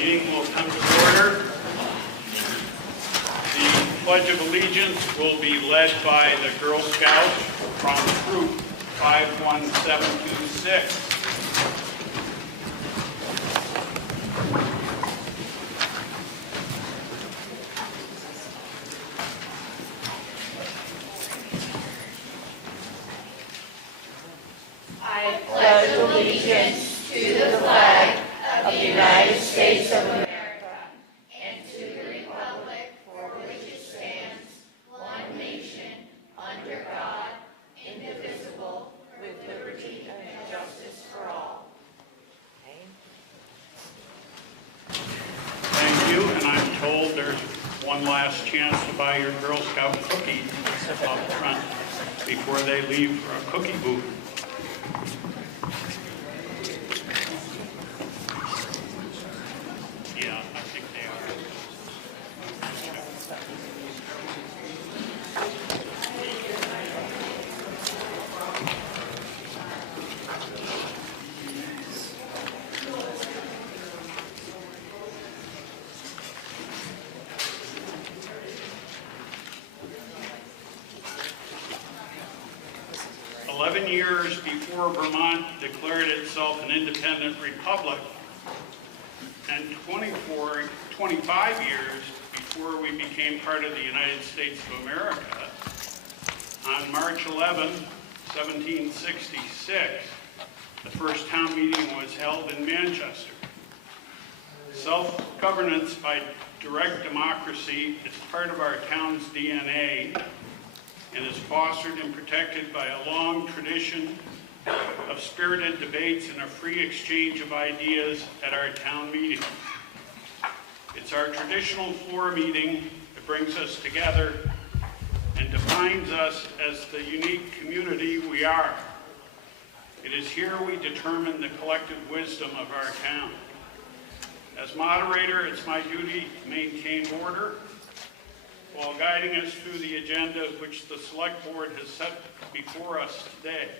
Meeting will come to order. The Pledge of Allegiance will be led by the Girl Scouts from Troop 51726. I pledge allegiance to the flag of the United States of America and to the republic for which it stands, one nation, under God, indivisible, with liberty and justice for all. Thank you, and I'm told there's one last chance to buy your Girl Scout cookie up front before they leave for a cookie booth. Yeah, I think they are. 11 years before Vermont declared itself an independent republic, and 25 years before we became part of the United States of America, on March 11, 1766, the first town meeting was held in Manchester. Self-governance by direct democracy is part of our town's DNA and is fostered and protected by a long tradition of spirited debates and a free exchange of ideas at our town meetings. It's our traditional floor meeting that brings us together and defines us as the unique community we are. It is here we determine the collective wisdom of our town. As moderator, it's my duty to maintain order while guiding us through the agenda which the Select Board has set before us today.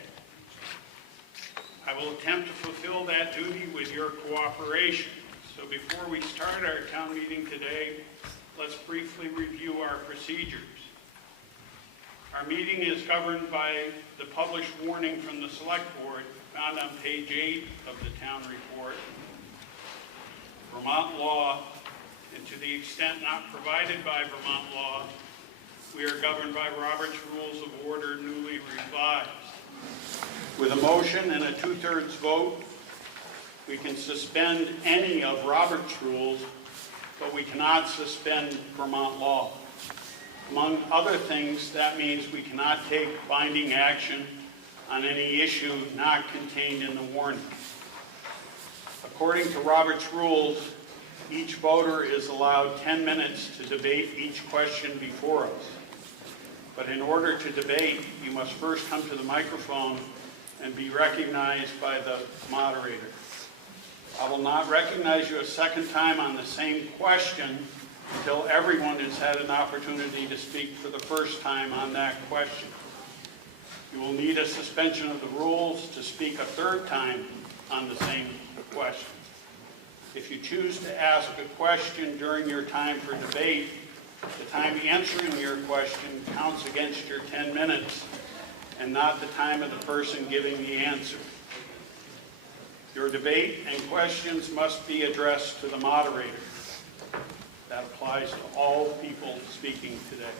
I will attempt to fulfill that duty with your cooperation. So before we start our town meeting today, let's briefly review our procedures. Our meeting is governed by the published warning from the Select Board found on page 8 of the town report. Vermont law, and to the extent not provided by Vermont law, we are governed by Robert's Rules of Order newly revised. With a motion and a 2/3 vote, we can suspend any of Robert's rules, but we cannot suspend Vermont law. Among other things, that means we cannot take binding action on any issue not contained in the warning. According to Robert's rules, each voter is allowed 10 minutes to debate each question before us. But in order to debate, you must first come to the microphone and be recognized by the moderator. I will not recognize you a second time on the same question until everyone has had an opportunity to speak for the first time on that question. You will need a suspension of the rules to speak a third time on the same question. If you choose to ask a question during your time for debate, the time answering your question counts against your 10 minutes and not the time of the person giving the answer. Your debate and questions must be addressed to the moderator. That applies to all people speaking today.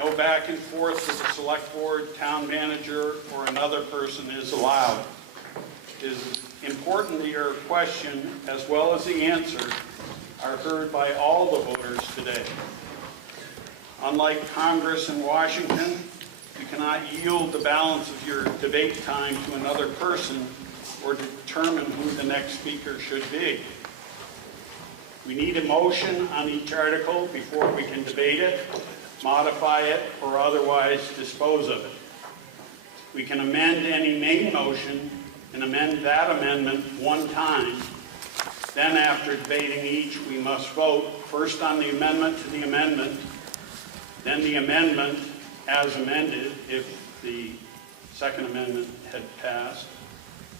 No back and forth with the Select Board, town manager, or another person is allowed. It is important that your question, as well as the answer, are heard by all the voters today. Unlike Congress in Washington, you cannot yield the balance of your debate time to another person or determine who the next speaker should be. We need a motion on each article before we can debate it, modify it, or otherwise dispose of it. We can amend any main motion and amend that amendment one time. Then after debating each, we must vote first on the amendment to the amendment, then the amendment as amended if the second amendment had passed,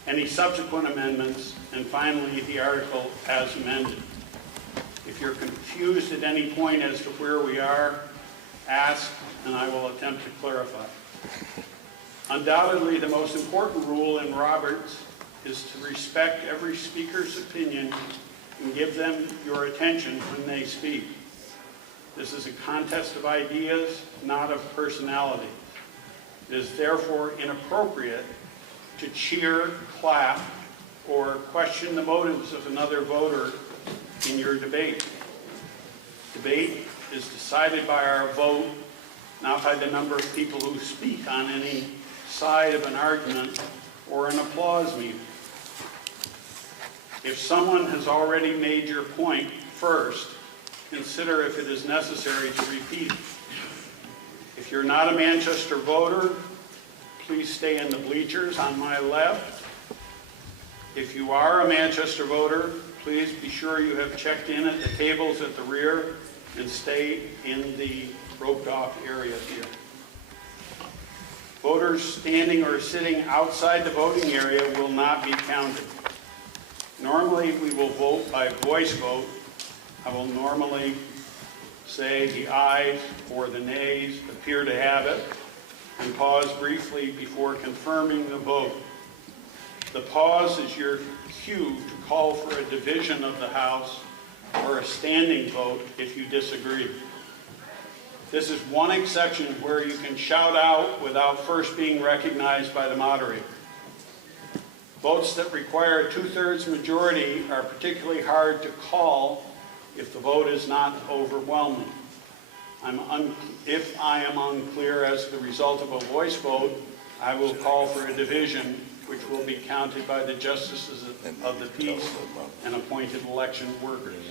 any subsequent amendments, and finally, the article as amended. If you're confused at any point as to where we are, ask, and I will attempt to clarify. Undoubtedly, the most important rule in Roberts is to respect every speaker's opinion and give them your attention when they speak. This is a contest of ideas, not of personalities. It is therefore inappropriate to cheer, clap, or question the motives of another voter in your debate. Debate is decided by our vote, not by the number of people who speak on any side of an argument or an applause meter. If someone has already made your point first, consider if it is necessary to repeat it. If you're not a Manchester voter, please stay in the bleachers on my left. If you are a Manchester voter, please be sure you have checked in at the tables at the rear and stay in the roped-off area here. Voters standing or sitting outside the voting area will not be counted. Normally, we will vote by voice vote. I will normally say the ayes or the nays appear to have it and pause briefly before confirming the vote. The pause is your cue to call for a division of the House or a standing vote if you disagree. This is one exception where you can shout out without first being recognized by the moderator. Votes that require a 2/3 majority are particularly hard to call if the vote is not overwhelming. If I am unclear as to the result of a voice vote, I will call for a division, which will be counted by the justices of the peace and appointed election workers.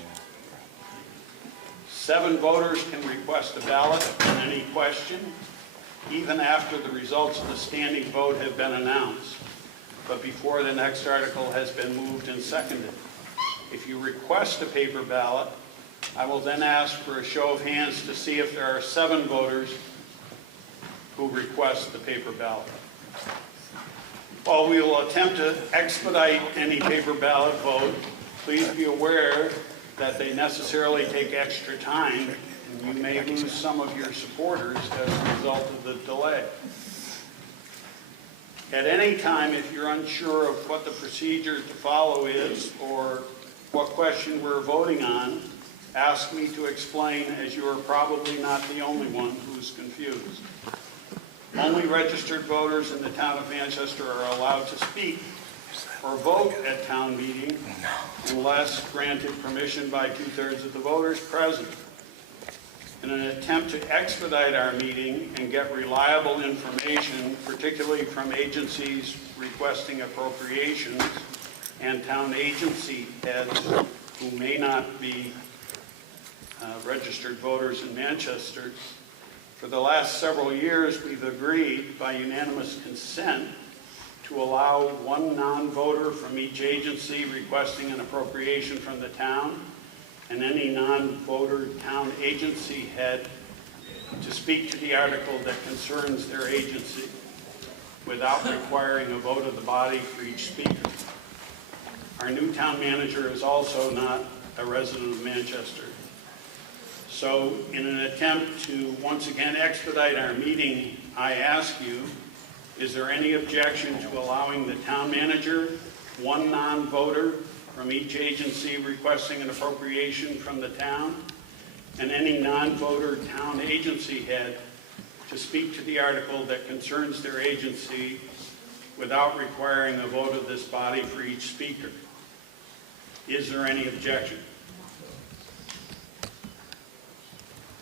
7 voters can request a ballot on any question, even after the results of the standing vote have been announced, but before the next article has been moved and seconded. If you request a paper ballot, I will then ask for a show of hands to see if there are 7 voters who request the paper ballot. While we will attempt to expedite any paper ballot vote, please be aware that they necessarily take extra time, and you may lose some of your supporters as a result of the delay. At any time, if you're unsure of what the procedure to follow is or what question we're voting on, ask me to explain, as you are probably not the only one who's confused. Only registered voters in the town of Manchester are allowed to speak or vote at town meeting unless granted permission by 2/3 of the voters present. In an attempt to expedite our meeting and get reliable information, particularly from agencies requesting appropriations and town agency heads who may not be registered voters in Manchester, for the last several years we've agreed by unanimous consent to allow 1 non-voter from each agency requesting an appropriation from the town and any non-voter town agency head to speak to the article that concerns their agency without requiring a vote of the body for each speaker. Our new town manager is also not a resident of Manchester. So in an attempt to once again expedite our meeting, I ask you, is there any objection to allowing the town manager, 1 non-voter from each agency requesting an appropriation from the town, and any non-voter town agency head to speak to the article that concerns their agency without requiring a vote of this body for each speaker? Is there any objection?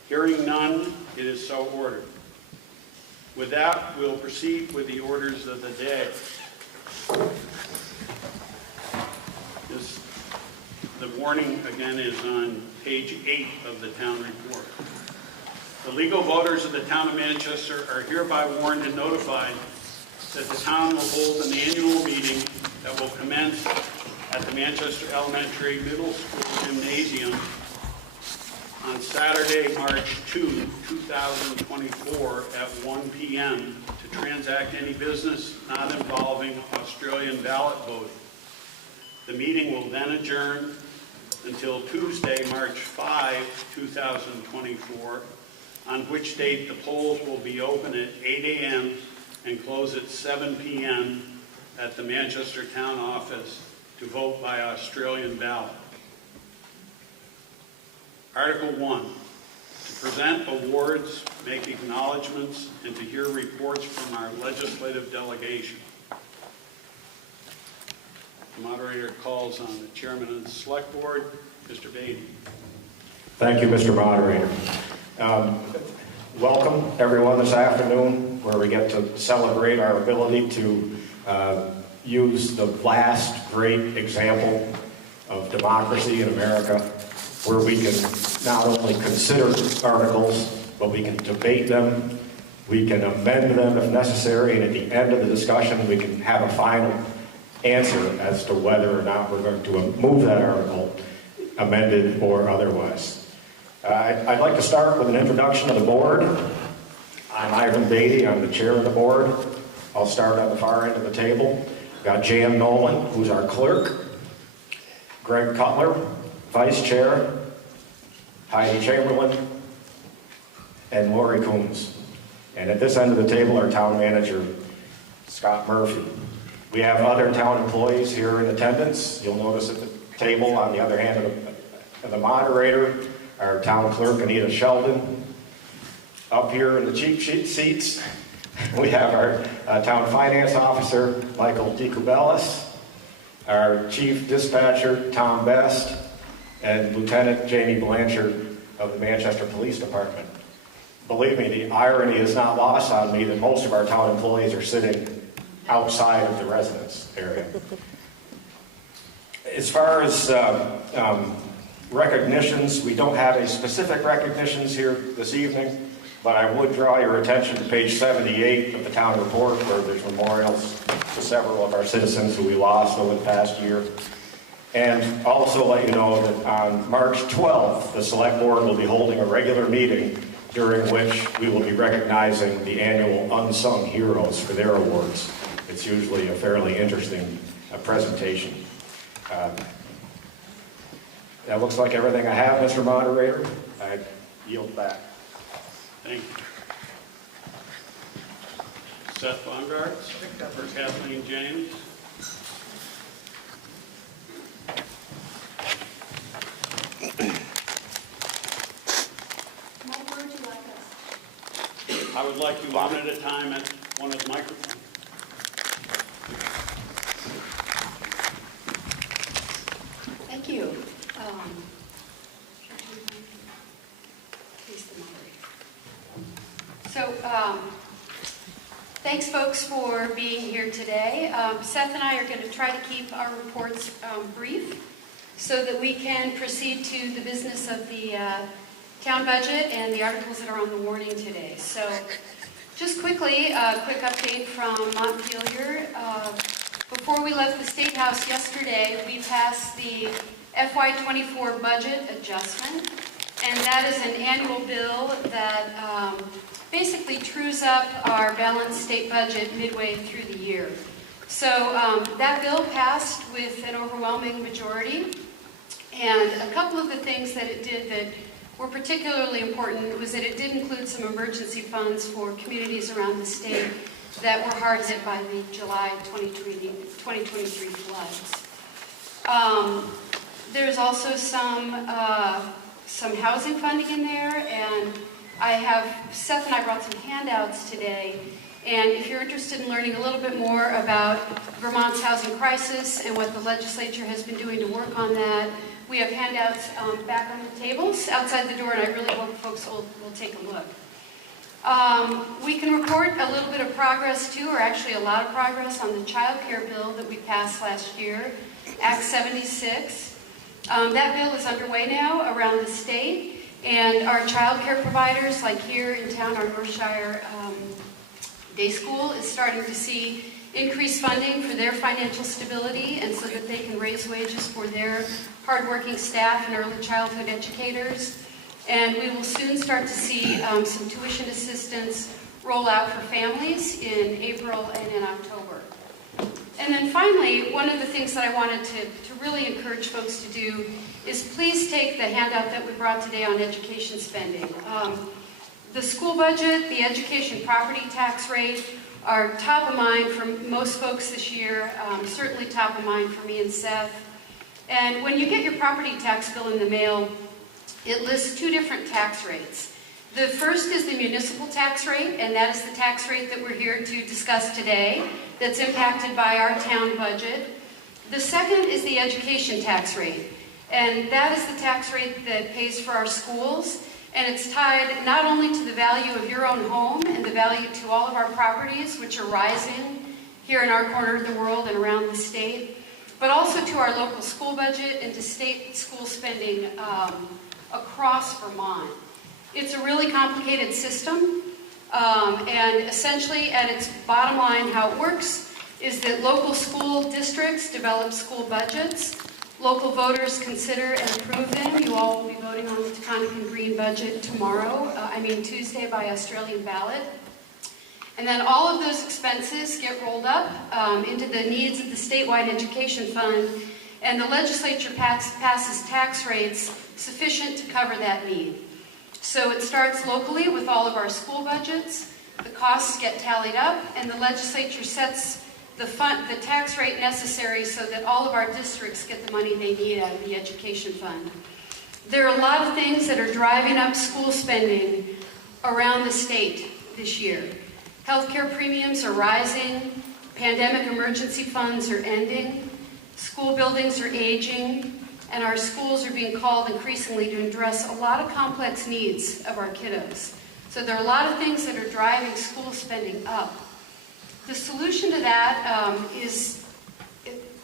Hearing none, it is so ordered. With that, we'll proceed with the orders of the day. The warning, again, is on page 8 of the town report. The legal voters of the town of Manchester are hereby warned and notified that the town will hold an annual meeting that will commence at the Manchester Elementary Middle School Gymnasium on Saturday, March 2, 2024 at 1 p.m. to transact any business not involving Australian ballot voting. The meeting will then adjourn until Tuesday, March 5, 2024, on which date the polls will be open at 8 a.m. and close at 7 p.m. at the Manchester Town Office to vote by Australian ballot. Article 1, to present awards, make acknowledgements, and to hear reports from our legislative delegation. The moderator calls on the chairman of the select board, Mr. Beatty. Thank you, Mr. Moderator. Welcome, everyone, this afternoon, where we get to celebrate our ability to use the last great example of democracy in America, where we can not only consider articles, but we can debate them, we can amend them if necessary, and at the end of the discussion, we can have a final answer as to whether or not we're going to move that article, amended or otherwise. I'd like to start with an introduction of the board. I'm Ivan Beatty, I'm the chair of the board. I'll start at the far end of the table. We've got Jan Nolan, who's our clerk, Greg Cutler, vice chair, Heidi Chamberlain, and Lori Coombs. And at this end of the table, our town manager, Scott Murphy. We have other town employees here in attendance. You'll notice at the table on the other hand of the moderator, our town clerk, Anita Sheldon. Up here in the cheap seats, we have our town finance officer, Michael DeCubelis, our chief dispatcher, Tom Best, and Lieutenant Jamie Blanchard of the Manchester Police Department. Believe me, the irony is not lost on me that most of our town employees are sitting outside of the residence area. As far as recognitions, we don't have any specific recognitions here this evening, but I would draw your attention to page 78 of the town report, where there's memorials to several of our citizens who we lost over the past year. And also let you know that on March 12th, the select board will be holding a regular meeting during which we will be recognizing the annual unsung heroes for their awards. It's usually a fairly interesting presentation. That looks like everything I have, Mr. Moderator. I yield back. Thank you. Seth Bongartz for Kathleen James. What would you like us? I would like you one at a time at one of the microphones. Thank you. Thanks, folks, for being here today. Seth and I are going to try to keep our reports brief so that we can proceed to the business of the town budget and the articles that are on the warning today. So just quickly, a quick update from Montpelier. Before we left the State House yesterday, we passed the FY24 budget adjustment, and that is an annual bill that basically trues up our balanced state budget midway through the year. So that bill passed with an overwhelming majority, and a couple of the things that it did that were particularly important was that it did include some emergency funds for communities around the state that were hard hit by the July 2023 floods. There's also some housing funding in there, and Seth and I brought some handouts today, and if you're interested in learning a little bit more about Vermont's housing crisis and what the legislature has been doing to work on that, we have handouts back on the tables outside the door, and I really hope folks will take a look. We can report a little bit of progress too, or actually a lot of progress on the child care bill that we passed last year, Act 76. That bill is underway now around the state, and our child care providers, like here in town, our Northshire Day School is starting to see increased funding for their financial stability, and so that they can raise wages for their hardworking staff and early childhood educators. And we will soon start to see some tuition assistance roll out for families in April and in October. And then finally, one of the things that I wanted to really encourage folks to do is please take the handout that we brought today on education spending. The school budget, the education property tax rate are top of mind for most folks this year, certainly top of mind for me and Seth. And when you get your property tax bill in the mail, it lists two different tax rates. The first is the municipal tax rate, and that is the tax rate that we're here to discuss today, that's impacted by our town budget. The second is the education tax rate, and that is the tax rate that pays for our schools, and it's tied not only to the value of your own home and the value to all of our properties, which are rising here in our corner of the world and around the state, but also to our local school budget and to state school spending across Vermont. It's a really complicated system, and essentially at its bottom line, how it works is that local school districts develop school budgets. Local voters consider and approve them. You all will be voting on the Taconic Green budget Tuesday by Australian ballot. And then all of those expenses get rolled up into the needs of the statewide education fund, and the legislature passes tax rates sufficient to cover that need. So it starts locally with all of our school budgets, the costs get tallied up, and the legislature sets the tax rate necessary so that all of our districts get the money they need out of the education fund. There are a lot of things that are driving up school spending around the state this year. Healthcare premiums are rising, pandemic emergency funds are ending, school buildings are aging, and our schools are being called increasingly to address a lot of complex needs of our kiddos. So there are a lot of things that are driving school spending up. The solution to that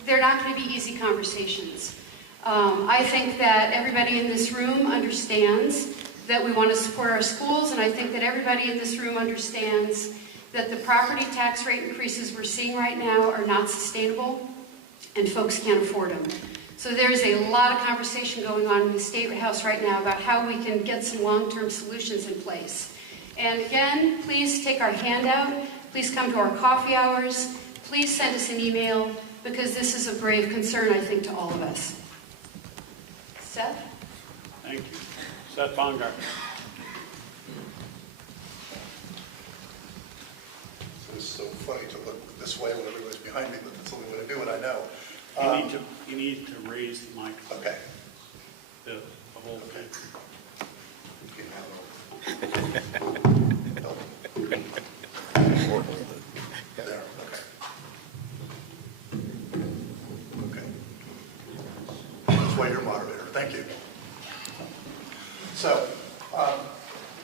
they're not going to be easy conversations. I think that everybody in this room understands that we want to support our schools, and I think that everybody in this room understands that the property tax rate increases we're seeing right now are not sustainable, and folks can't afford them. So there's a lot of conversation going on in the State House right now about how we can get some long-term solutions in place. And again, please take our handout. Please come to our coffee hours. Please send us an email, because this is of grave concern, I think, to all of us. Seth? Thank you. Seth Bongard. So it's so funny to look this way when everybody's behind me, but that's the only way to do it, I know. You need to raise the microphone. Okay. The whole thing. There, okay. Okay. That's why you're moderator. Thank you. So,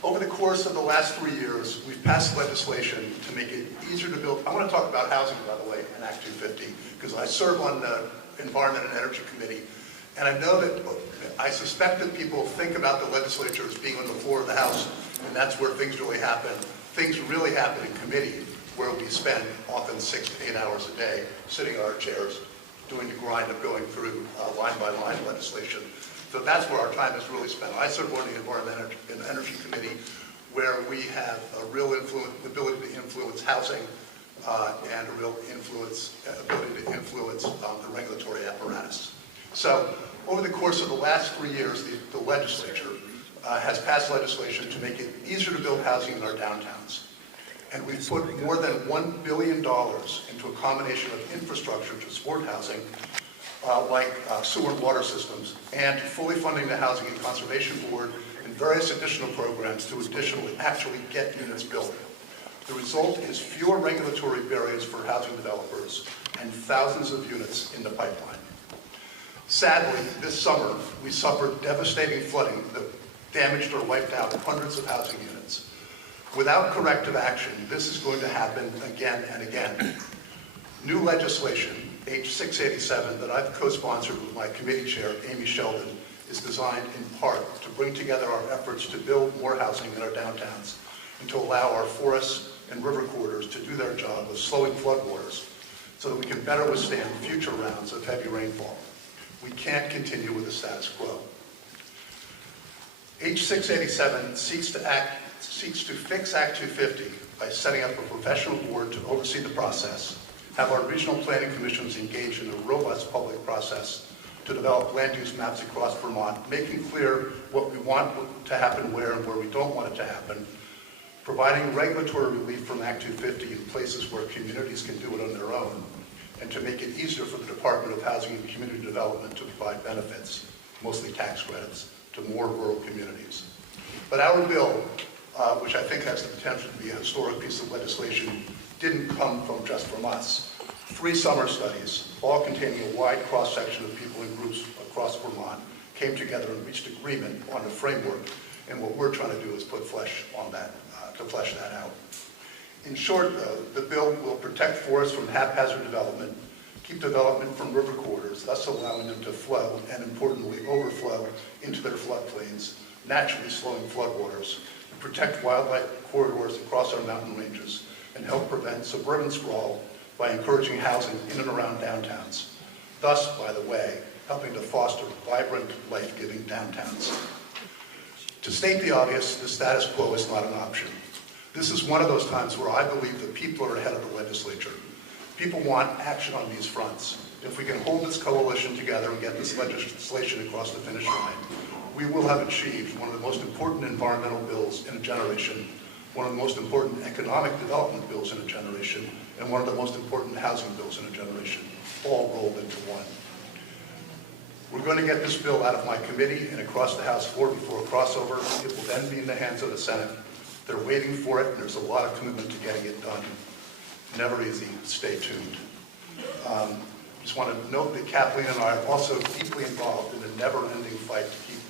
over the course of the last 3 years, we've passed legislation to make it easier to build. I want to talk about housing, by the way, in Act 250, because I serve on the Environment and Energy Committee, and I know that I suspect that people think about the legislature as being on the floor of the House, and that's where things really happen. Things really happen in committee, where we spend often 6 to 8 hours a day sitting in our chairs doing the grind of going through line-by-line legislation. So that's where our time is really spent. I serve on the Environment and Energy Committee, where we have a real ability to influence housing and a real ability to influence the regulatory apparatus. So over the course of the last 3 years, the legislature has passed legislation to make it easier to build housing in our downtowns. And we've put more than $1 billion into a combination of infrastructure to support housing, like sewer and water systems, and fully funding the Housing and Conservation Board and various additional programs to actually get units built. The result is fewer regulatory barriers for housing developers and thousands of units in the pipeline. Sadly, this summer, we suffered devastating flooding that damaged or wiped out hundreds of housing units. Without corrective action, this is going to happen again and again. New legislation, H 687, that I've co-sponsored with my committee chair, Amy Sheldon, is designed in part to bring together our efforts to build more housing in our downtowns and to allow our forests and river corridors to do their job of slowing floodwaters so that we can better withstand future rounds of heavy rainfall. We can't continue with the status quo. H 687 seeks seeks to fix Act 250 by setting up a professional board to oversee the process, have our regional planning commissions engage in a robust public process to develop land use maps across Vermont, making clear what we want to happen where and where we don't want it to happen, providing regulatory relief from Act 250 in places where communities can do it on their own, and to make it easier for the Department of Housing and Community Development to provide benefits, mostly tax credits, to more rural communities. But our bill, which I think has the potential to be a historic piece of legislation, didn't come just from us. 3 summer studies, all containing a wide cross-section of people and groups across Vermont, came together and reached agreement on the framework, and what we're trying to do is put flesh on that, to flesh that out. In short, the bill will protect forests from haphazard development, keep development from river corridors, thus allowing them to flow and, importantly, overflow into their floodplains, naturally slowing floodwaters, and protect wildlife corridors across our mountain ranges, and help prevent suburban sprawl by encouraging housing in and around downtowns. Thus, by the way, helping to foster vibrant, life-giving downtowns. To state the obvious, the status quo is not an option. This is one of those times where I believe the people are ahead of the legislature. People want action on these fronts. If we can hold this coalition together and get this legislation across the finish line, we will have achieved one of the most important environmental bills in a generation, one of the most important economic development bills in a generation, and one of the most important housing bills in a generation, all rolled into one. We're going to get this bill out of my committee and across the House floor before a crossover. It will then be in the hands of the Senate. They're waiting for it, and there's a lot of commitment to getting it done. Never easy. Stay tuned. Just want to note that Kathleen and I are also deeply involved in the never-ending fight to keep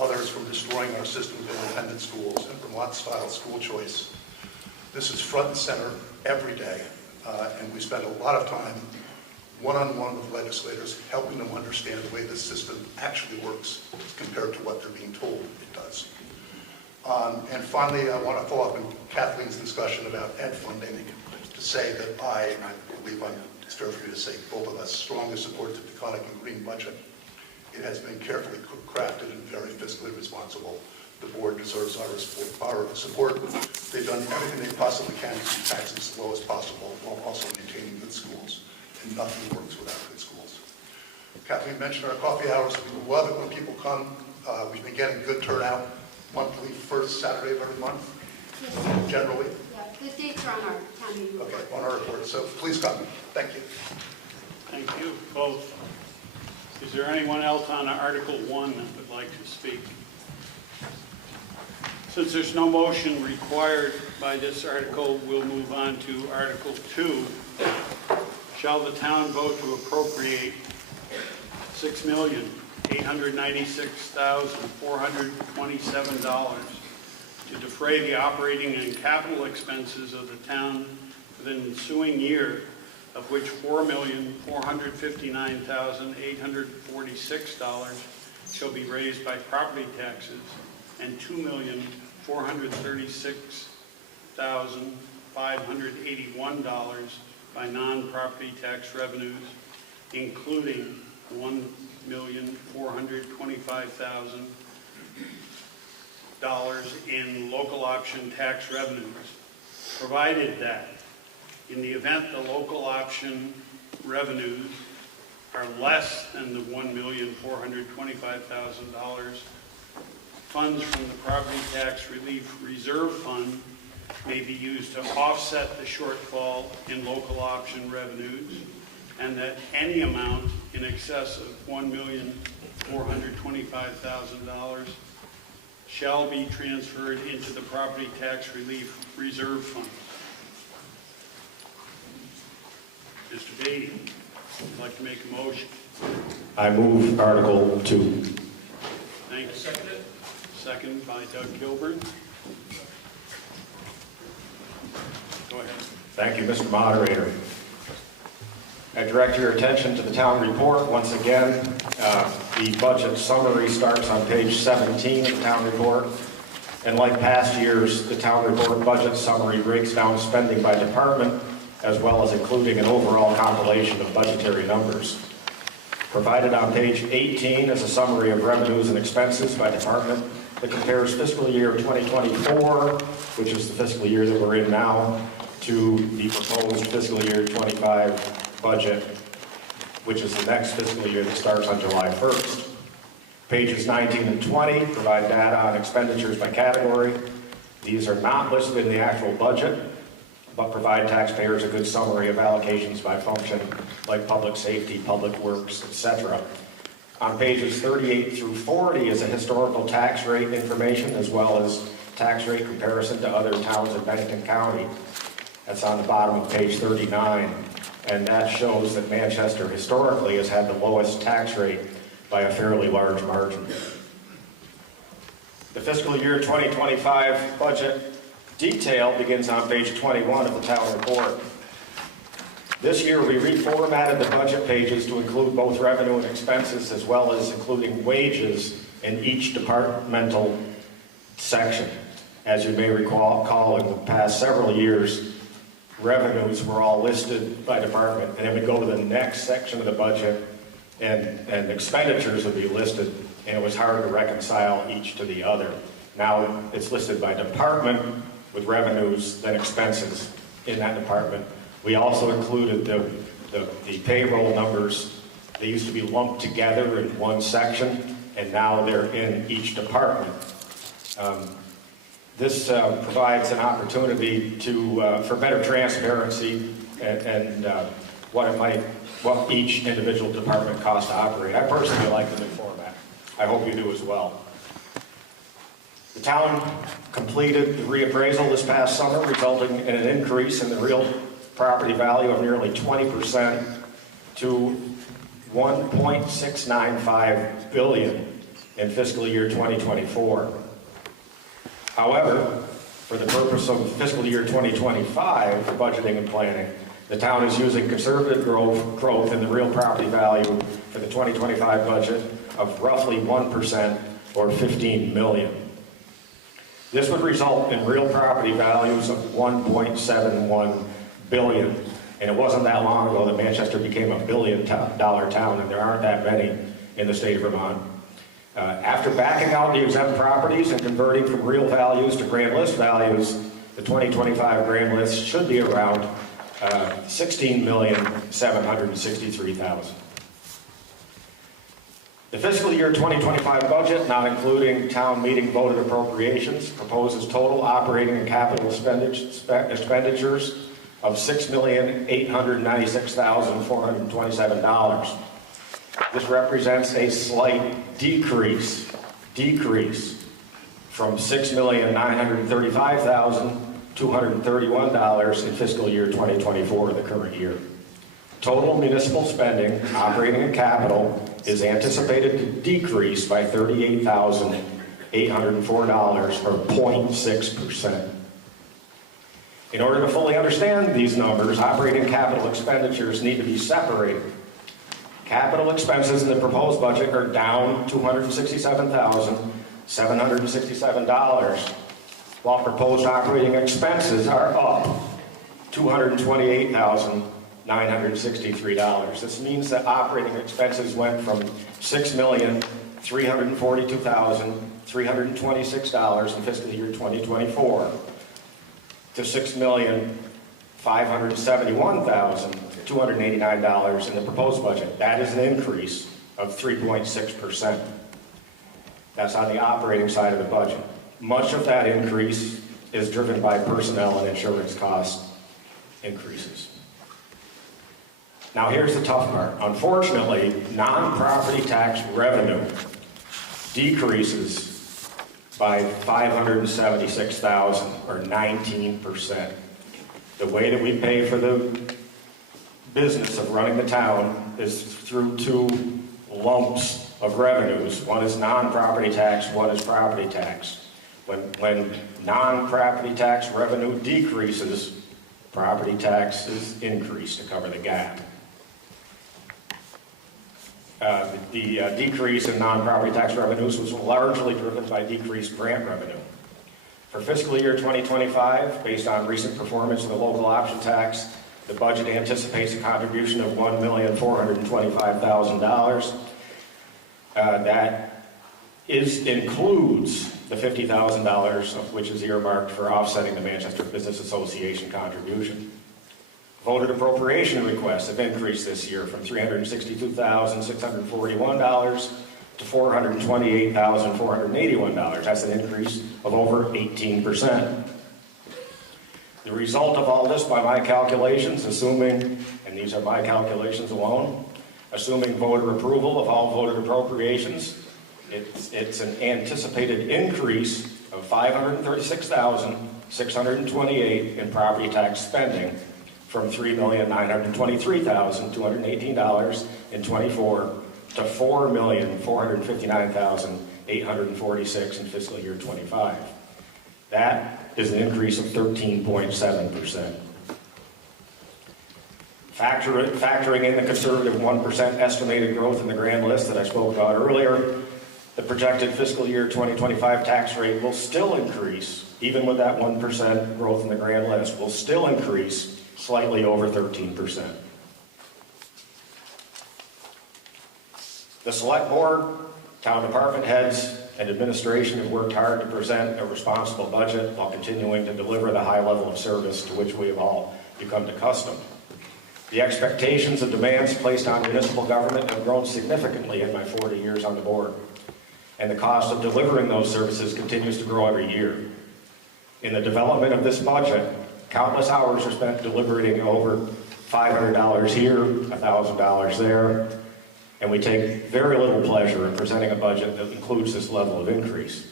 others from destroying our system of independent schools and Vermont-style school choice. This is front and center every day, and we spend a lot of time one-on-one with legislators, helping them understand the way this system actually works compared to what they're being told it does. And finally, I want to follow up on Kathleen's discussion about ed funding to say that I believe it's fair for you to say both of us strongly support the Peconic and Green budget. It has been carefully crafted and very fiscally responsible. The board deserves our support. They've done everything they possibly can to keep taxes as low as possible while also maintaining good schools. And nothing works without good schools. Kathleen mentioned our coffee hours. We love it when people come. We've been getting good turnout monthly, first Saturday of every month, generally. Yeah, the dates are on our town meeting report. Okay, on our report. So please come. Thank you. Thank you, both. Is there anyone else on Article 1 that would like to speak? Since there's no motion required by this article, we'll move on to Article 2. Shall the town vote to appropriate $6,896,427 to defray the operating and capital expenses of the town for the ensuing year, of which $4,459,846 shall be raised by property taxes and $2,436,581 by non-property tax revenues, including $1,425,000 in local option tax revenues, provided that in the event the local option revenues are less than the $1,425,000, funds from the Property Tax Relief Reserve Fund may be used to offset the shortfall in local option revenues, and that any amount in excess of $1,425,000 shall be transferred into the Property Tax Relief Reserve Fund. Mr. Beatty, would like to make a motion. I move Article 2. Thank you. Second by Doug Kilburn. Go ahead. Thank you, Mr. Moderator. I direct your attention to the town report. Once again, the budget summary starts on page 17 of the town report. And like past years, the town report budget summary breaks down spending by department, as well as including an overall compilation of budgetary numbers. Provided on page 18 is a summary of revenues and expenses by department that compares fiscal year 2024, which is the fiscal year that we're in now, to the proposed fiscal year 25 budget, which is the next fiscal year that starts on July 1st. Pages 19 and 20 provide data on expenditures by category. These are not listed in the actual budget, but provide taxpayers a good summary of allocations by function, like public safety, public works, etc. On pages 38 through 40 is a historical tax rate information, as well as tax rate comparison to other towns in Bennington County. That's on the bottom of page 39, and that shows that Manchester historically has had the lowest tax rate by a fairly large margin. The fiscal year 2025 budget detail begins on page 21 of the town report. This year, we reformatted the budget pages to include both revenue and expenses, as well as including wages in each departmental section. As you may recall, in the past several years, revenues were all listed by department, and then we go to the next section of the budget, and expenditures would be listed, and it was hard to reconcile each to the other. Now it's listed by department with revenues, then expenses in that department. We also included the payroll numbers. They used to be lumped together in one section, and now they're in each department. This provides an opportunity for better transparency and what each individual department costs to operate. I personally like the new format. I hope you do as well. The town completed the reappraisal this past summer, resulting in an increase in the real property value of nearly 20% to $1.695 billion in fiscal year 2024. However, for the purpose of fiscal year 2025 for budgeting and planning, the town is using conservative growth in the real property value for the 2025 budget of roughly 1%, or $15 million. This would result in real property values of $1.71 billion. And it wasn't that long ago that Manchester became a billion-dollar town, and there aren't that many in the state of Vermont. After backing out the exempt properties and converting from real values to grand list values, the 2025 grand list should be around $16,763,000. The fiscal year 2025 budget, not including town meeting voted appropriations, proposes total operating and capital expenditures of $6,896,427. This represents a slight decrease from $6,935,231 in fiscal year 2024, the current year. Total municipal spending, operating and capital, is anticipated to decrease by $38,804, or 0.6%. In order to fully understand these numbers, operating capital expenditures need to be separated. Capital expenses in the proposed budget are down $267,767, while proposed operating expenses are up $228,963. This means that operating expenses went from $6,342,326 in fiscal year 2024 to $6,571,289 in the proposed budget. That is an increase of 3.6%. That's on the operating side of the budget. Much of that increase is driven by personnel and insurance cost increases. Now here's the tough part. Unfortunately, non-property tax revenue decreases by $576,000, or 19%. The way that we pay for the business of running the town is through two lumps of revenues. One is non-property tax, one is property tax. When non-property tax revenue decreases, property taxes increase to cover the gap. The decrease in non-property tax revenues was largely driven by decreased grant revenue. For fiscal year 2025, based on recent performance of the local option tax, The budget anticipates a contribution of $1,425,000. That includes the $50,000 of which is earmarked for offsetting the Manchester Business Association contribution. Voted appropriation requests have increased this year from $362,641 to $428,481. That's an increase of over 18%. The result of all this, by my calculations, assuming, and these are my calculations alone, assuming voter approval of all voted appropriations, it's an anticipated increase of $536,628 in property tax spending from $3,923,218.24 to $4,459,846 in fiscal year 25. That is an increase of 13.7%. Factoring in the conservative 1% estimated growth in the grand list that I spoke about earlier, the projected fiscal year 2025 tax rate will still increase, even with that 1% growth in the grand list, will still increase slightly over 13%. The select board, town department heads, and administration have worked hard to present a responsible budget while continuing to deliver the high level of service to which we have all become accustomed. The expectations and demands placed on municipal government have grown significantly in my 40 years on the board, and the cost of delivering those services continues to grow every year. In the development of this budget, countless hours are spent deliberating over $500 here, $1,000 there, and we take very little pleasure in presenting a budget that includes this level of increase.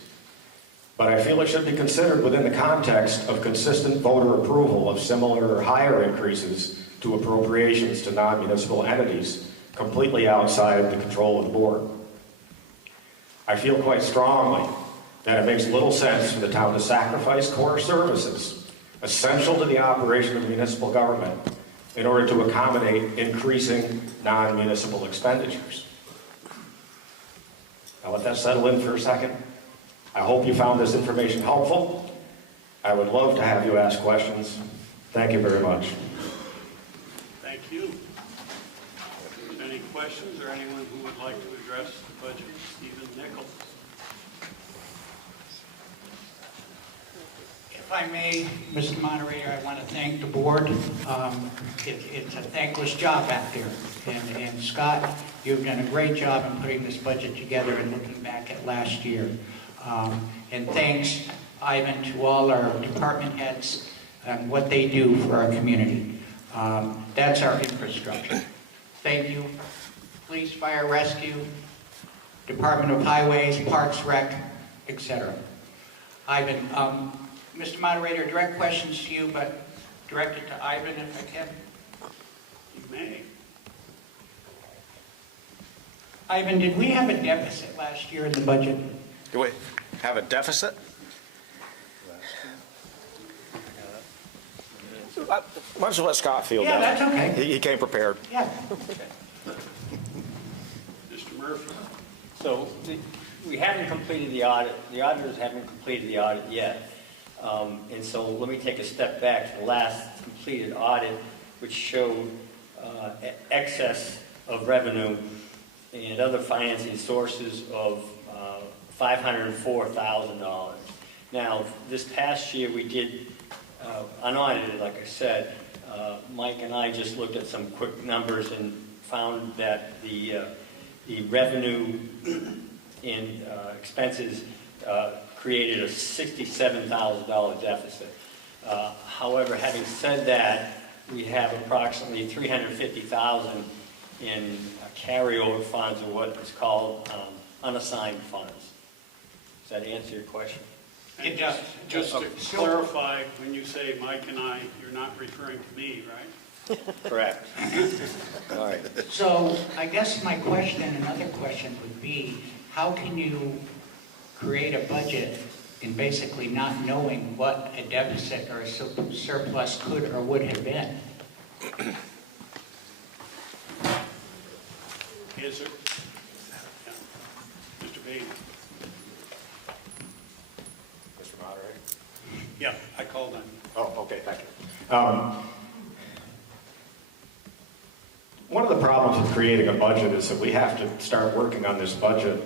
But I feel it should be considered within the context of consistent voter approval of similar or higher increases to appropriations to non-municipal entities completely outside the control of the board. I feel quite strongly that it makes little sense for the town to sacrifice core services essential to the operation of municipal government in order to accommodate increasing non-municipal expenditures. Now let that settle in for a second. I hope you found this information helpful. I would love to have you ask questions. Thank you very much. Thank you. If there's any questions or anyone who would like to address the budget, Stephen Nichols. If I may, Mr. Moderator, I want to thank the board. It's a thankless job back there. And Scott, you've done a great job in putting this budget together and looking back at last year. And thanks, Ivan, to all our department heads and what they do for our community. That's our infrastructure. Thank you. Police, fire, rescue, Department of Highways, Parks, Rec, etc. Ivan, Mr. Moderator, direct questions to you, but directed to Ivan if I can. You may. Ivan, did we have a deficit last year in the budget? Do we have a deficit? Why don't you let Scott field Yeah, that? that's okay. He came prepared. Yeah. Mr. Murphy. So we haven't completed the audit. The auditors haven't completed the audit yet. And so let me take a step back to the last completed audit, which showed excess of revenue and other financing sources of $504,000. Now, this past year we did unaudited, like I said. Mike and I just looked at some quick numbers and found that the revenue and expenses created a $67,000 deficit. However, having said that, we have approximately $350,000 in carryover funds, or what is called unassigned funds. Does that answer your question? It does. Just to clarify, when you say Mike and I, you're not referring to me, right? Correct. All right. So I guess my question, another question would be, how can you create a budget in basically not knowing what a deficit or a surplus could or would have been? Is there? Yeah. Mr. Bailey. Mr. Moderator? Yeah, I called on you. Oh, okay, thank you. problems with creating a budget is that we have to start working on this budget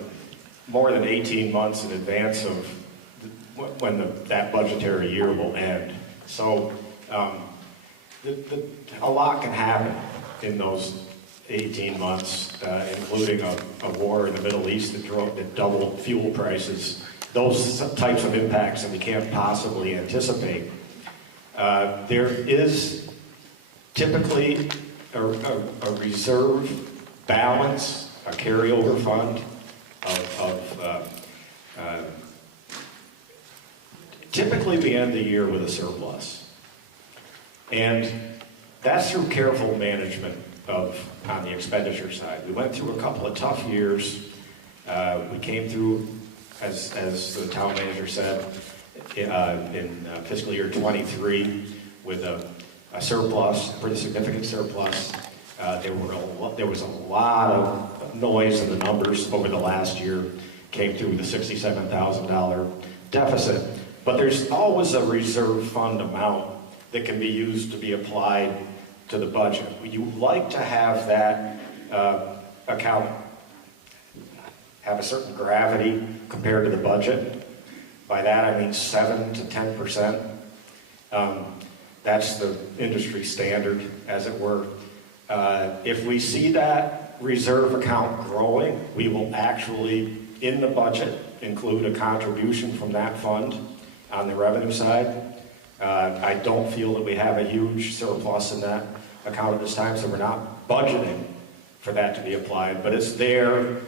more than 18 months in advance of when that budgetary year will end. So a lot can happen in those 18 months, including a war in the Middle East that doubled fuel prices, those types of impacts that we can't possibly anticipate. There is typically a reserve balance, a carryover fund typically we end the year with a surplus. And that's through careful management on the expenditure side. We went through a couple of tough years. We came through, as the town manager said, in fiscal year 23 with a surplus, a pretty significant surplus. There was a lot of noise in the numbers over the last year. Came through with a $67,000 deficit. But there's always a reserve fund amount that can be used to be applied to the budget. You like to have that account have a certain gravity compared to the budget. By that I mean 7 to 10%. That's the industry standard, as it were. If we see that reserve account growing, we will actually, in the budget, include a contribution from that fund on the revenue side. I don't feel that we have a huge surplus in that account at this time, so we're not budgeting for that to be applied, but it's there.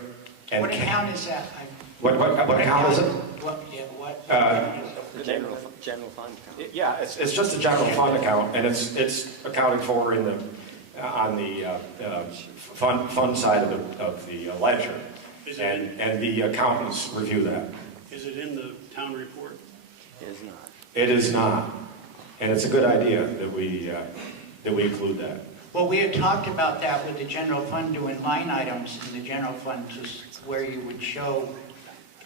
And What account is that? What account is it? The general fund account. Yeah, it's just a general fund account, and it's accounted for in on the fund side of the ledger, and the accountants review that. Is it in the town report? It is not. It is not, and it's a good idea that we include that. Well, we had talked about that with the general fund, doing line items in the general fund, just where you would show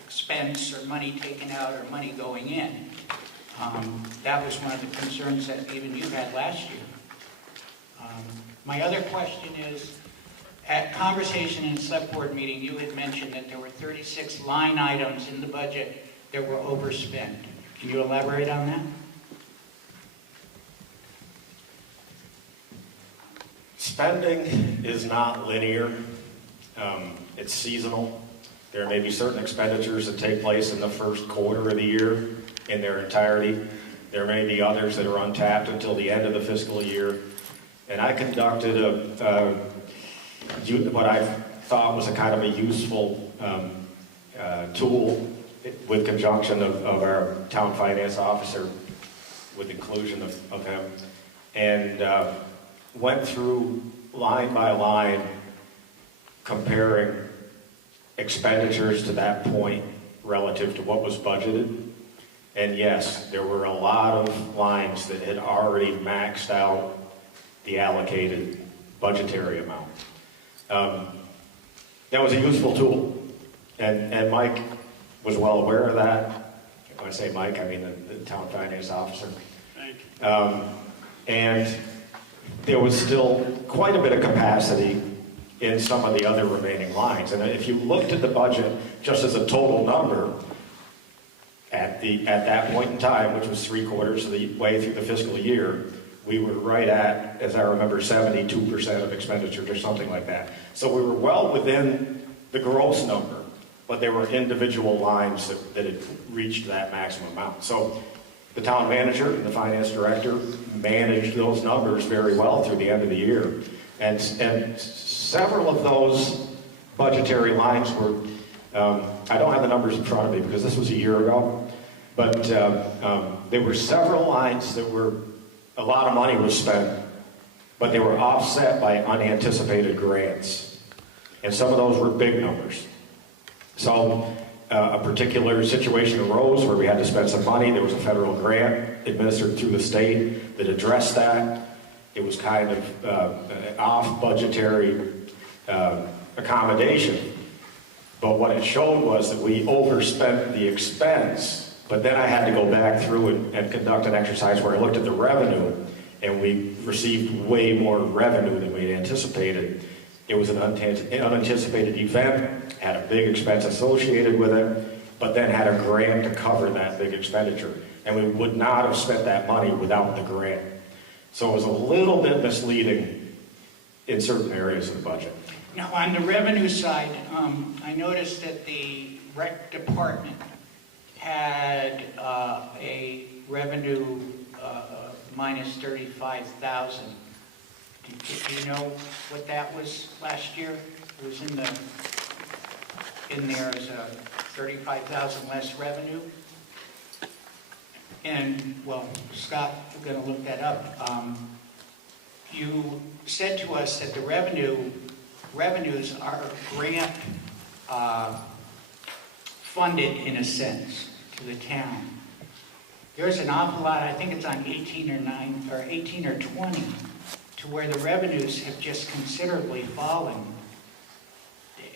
expense or money taken out or money going in. That was one of the concerns that even you had last year. My other question is, at conversation in select board meeting, you had mentioned that there were 36 line items in the budget that were overspent. Can you elaborate on that? Spending is not linear. It's seasonal. There may be certain expenditures that take place in the first quarter of the year in their entirety. There may be others that are untapped until the end of the fiscal year. And I conducted what I thought was a kind of a useful tool with conjunction of our town finance officer, with inclusion of him, and went through line by line, comparing expenditures to that point relative to what was budgeted. And yes, there were a lot of lines that had already maxed out the allocated budgetary amount. That was a useful tool, and Mike was well aware of that. When I say Mike, I mean the town finance officer. Thank you. And there was still quite a bit of capacity in some of the other remaining lines. And if you looked at the budget just as a total number at that point in time, which was 3/4 of the way through the fiscal year, we were right at, as I remember, 72% of expenditures or something like that. So we were well within the gross number, but there were individual lines that had reached that maximum amount. So the town manager and the finance director managed those numbers very well through the end of the year. And several of those budgetary lines were, I don't have the numbers in front of me because this was a year ago, but there were several lines that were, a lot of money was spent, but they were offset by unanticipated grants. And some of those were big numbers. So a particular situation arose where we had to spend some money. There was a federal grant administered through the state that addressed that. It was kind of off-budgetary accommodation. But what it showed was that we overspent the expense. But then I had to go back through and conduct an exercise where I looked at the revenue, and we received way more revenue than we had anticipated It was an unanticipated event, had a big expense associated with it, but then had a grant to cover that big expenditure. And we would not have spent that money without the grant. So it was a little bit misleading in certain areas of the budget. Now, on the revenue side, I noticed that the rec department had a revenue minus 35,000. Do you know what that was last year? It was in there as a 35,000 less revenue. And, well, Scott, we're going to look that up. You said to us that the revenues are grant funded in a sense to the town. There's an awful lot, I think it's on 18 or 20, to where the revenues have just considerably fallen.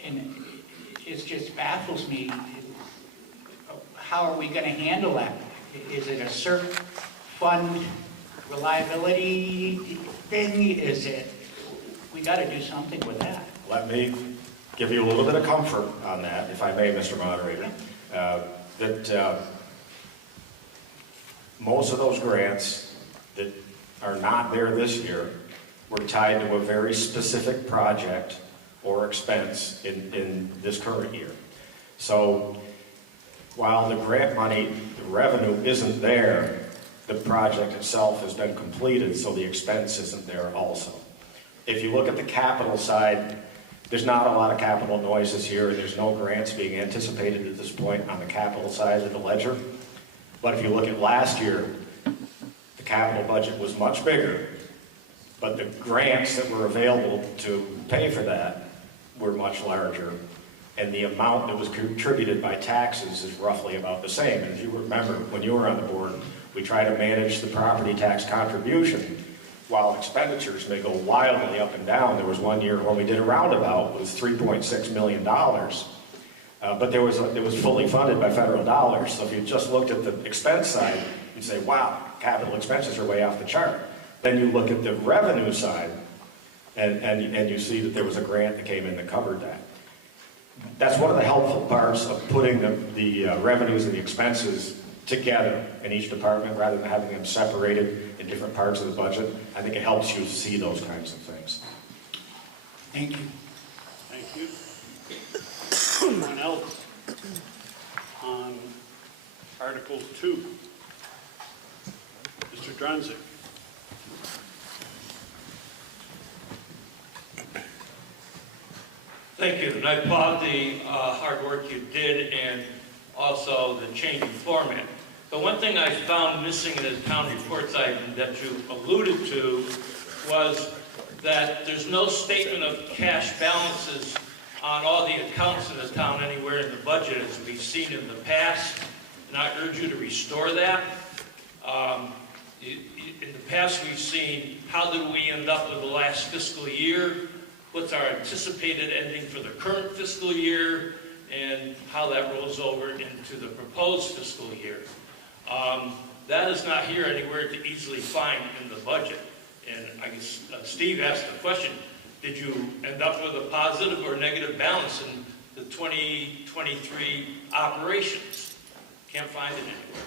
And it just baffles me. How are we going to handle that? Is it a certain fund reliability thing? Is it, we got to do something with that. Let me give you a little bit of comfort on that, if I may, Mr. Moderator. Most of those grants that are not there this year were tied to a very specific project or expense in this current year. So while the grant money, the revenue isn't there, the project itself has been completed, so the expense isn't there also. If you look at the capital side, there's not a lot of capital noise this year. There's no grants being anticipated at this point on the capital side of the ledger. But if you look at last year, the capital budget was much bigger, but the grants that were available to pay for that were much larger. And the amount that was contributed by taxes is roughly about the same. And if you remember, when you were on the board, we try to manage the property tax contribution while expenditures may go wildly up and down. There was one year when we did a roundabout, it was $3.6 million. But it was fully funded by federal dollars. So if you just looked at the expense side, you'd say, wow, capital expenses are way off the chart. Then you look at the revenue side, and you see that there was a grant that came in that covered that. That's one of the helpful parts of putting the revenues and the expenses together in each department rather than having them separated in different parts of the budget. I think it helps you see those kinds of things. Thank you. Thank you. Anyone else on Article 2? Mr. Dronzik. Thank you, and I applaud the hard work you did and also the change in format. The one thing I found missing in the town reports item that you alluded to was that there's no statement of cash balances on all the accounts in the town anywhere in the budget as we've seen in the past, and I urge you to restore that. In the past we've seen how did we end up with the last fiscal year, what's our anticipated ending for the current fiscal year, and how that rolls over into the proposed fiscal year. That is not here anywhere to easily find in the budget. And I guess Steve asked the question, did you end up with a positive or negative balance in the 2023 operations? Can't find it anywhere.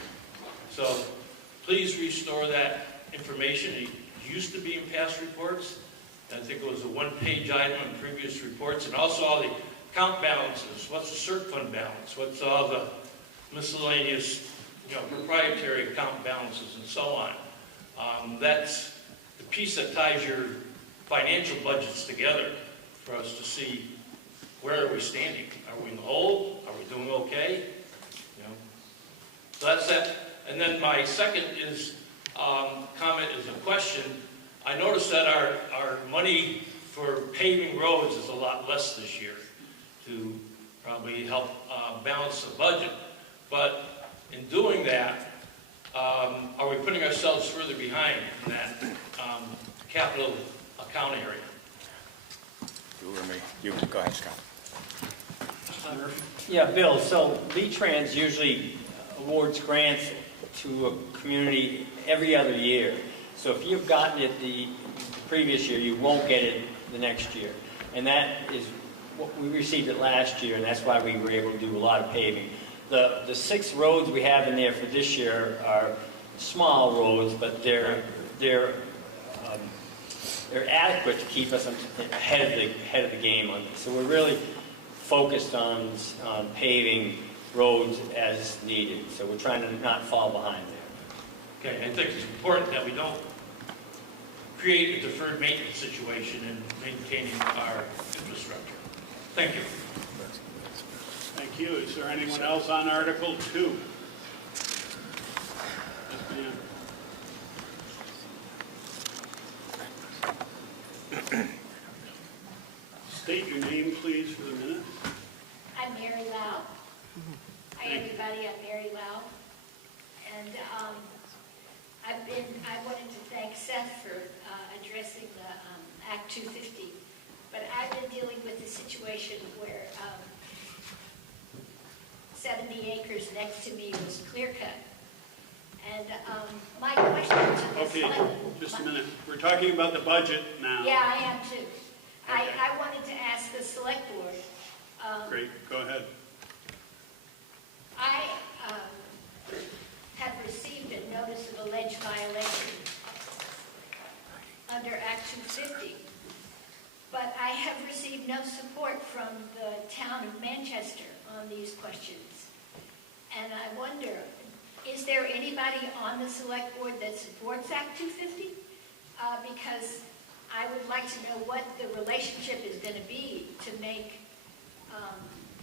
So please restore that information. It used to be in past reports. I think it was a one-page item in previous reports, and also all the account balances. What's the CERT fund balance? What's all the miscellaneous, proprietary account balances and so on? That's the piece that ties your financial budgets together for us to see where are we standing. Are we in the hole? Are we doing okay? So that's that. And then my second is comment is a question. I noticed that our money for paving roads is a lot less this year to probably help balance the budget. But in doing that, are we putting ourselves further behind in that capital account area? You or me? You go ahead, Scott. Yeah, Bill, so V-Trans usually awards grants to a community every other year. So if you've gotten it the previous year, you won't get it the next year. And that is, we received it last year, and that's why we were able to do a lot of paving. The 6 roads we have in there for this year are small roads, but they're adequate to keep us ahead of the game on this. So we're really focused on paving roads as needed. So we're trying to not fall behind there. Okay, I think it's important that we don't create a deferred maintenance situation in maintaining our infrastructure. Thank you. Thank you. Is there anyone else on Article 2? Yes, ma'am. State your name, please, for the minute. I'm Mary Lau. Hi, everybody. I'm Mary Lau. And I wanted to thank Seth for addressing the Act 250. But I've been dealing with the situation where 70 acres next to me was clear cut. And my question to this... Okay, just a minute. We're talking about the budget now. Yeah, I am too. Okay. I wanted to ask the select board. Great, go ahead. I have received a notice of alleged violation under Act 250, but I have received no support from the town of Manchester on these questions. And I wonder, is there anybody on the select board that supports Act 250? Because I would like to know what the relationship is going to be to make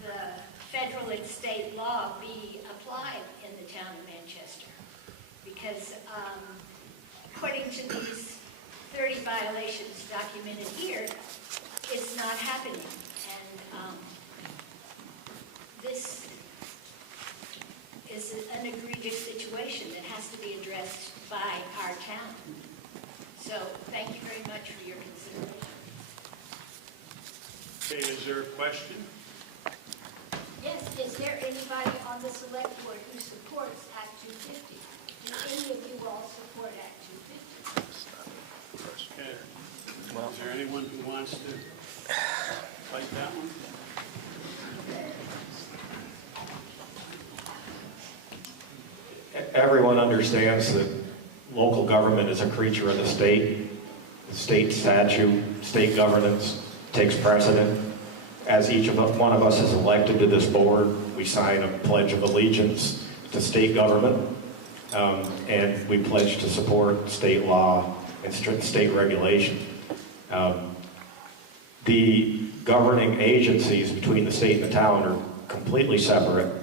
the federal and state law be applied in the town of Manchester. Because according to these 30 violations documented here, it's not happening. And this is an egregious situation that has to be addressed by our town. So thank you very much for your consideration. Okay, is there a question? Yes, is there anybody on the select board who supports Act 250? Do any of you all support Act 250? Okay. Is there anyone who wants to fight that one? Everyone understands that local government is a creature of the state. The state statute, state governance takes precedent. As each one of us is elected to this board, we sign a pledge of allegiance to state government, and we pledge to support state law and state regulation. The governing agencies between the state and the town are completely separate.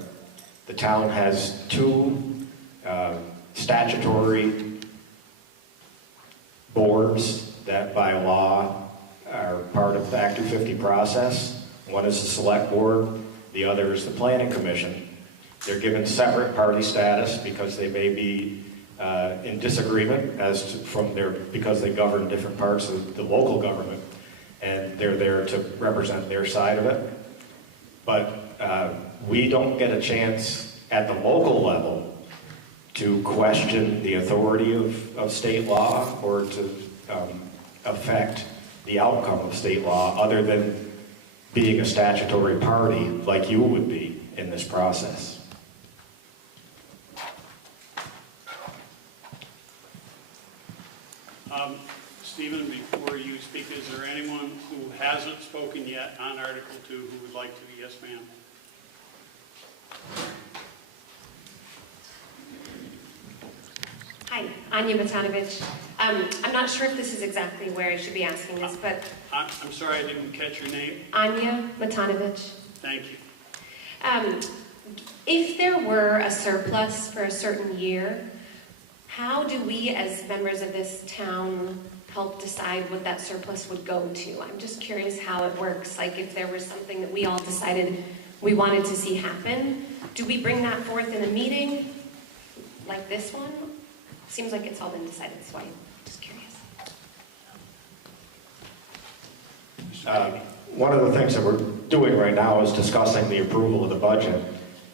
The town has 2 statutory boards that by law are part of the Act 250 process. One is the select board, the other is the planning commission. They're given separate party status because they may be in disagreement because they govern different parts of the local government, and they're there to represent their side of it. But we don't get a chance at the local level to question the authority of state law or to affect the outcome of state law other than being a statutory party like you would be in this process. Stephen, before you speak, is there anyone who hasn't spoken yet on Article 2 who would like to? Yes, ma'am. Hi, Anya Matanovich. I'm not sure if this is exactly where I should be asking this, but... I'm sorry, I didn't catch your name. Anya Matanovich. Thank you. If there were a surplus for a certain year, how do we as members of this town help decide what that surplus would go to? I'm just curious how it works. Like if there was something that we all decided we wanted to see happen, do we bring that forth in a meeting like this one? Seems like it's all been decided, so I'm just curious. One of the things that we're doing right now is discussing the approval of the budget.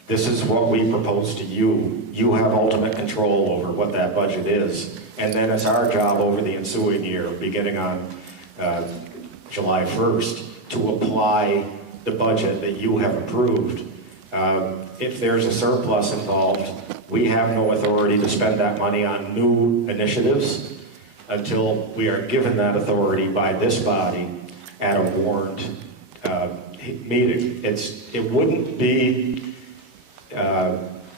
This is what we propose to you. You have ultimate control over what that budget is. And then it's our job over the ensuing year, beginning on July 1st, to apply the budget that you have approved. If there's a surplus involved, we have no authority to spend that money on new initiatives until we are given that authority by this body at a warned meeting. It wouldn't be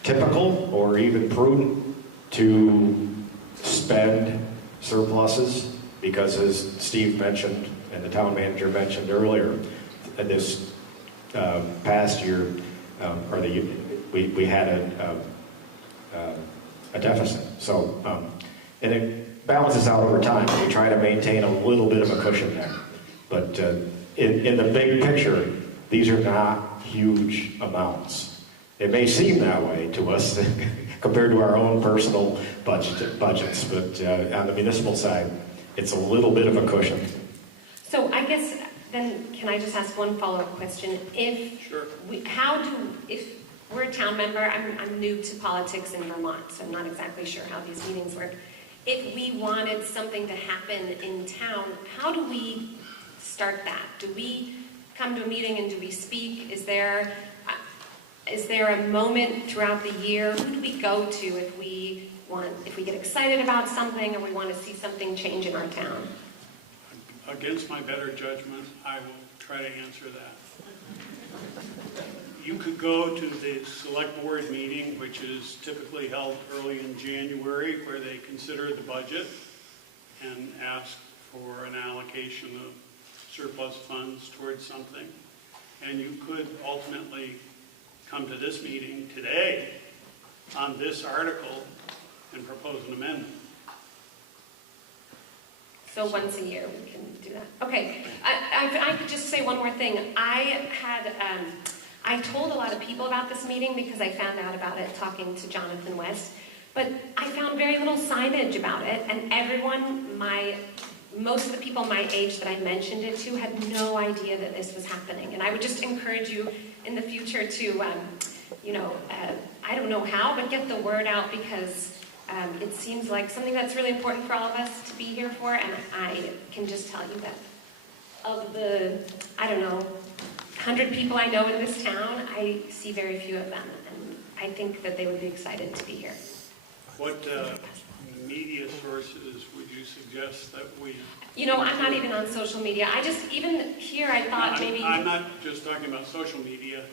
typical or even prudent to spend surpluses because, as Steve mentioned and the town manager mentioned earlier, this past year, we had a deficit. So, and it balances out over time. We try to maintain a little bit of a cushion there. But in the big picture, these are not huge amounts. It may seem that way to us compared to our own personal budgets, but on the municipal side, it's a little bit of a cushion. So I guess then, can I just ask one follow-up question? Sure. If we're a town member, I'm new to politics in Vermont, so I'm not exactly sure how these meetings work. If we wanted something to happen in town, how do we start that? Do we come to a meeting and do we speak? Is there a moment throughout the year? Who do we go to if we get excited about something or we want to see something change in our town? Against my better judgment, I will try to answer that. You could go to the select board meeting, which is typically held early in January, where they consider the budget and ask for an allocation of surplus funds towards something. And you could ultimately come to this meeting today on this article and propose an amendment. So once a year we can do that. Okay, I could just say one more thing. I told a lot of people about this meeting because I found out about it talking to Jonathan West, but I found very little signage about it, and most of the people my age that I mentioned it to had no idea that this was happening. And I would just encourage you in the future to, I don't know how, but get the word out because it seems like something that's really important for all of us to be here for, and I can just tell you that of the, 100 people I know in this town, I see very few of them, and I think that they would be excited to be here. What media sources would you suggest that we... I'm not even on social media. Even here, I thought maybe... I'm not just talking about social media.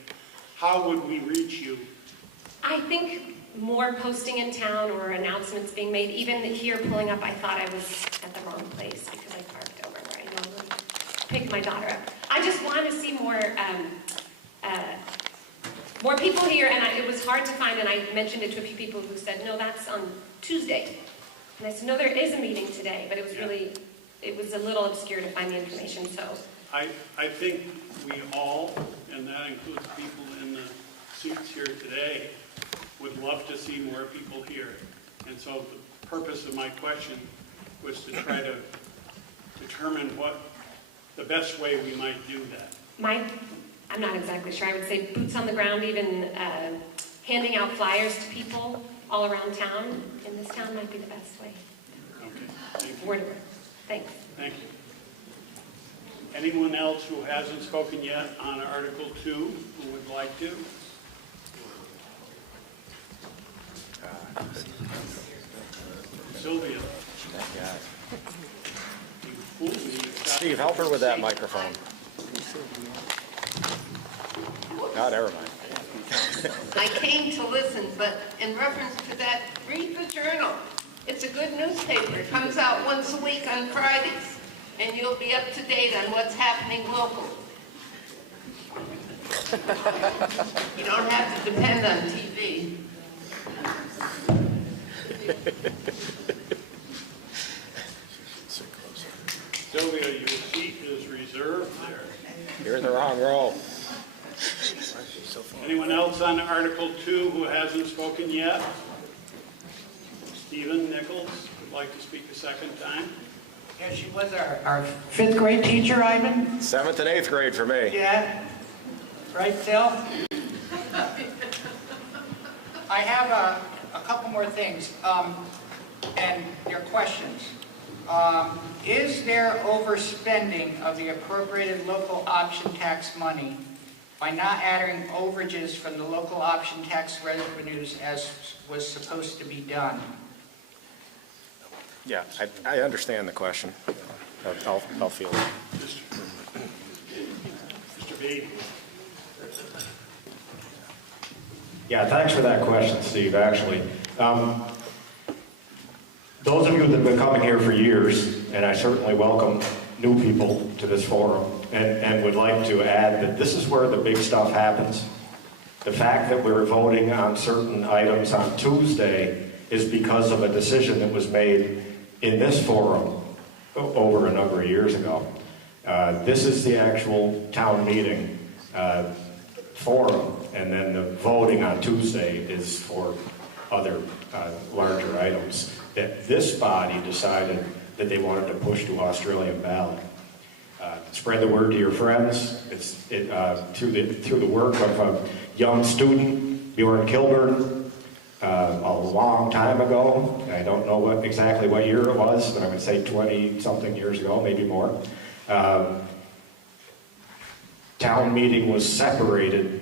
How would we reach you? I think more posting in town or announcements being made. Even here pulling up, I thought I was at the wrong place because I parked over where I normally pick my daughter up. I just want to see more people here, and it was hard to find, and I mentioned it to a few people who said, no, that's on Tuesday. And I said, no, there is a meeting today, but it was a little obscure to find the information, so. I think we all, and that includes people in the seats here today, would love to see more people here. And so the purpose of my question was to try to determine what the best way we might do that. I'm not exactly sure. I would say boots on the ground, even handing out flyers to people all around town in this town might be the best way. Okay, thank you. Word to word. Thanks. Thank you. Anyone else who hasn't spoken yet on Article 2 who would like to? Sylvia. You fooled me. Steve, help her with that microphone. No, never mind. I came to listen, but in reference to that, read the Journal. It's a good newspaper. It comes out once a week on Fridays, and you'll be up to date on what's happening locally. You don't have to depend on TV. Sylvia, your seat is reserved there. You're in the wrong row. Anyone else on Article 2 who hasn't spoken yet? Stephen Nichols would like to speak a second time. Yeah, she was our 5th grade teacher, Ivan. 7th and 8th grade for me. Yeah, right, Phil? I have a couple more things, and your questions. Is there overspending of the appropriated local option tax money by not adding overages from the local option tax revenues as was supposed to be done? Yeah, I understand the question. I'll field it. Mr. B. Yeah, thanks for that question, Steve, actually. Those of you that have been coming here for years, and I certainly welcome new people to this forum, and would like to add that this is where the big stuff happens. The fact that we're voting on certain items on Tuesday is because of a decision that was made in this forum over a number of years ago. This is the actual town meeting forum, and then the voting on Tuesday is for other larger items that this body decided that they wanted to push to Australian ballot. Spread the word to your friends. Through the work of a young student, Bjorn Kilburn, a long time ago. I don't know exactly what year it was, but I would say 20-something years ago, maybe more. Town meeting was separated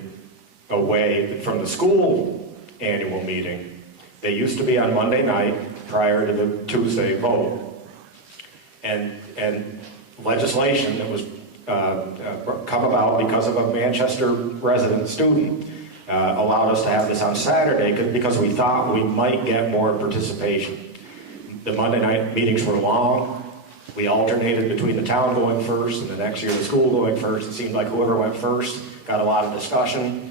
away from the school annual meeting. They used to be on Monday night prior to the Tuesday vote. And legislation that was come about because of a Manchester resident student allowed us to have this on Saturday because we thought we might get more participation. The Monday night meetings were long. We alternated between the town going first and the next year the school going first. It seemed like whoever went first got a lot of discussion.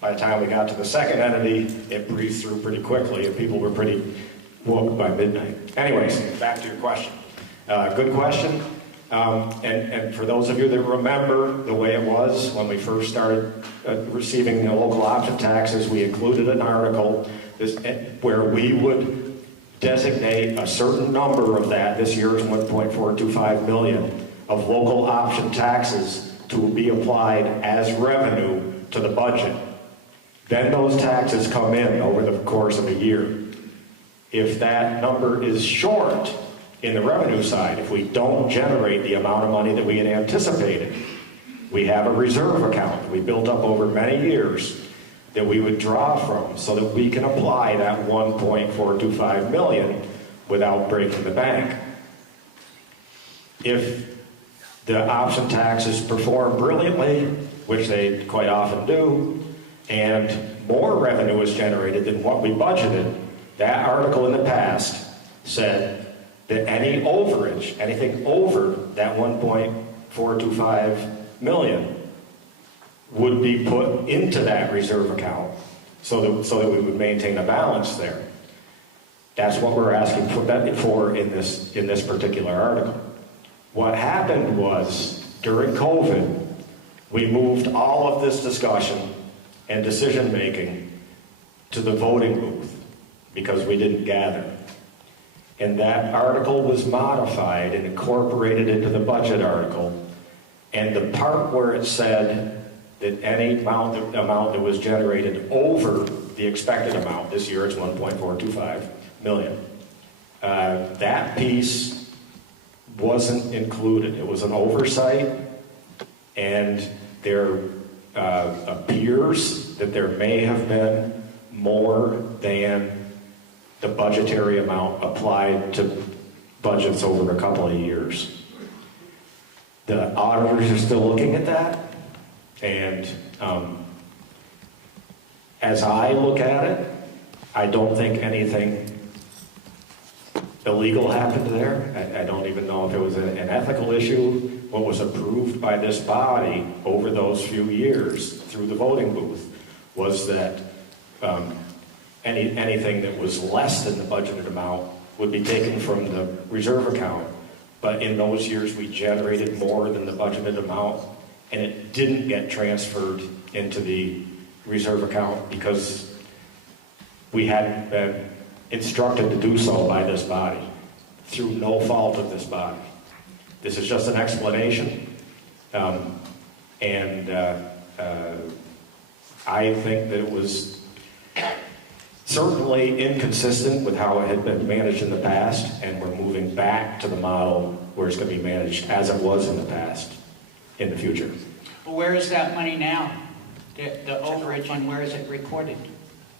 By the time we got to the second entity, it breezed through pretty quickly and people were pretty woke by midnight. Anyways, back to your question. Good question. And for those of you that remember the way it was when we first started receiving the local option taxes, we included an article where we would designate a certain number of that, this year's 1.425 million, of local option taxes to be applied as revenue to the budget. Then those taxes come in over the course of a year. If that number is short in the revenue side, if we don't generate the amount of money that we had anticipated, we have a reserve account we built up over many years that we would draw from so that we can apply that 1.425 million without breaking the bank. If the option taxes perform brilliantly, which they quite often do, and more revenue is generated than what we budgeted, that article in the past said that any overage, anything over that 1.425 million would be put into that reserve account so that we would maintain a balance there. That's what we're asking for in this particular article. What happened was, during COVID, we moved all of this discussion and decision-making to the voting booth because we didn't gather. And that article was modified and incorporated into the budget article. And the part where it said that any amount that was generated over the expected amount, this year it's 1.425 million, that piece wasn't included. It was an oversight, and there appears that there may have been more than the budgetary amount applied to budgets over a couple of years. The auditors are still looking at that, and as I look at it, I don't think anything illegal happened there. I don't even know if it was an ethical issue. What was approved by this body over those few years through the voting booth was that anything that was less than the budgeted amount would be taken from the reserve account. But in those years, we generated more than the budgeted amount, and it didn't get transferred into the reserve account because we hadn't been instructed to do so by this body, through no fault of this body. This is just an explanation, and I think that it was certainly inconsistent with how it had been managed in the past, and we're moving back to the model where it's going to be managed as it was in the past, in the future. Well, where is that money now? The overage, and where is it recorded?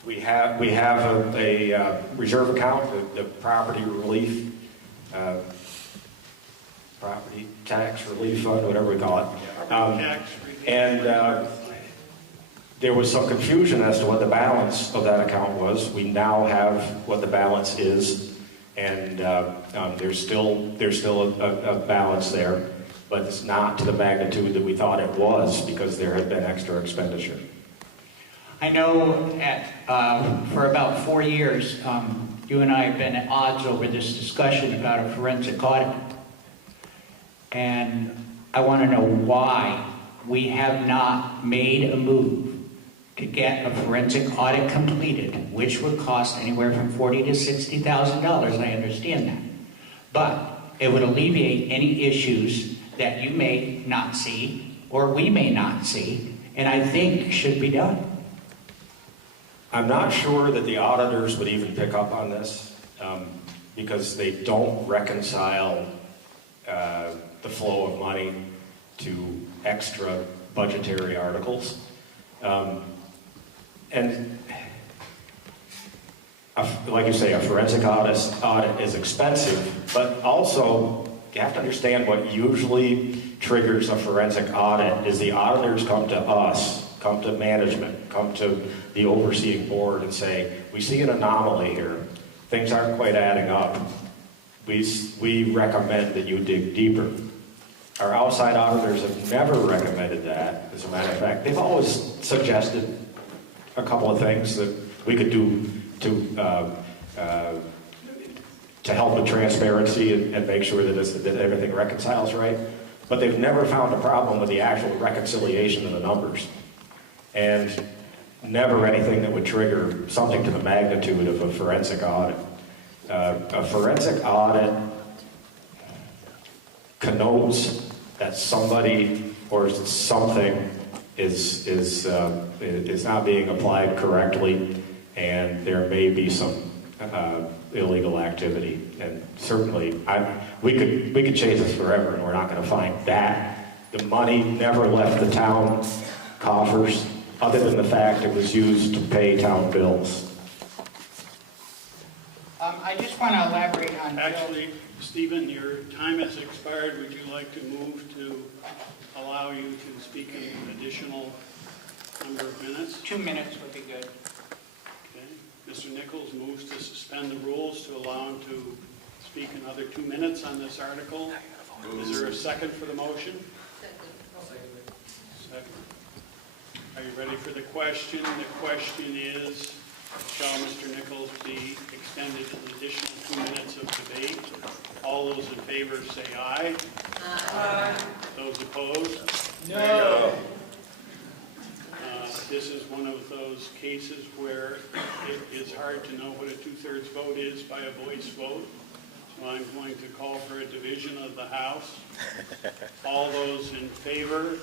We have a reserve account, the property relief, property tax relief fund, whatever we call it. Tax relief. And there was some confusion as to what the balance of that account was. We now have what the balance is, and there's still a balance there, but it's not to the magnitude that we thought it was because there had been extra expenditure. I know for about 4 years, you and I have been at odds over this discussion about a forensic audit. And I want to know why we have not made a move to get a forensic audit completed, which would cost anywhere from $40,000 to $60,000, I understand that. But it would alleviate any issues that you may not see, or we may not see, and I think should be done. I'm not sure that the auditors would even pick up on this because they don't reconcile the flow of money to extra budgetary articles. And like you say, a forensic audit is expensive, but also you have to understand what usually triggers a forensic audit is the auditors come to us, come to management, come to the overseeing board and say, we see an anomaly here. Things aren't quite adding up. We recommend that you dig deeper. Our outside auditors have never recommended that. As a matter of fact, they've always suggested a couple of things that we could do to help with transparency and make sure that everything reconciles right. But they've never found a problem with the actual reconciliation of the numbers. And never anything that would trigger something to the magnitude of a forensic audit. A forensic audit connotes that somebody or something is not being applied correctly, and there may be some illegal activity. And certainly, we could chase this forever, and we're not going to find that. The money never left the town coffers, other than the fact it was used to pay town bills. I just want to elaborate on... Actually, Stephen, your time has expired. Would you like to move to allow you to speak an additional number of minutes? 2 minutes would be good. Okay. Mr. Nichols moves to suspend the rules to allow him to speak another 2 minutes on this article. Is there a second for the motion? Second. Are you ready for the question? The question is, shall Mr. Nichols be extended an additional 2 minutes of debate? All those in favor say aye. Aye. Those opposed? No. This is one of those cases where it is hard to know what a 2/3 vote is by a voice vote. So I'm going to call for a division of the House. All those in favor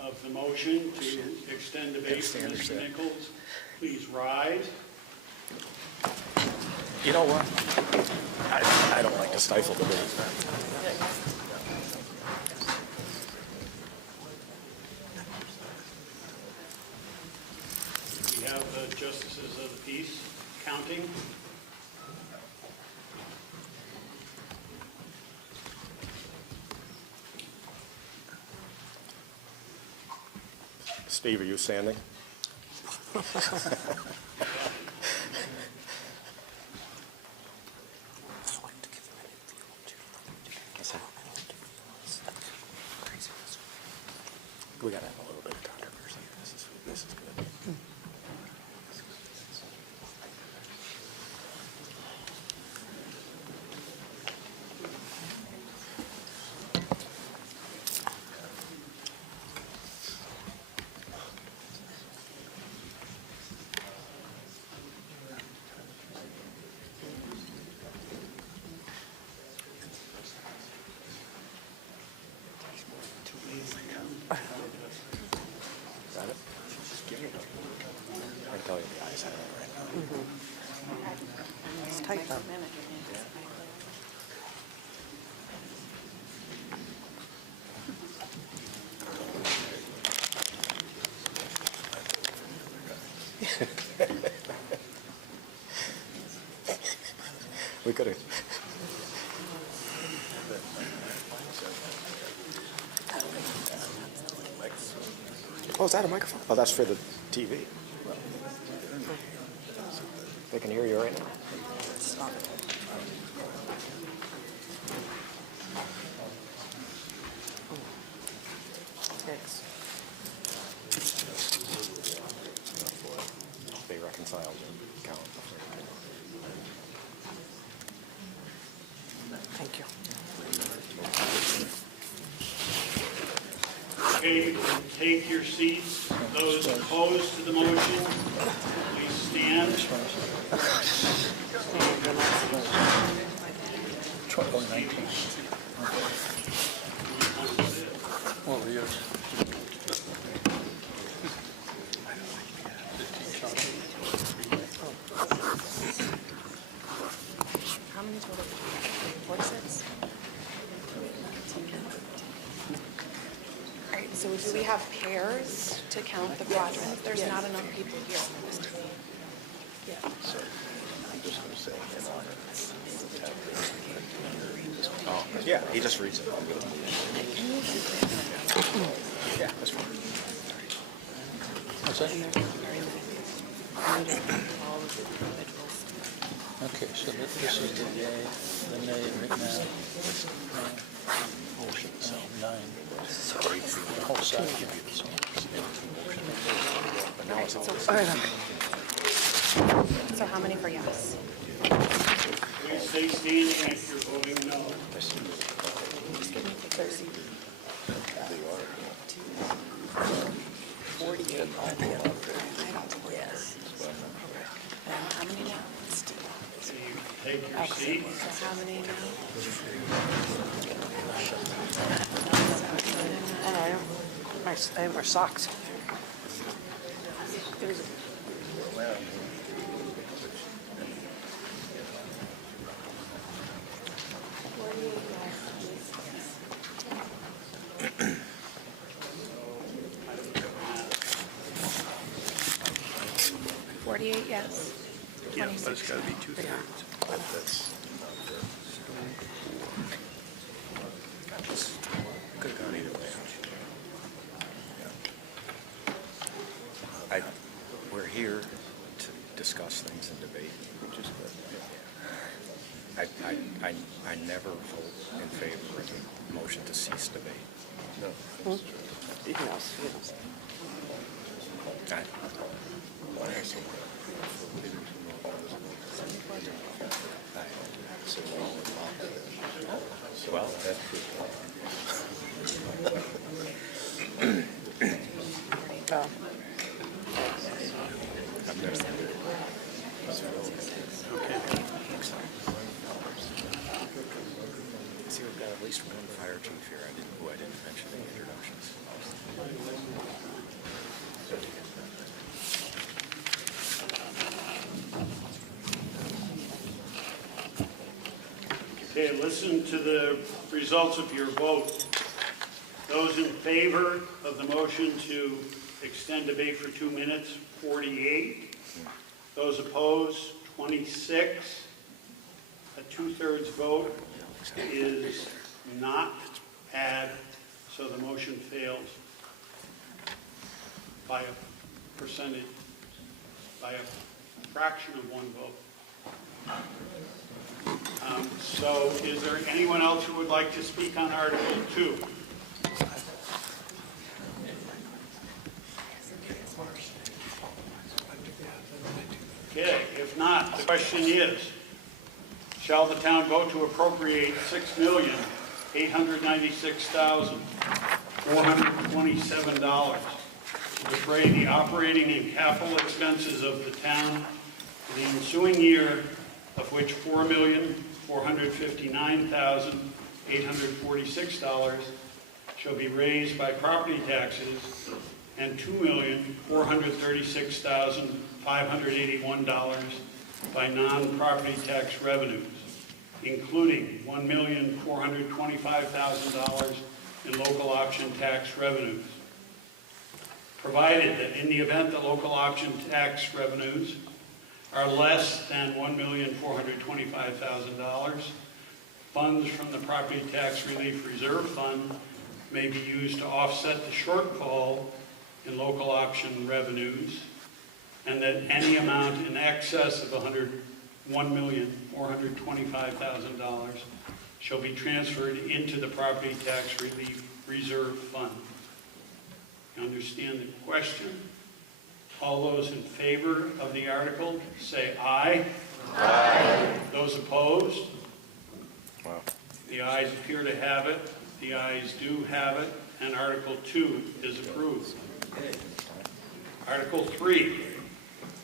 of the motion to extend debate for Mr. Nichols, please rise. You know what? I don't like to stifle debate. We have the justices of the peace counting. Steve, are you standing? We gotta have a little bit of controversy. This is good. typo. We could have. Oh, is that a microphone? Oh, that's for the TV. They can hear you right now. They reconciled and count. Thank you. Okay, you can take your seats. Those opposed to the motion, please stand. How many total? 46? All right, so do we have pairs to count the quadrants? There's not enough people here. Oh, yeah, he just reads it. Yeah, that's fine. What's that? All of the individuals. Okay, so this is the yay, the nay right now. Nine. The whole side give you the same. All right, so how many for yes? Please stay standing if you're voting no. Just give me 30. 48 altogether. Yes. And how many now? So you take your seat. So how many now? I have more socks. Yes. Yeah, but it's got to be 2/3. That's could have gone either way. We're here to discuss things and debate. I never vote in favor of a motion to cease debate. No. Yes. Well, that's See, we've got at least one fire chief here who I didn't mention in the introductions. Okay, listen to the results of your vote. Those in favor of the motion to extend debate for 2 minutes, 48. Those opposed, 26. A 2/3 vote is not had, so the motion fails by a percentage, by a fraction of one vote. So is there anyone else who would like to speak on Article 2? Okay, if not, the question is, shall the town vote to appropriate $6,896,427 to defray the operating and capital expenses of the town for the ensuing year, of which $4,459,846 shall be raised by property taxes and $2,436,581 by non-property tax revenues, including $1,425,000 in local option tax revenues. Provided that in the event that local option tax revenues are less than $1,425,000, funds from the Property Tax Relief Reserve Fund may be used to offset the shortfall in local option revenues, and that any amount in excess of $1,425,000 shall be transferred into the Property Tax Relief Reserve Fund. You understand the question? All those in favor of the article say aye. Aye. Those opposed? Wow. The ayes appear to have it. The ayes do have it. And Article 2 is approved. Article 3.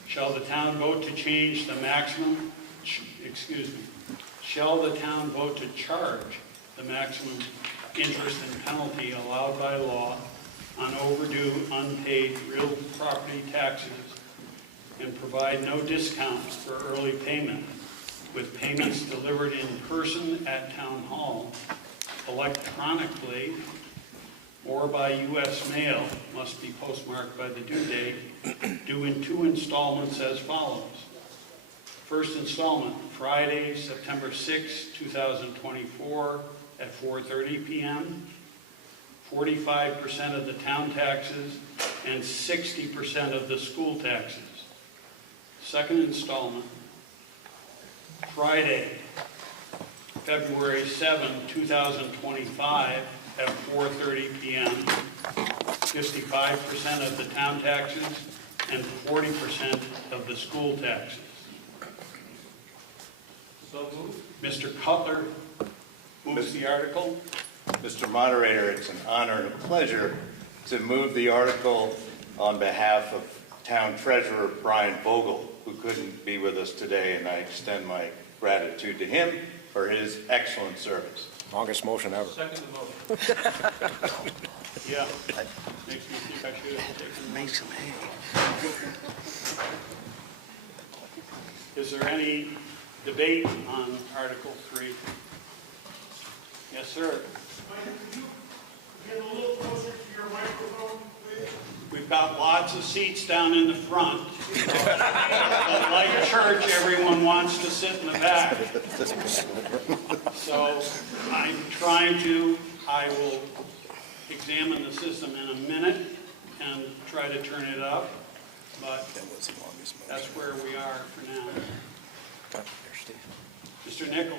Shall the town vote to change the maximum, shall the town vote to charge the maximum interest and penalty allowed by law on overdue unpaid real property taxes and provide no discounts for early payment, with payments delivered in person at Town Hall, electronically, or by U.S. mail, must be postmarked by the due date, due in 2 installments as follows. First installment, Friday, September 6, 2024 at 4:30 p.m., 45% of the town taxes and 60% of the school taxes. Second installment, Friday, February 7, 2025 at 4:30 p.m., 55% of the town taxes and 40% of the school taxes. So moved. Mr. Cutler moves the article. Mr. Moderator, it's an honor and a pleasure to move the article on behalf of Town Treasurer Brian Vogel, who couldn't be with us today, and I extend my gratitude to him for his excellent service. Longest motion ever. Second the motion. Yeah. Makes me think I should have taken. Make some hay. Is there any debate on Article 3? Yes, sir. Could you get a little closer to your microphone, please? We've got lots of seats down in the front. But like church, everyone wants to sit in the back. So I'm trying to, I will examine the system in a minute and try to turn it up, but that's where we are for now. Mr. Nichols.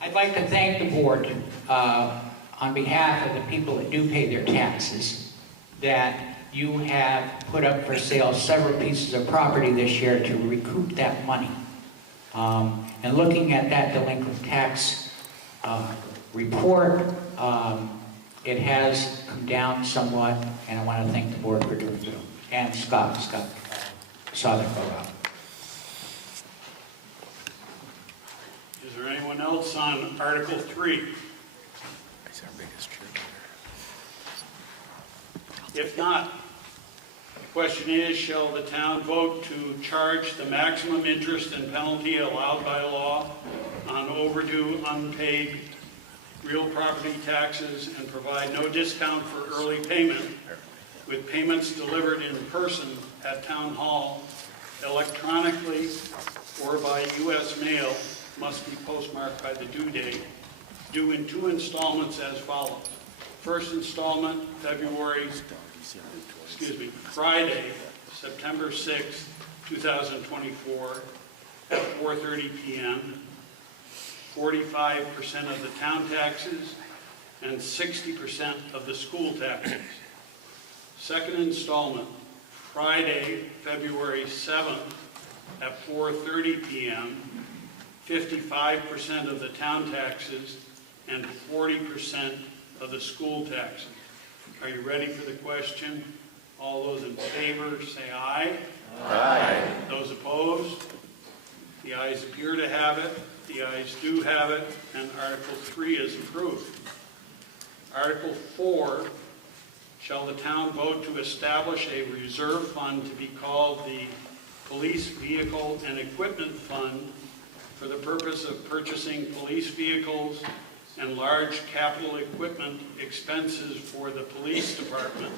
I'd like to thank the board on behalf of the people that do pay their taxes, that you have put up for sale several pieces of property this year to recoup that money. And looking at that delinquent tax report, it has come down somewhat, and I want to thank the board for doing so. And Scott saw that go out. Is there anyone else on Article 3? He's our biggest cheerleader. If not, the question is, shall the town vote to charge the maximum interest and penalty allowed by law on overdue unpaid real property taxes and provide no discount for early payment, with payments delivered in person at Town Hall, electronically, or by U.S. mail, must be postmarked by the due date, due in 2 installments as follows. First installment, Friday, September 6, 2024 at 4:30 p.m., 45% of the town taxes and 60% of the school taxes. Second installment, Friday, February 7th at 4:30 p.m., 55% of the town taxes and 40% of the school taxes. Are you ready for the question? All those in favor say aye. Aye. Those opposed? The ayes appear to have it. The ayes do have it, and Article 3 is approved. Article 4, shall the town vote to establish a reserve fund to be called the Police Vehicle and Equipment Fund for the purpose of purchasing police vehicles and large capital equipment expenses for the police department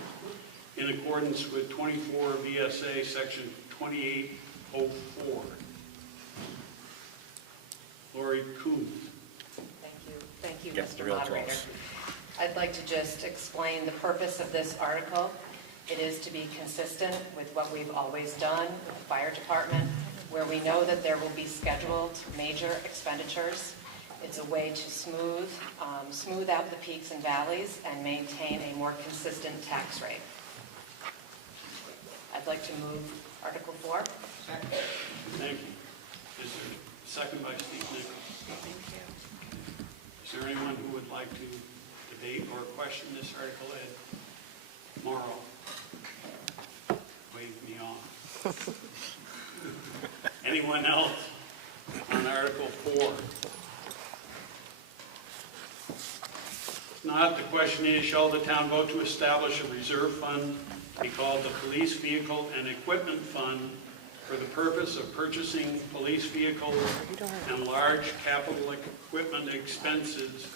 in accordance with 24 VSA Section 2804. Lori Coombs. Thank you, Get Mr. real Moderator. close. I'd like to just explain the purpose of this article. It is to be consistent with what we've always done with the fire department, where we know that there will be scheduled major expenditures. It's a way to smooth out the peaks and valleys and maintain a more consistent tax rate. I'd like to move Article 4. Thank you. Is there a second by Steve Nichols? Thank you. Is there anyone who would like to debate or question this article? Ed Morrow? Wave me off. Anyone else on Article 4? If not, the question is, shall the town vote to establish a reserve fund be called the Police Vehicle and Equipment Fund for the purpose of purchasing police vehicles and large capital equipment expenses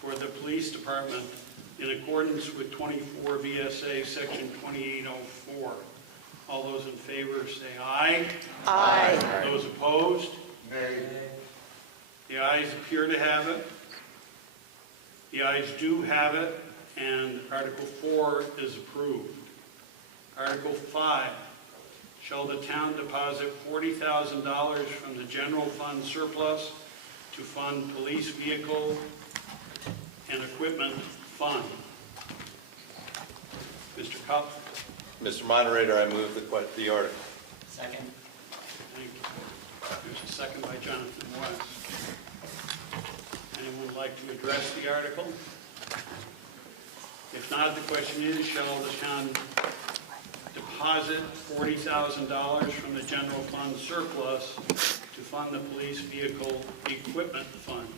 for the police department in accordance with 24 VSA Section 2804. All those in favor say aye. Aye. Those opposed? Nay. The ayes appear to have it. The ayes do have it, and Article 4 is approved. Article 5, shall the town deposit $40,000 from the general fund surplus to fund police vehicle and equipment fund? Mr. Cupp? Mr. Moderator, I move the article. Second. Thank you. There's a second by Jonathan West. Anyone like to address the article? If not, the question is, shall the town deposit $40,000 from the general fund surplus to fund the police vehicle equipment fund?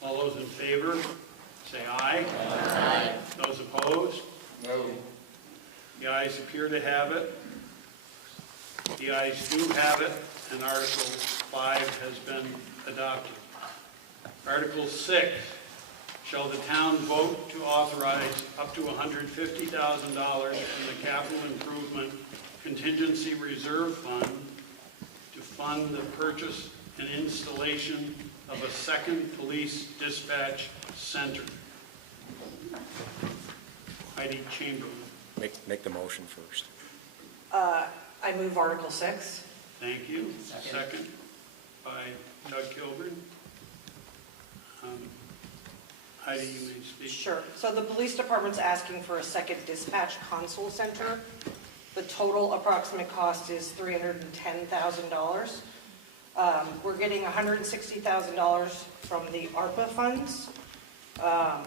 All those in favor, say aye. Aye. Those opposed? No. The ayes appear to have it. The ayes do have it, and Article 5 has been adopted. Article 6, shall the town vote to authorize up to $150,000 from the Capital Improvement Contingency Reserve Fund to fund the purchase and installation of a second police dispatch center? Heidi Chamberlain. Make the motion first. I move Article 6. Thank you. Second by Doug Kilburn. Heidi, you may speak. Sure. So the police department's asking for a second dispatch console center. The total approximate cost is $310,000. We're getting $160,000 from the ARPA funds,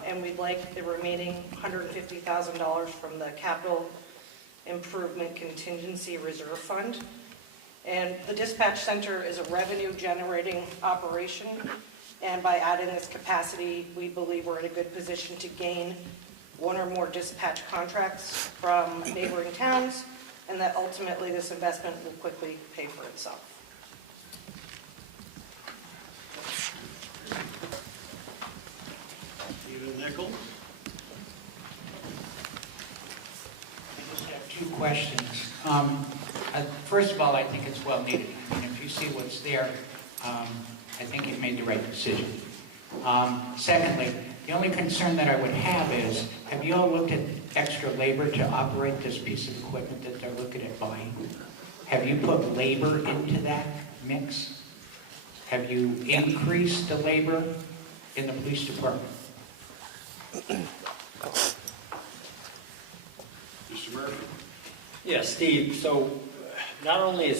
and we'd like the remaining $150,000 from the Capital Improvement Contingency Reserve Fund. And the dispatch center is a revenue-generating operation, and by adding this capacity, we believe we're in a good position to gain one or more dispatch contracts from neighboring towns, and that ultimately this investment will quickly pay for itself. Stephen Nichols. I just have two questions. First of all, I think it's well needed. I mean, if you see what's there, I think you made the right decision. Secondly, the only concern that I would have is, have you all looked at extra labor to operate this piece of equipment that they're looking at buying? Have you put labor into that mix? Have you increased the labor in the police department? Mr. Murphy. Yeah, Steve, so not only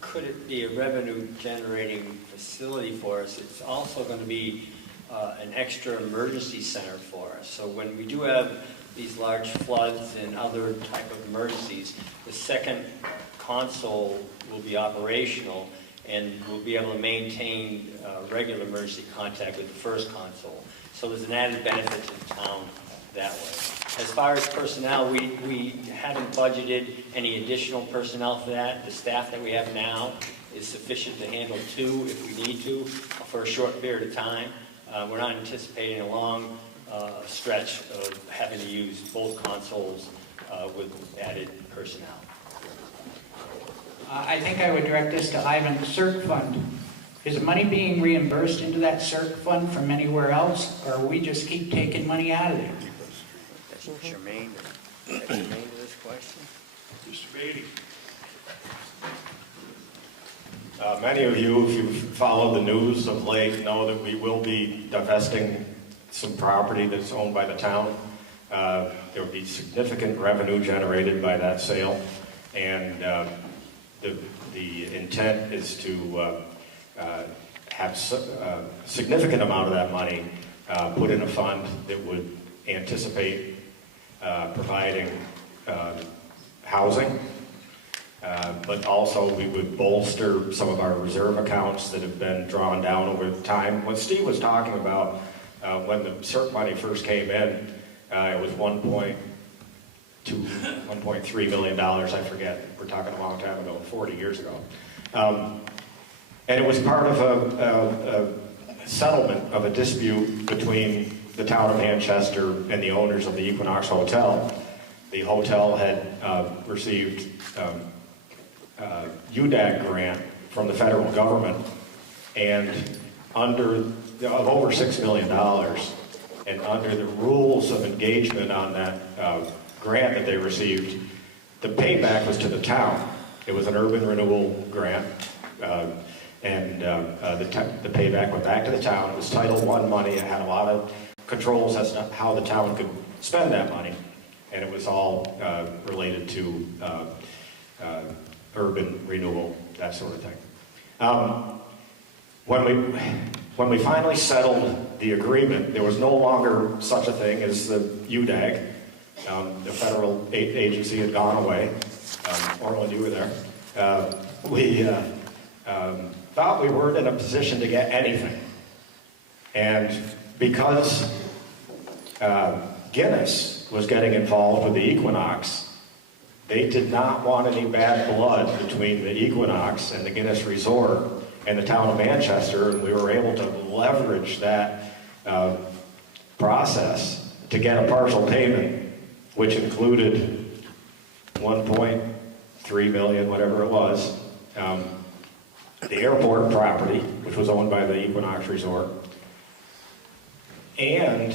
could it be a revenue-generating facility for us, it's also going to be an extra emergency center for us. So when we do have these large floods and other type of emergencies, the second console will be operational, and we'll be able to maintain regular emergency contact with the first console. So there's an added benefit to the town that way. As far as personnel, we haven't budgeted any additional personnel for that. The staff that we have now is sufficient to handle 2 if we need to for a short period of time. We're not anticipating a long stretch of having to use both consoles with added personnel. I think I would direct this to Ivan. The CERC fund. Is money being reimbursed into that CERC fund from anywhere else, or we just keep taking money out of there? That's germane to this question. Mr. Beatty. Many of you, if you've followed the news of late, know that we will be divesting some property that's owned by the town. There will be significant revenue generated by that sale, and the intent is to have a significant amount of that money put in a fund that would anticipate providing housing. But also we would bolster some of our reserve accounts that have been drawn down over time. What Steve was talking about, when the CERC money first came in, it was $1.3 million, I forget. We're talking a long time ago, 40 years ago. And it was part of a settlement of a dispute between the town of Manchester and the owners of the Equinox Hotel. The hotel had received UDAG grant from the federal government, and of over $6 million, and under the rules of engagement on that grant that they received, the payback was to the town. It was an urban renewal grant, and the payback went back to the town. It was Title I money. It had a lot of controls as to how the town could spend that money, and it was all related to urban renewal, that sort of thing. When we finally settled the agreement, there was no longer such a thing as the UDAG. The federal agency had gone away. Orland, you were there. We thought we weren't in a position to get anything. And because Guinness was getting involved with the Equinox, they did not want any bad blood between the Equinox and the Guinness Resort and the town of Manchester, and we were able to leverage that process to get a partial payment, which included 1.3 million, whatever it was, the airport property, which was owned by the Equinox Resort, and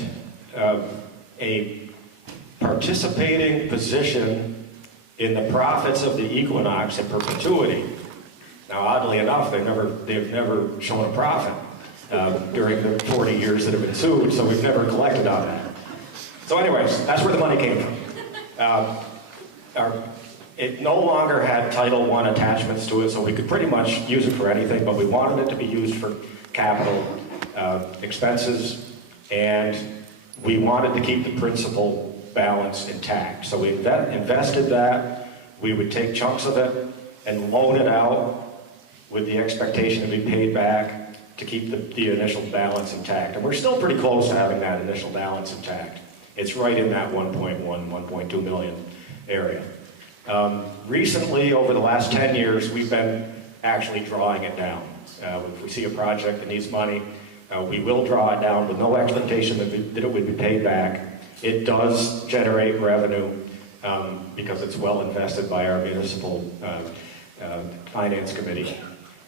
a participating position in the profits of the Equinox in perpetuity. Now, oddly enough, they've never shown a profit during the 40 years that have ensued, so we've never collected on that. So anyways, that's where the money came from. It no longer had Title I attachments to it, so we could pretty much use it for anything, but we wanted it to be used for capital expenses, and we wanted to keep the principal balance intact. So we invested that. We would take chunks of it and loan it out with the expectation to be paid back to keep the initial balance intact. And we're still pretty close to having that initial balance intact. It's right in that 1.2 million area. Recently, over the last 10 years, we've been actually drawing it down. If we see a project that needs money, we will draw it down with no expectation that it would be paid back. It does generate revenue because it's well invested by our municipal finance committee.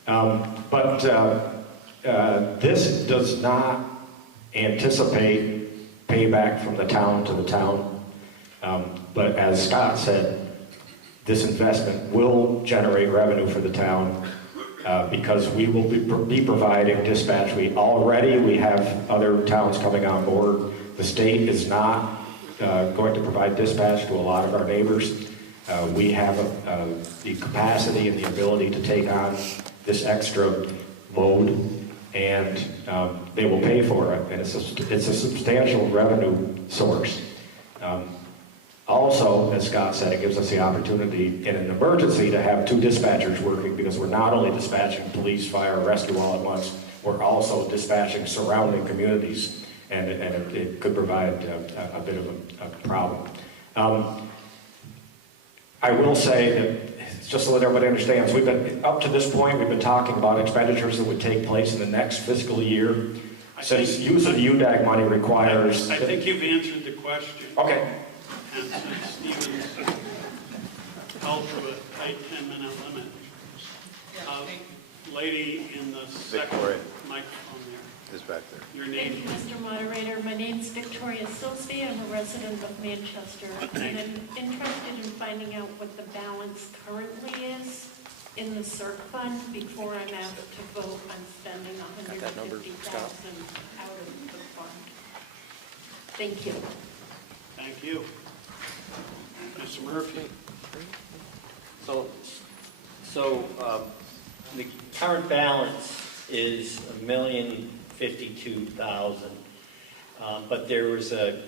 But this does not anticipate payback from the town to the town. But as Scott said, this investment will generate revenue for the town because we will be providing dispatch. We have other towns coming on board. The state is not going to provide dispatch to a lot of our neighbors. We have the capacity and the ability to take on this extra load, and they will pay for it, and it's a substantial revenue source. Also, as Scott said, it gives us the opportunity in an emergency to have 2 dispatchers working, because we're not only dispatching police, fire, rescue all at once, we're also dispatching surrounding communities and it could provide a bit of a problem. I will say that, just so that everybody understands, we've been, up to this point, we've been talking about expenditures that would take place in the next fiscal year. Since use of the UDAG money requires... I think you've answered the question. Okay. And since Stephen's held to a tight 10-minute limit, lady in the second Victoria. microphone there. Is back there. Your name? Thank you, Mr. Moderator. My name's Victoria Silsby. I'm a resident of Manchester, and I'm interested in finding out what the balance currently is in the CERC fund before I'm asked to vote on spending $150,000 out of the fund. Thank you. Thank you. Mr. Murphy? So the current balance is $1,052,000, but there was a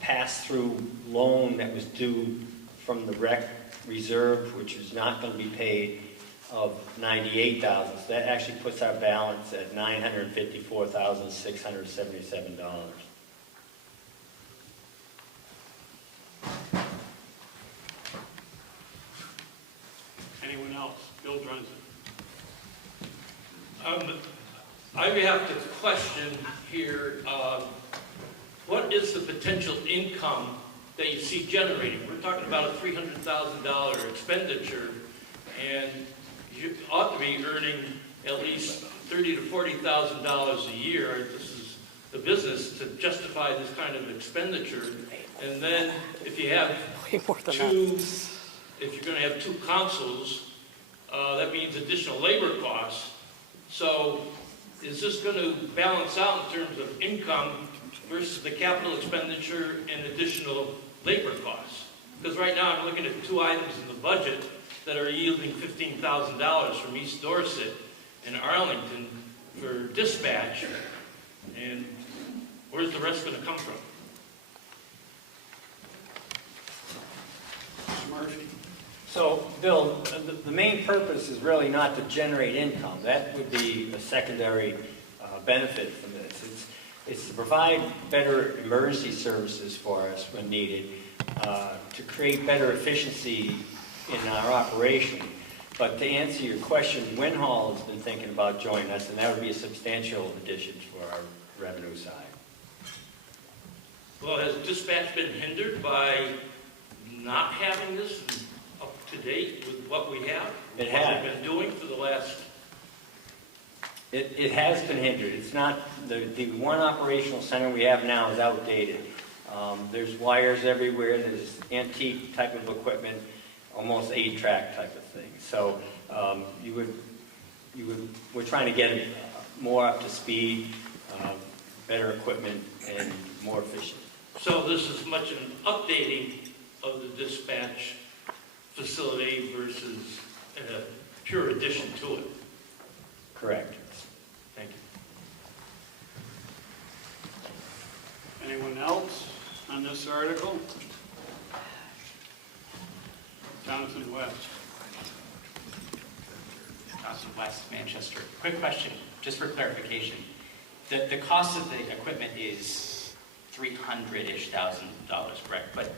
pass-through loan that was due from the rec reserve, which is not going to be paid, of $98,000. So that actually puts our balance at $954,677. Anyone else? Bill Drunzen. I have to question here, what is the potential income that you see generating? We're talking about a $300,000 expenditure, and you ought to be earning at least $30,000 to $40,000 a year. This is the business to justify this kind of expenditure. And then if you have if you're going to have two consoles, that means additional labor costs. So is this going to balance out in terms of income versus the capital expenditure and additional labor costs? Because right now I'm looking at two items in the budget that are yielding $15,000 from East Dorset and Arlington for dispatch. And where's the rest going to come from? Mr. Murphy? So, Bill, the main purpose is really not to generate income. That would be a secondary benefit from this. It's to provide better emergency services for us when needed, to create better efficiency in our operation. But to answer your question, Winhall has been thinking about joining us, and that would be a substantial addition to our revenue side. Well, has dispatch been hindered by not having this up to date with what we have? It has. What we've been doing for the last... It has been hindered. It's not, the one operational center we have now is outdated. There's wires everywhere, there's antique type of equipment, almost 8-track type of thing. So we're trying to get it more up to speed, better equipment, and more efficient. So this is much an updating of the dispatch facility versus a pure addition to it. Correct. Thank you. Anyone else on this article? Jonathan West. Jonathan West, Manchester. Quick question, just for clarification. The cost of the equipment is $300,000-ish, correct? But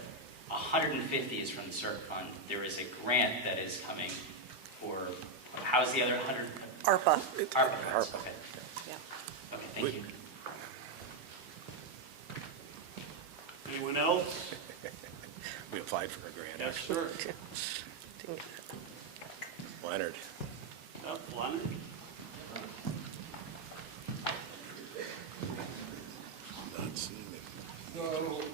$150 is from the CERC fund. There is a grant that is coming for, how's the other 100? ARPA. ARPA, okay. Yeah. Okay, thank you. Anyone else? We applied for a grant, Yes, actually. sir. Leonard. Yep, Leonard. No, I don't.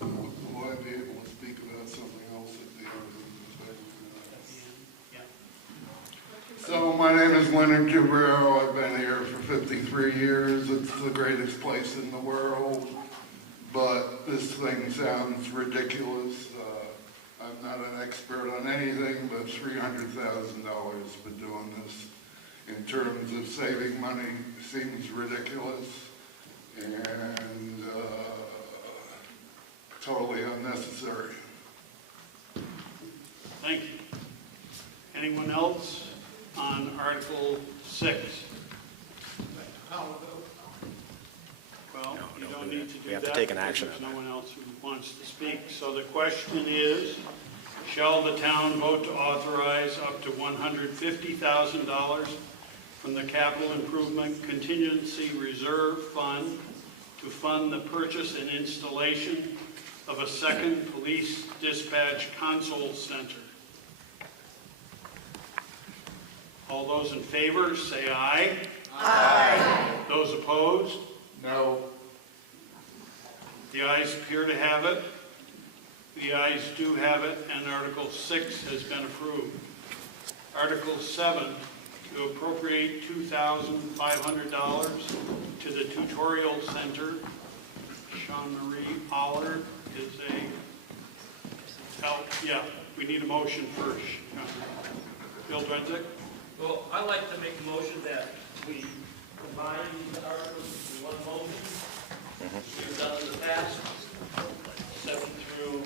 Will I be able to speak about something else at the end of the So my name is Leonard Gibrero. I've been here for 53 years. It's the greatest place in the world, but this thing sounds ridiculous. I'm not an expert on anything, but $300,000 for doing this in terms of saving money seems ridiculous and totally unnecessary. Thank you. Anyone else on Article 6? Well, you don't need to do that. We have to take an action because on there's no one else who wants to speak. So the question is, shall the town vote to authorize up to $150,000 from the Capital Improvement Contingency Reserve Fund to fund the purchase and installation of a second police dispatch console center? All those in favor, say aye. Aye. Those opposed? No. The ayes appear to have it. The ayes do have it, and Article 6 has been approved. Article 7, to appropriate $2,500 to the tutorial center. Sean Marie Allard is we need a motion first. Bill Drensick? Well, I'd like to make a motion that we combine these articles in one motion. We've done in the past, 7 through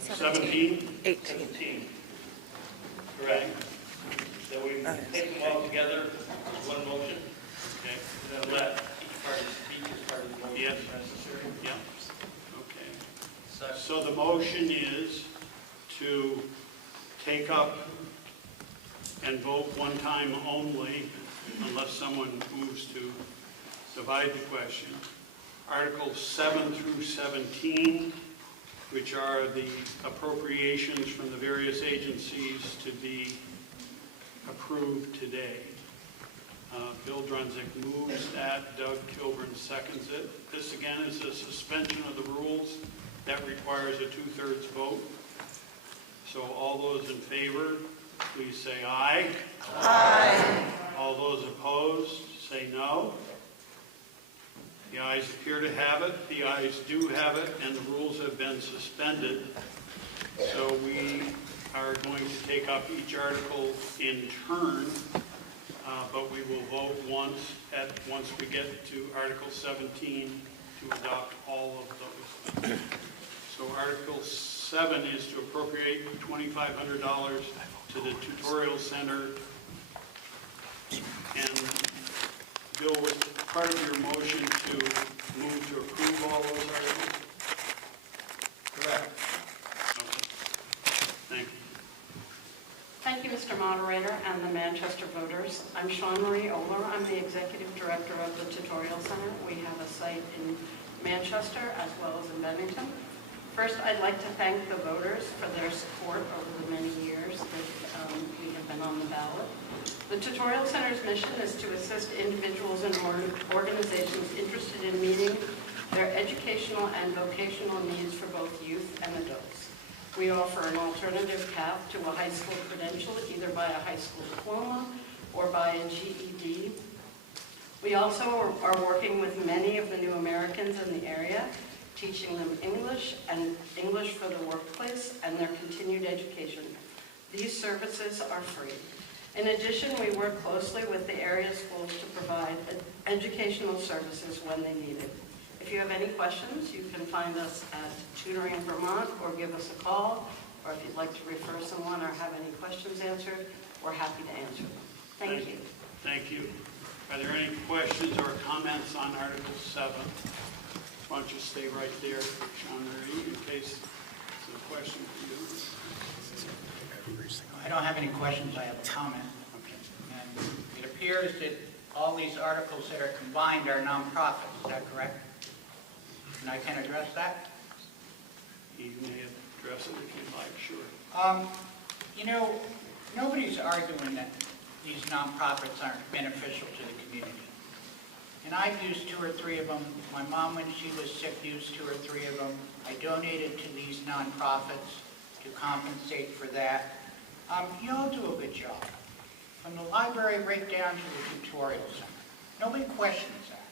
17? 18. 17. Correct. That we take them all together as one motion. Okay. And then let each party speak as part of the motion Yes. if necessary. Yeah. Okay. So the motion is to take up and vote one time only, unless someone moves to divide the question. Articles 7 through 17, which are the appropriations from the various agencies to be approved today. Bill Drunzick moves that. Doug Kilburn seconds it. This again is a suspension of the rules that requires a 2/3 vote. So all those in favor, please say aye. Aye. All those opposed, say no. The ayes appear to have it. The ayes do have it, and the rules have been suspended. So we are going to take up each article in turn, but we will vote once we get to Article 17 to adopt all of those. So Article 7 is to appropriate $2,500 to the tutorial center. And Bill, was part of your motion to move to approve all those articles? Correct. Okay. Thank you. Thank you, Mr. Moderator and the Manchester voters. I'm Sean Marie Oler. I'm the Executive Director of the Tutorial Center. We have a site in Manchester as well as in Bennington. First, I'd like to thank the voters for their support over the many years that we have been on the ballot. The Tutorial Center's mission is to assist individuals and organizations interested in meeting their educational and vocational needs for both youth and adults. We offer an alternative path to a high school credential, either by a high school diploma or by a GED. We also are working with many of the new Americans in the area, teaching them English and English for the workplace and their continued education. These services are free. In addition, we work closely with the area schools to provide educational services when they need it. If you have any questions, you can find us at Tutoring Vermont or give us a call, or if you'd like to refer someone or have any questions answered, we're happy to answer them. Thank you. Thank you. Are there any questions or comments on Article 7? Why don't you stay right there, Sean Marie, in case it's a question for you. I don't have any questions, I have a comment. And it appears that all these articles that are combined are nonprofits, is that correct? And I can address that? You may address it if you'd like, sure. You know, nobody's arguing that these nonprofits aren't beneficial to the community. And I've used 2 or 3 of them. My mom, when she was sick, used 2 or 3 of them. I donated to these nonprofits to compensate for that. You all do a good job. From the library right down to the tutorial center. Nobody questions that.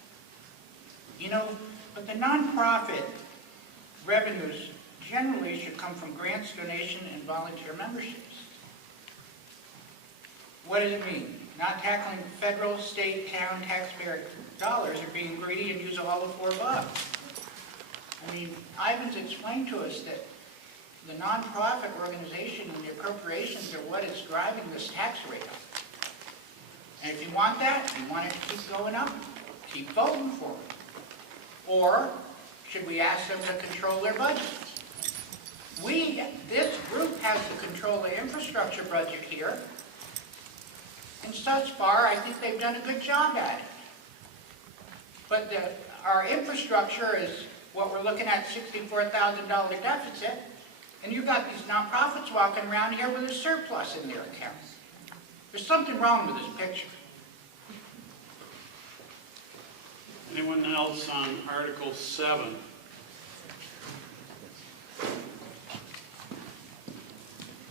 You know, but the nonprofit revenues generally should come from grants, donation, and volunteer memberships. What does it mean? Not tackling federal, state, town, taxpayer dollars, or being greedy and use all the $4. I mean, Ivan's explained to us that the nonprofit organization and the appropriations are what is driving this tax rate up. And if you want that, you want it to keep going up, keep voting for it. Or should we ask them to control their budget? This group has to control the infrastructure budget here. And thus far, I think they've done a good job at it. But our infrastructure is what we're looking at, $64,000 deficit. And you've got these nonprofits walking around here with a surplus in their accounts. There's something wrong with this picture. Anyone else on Article 7?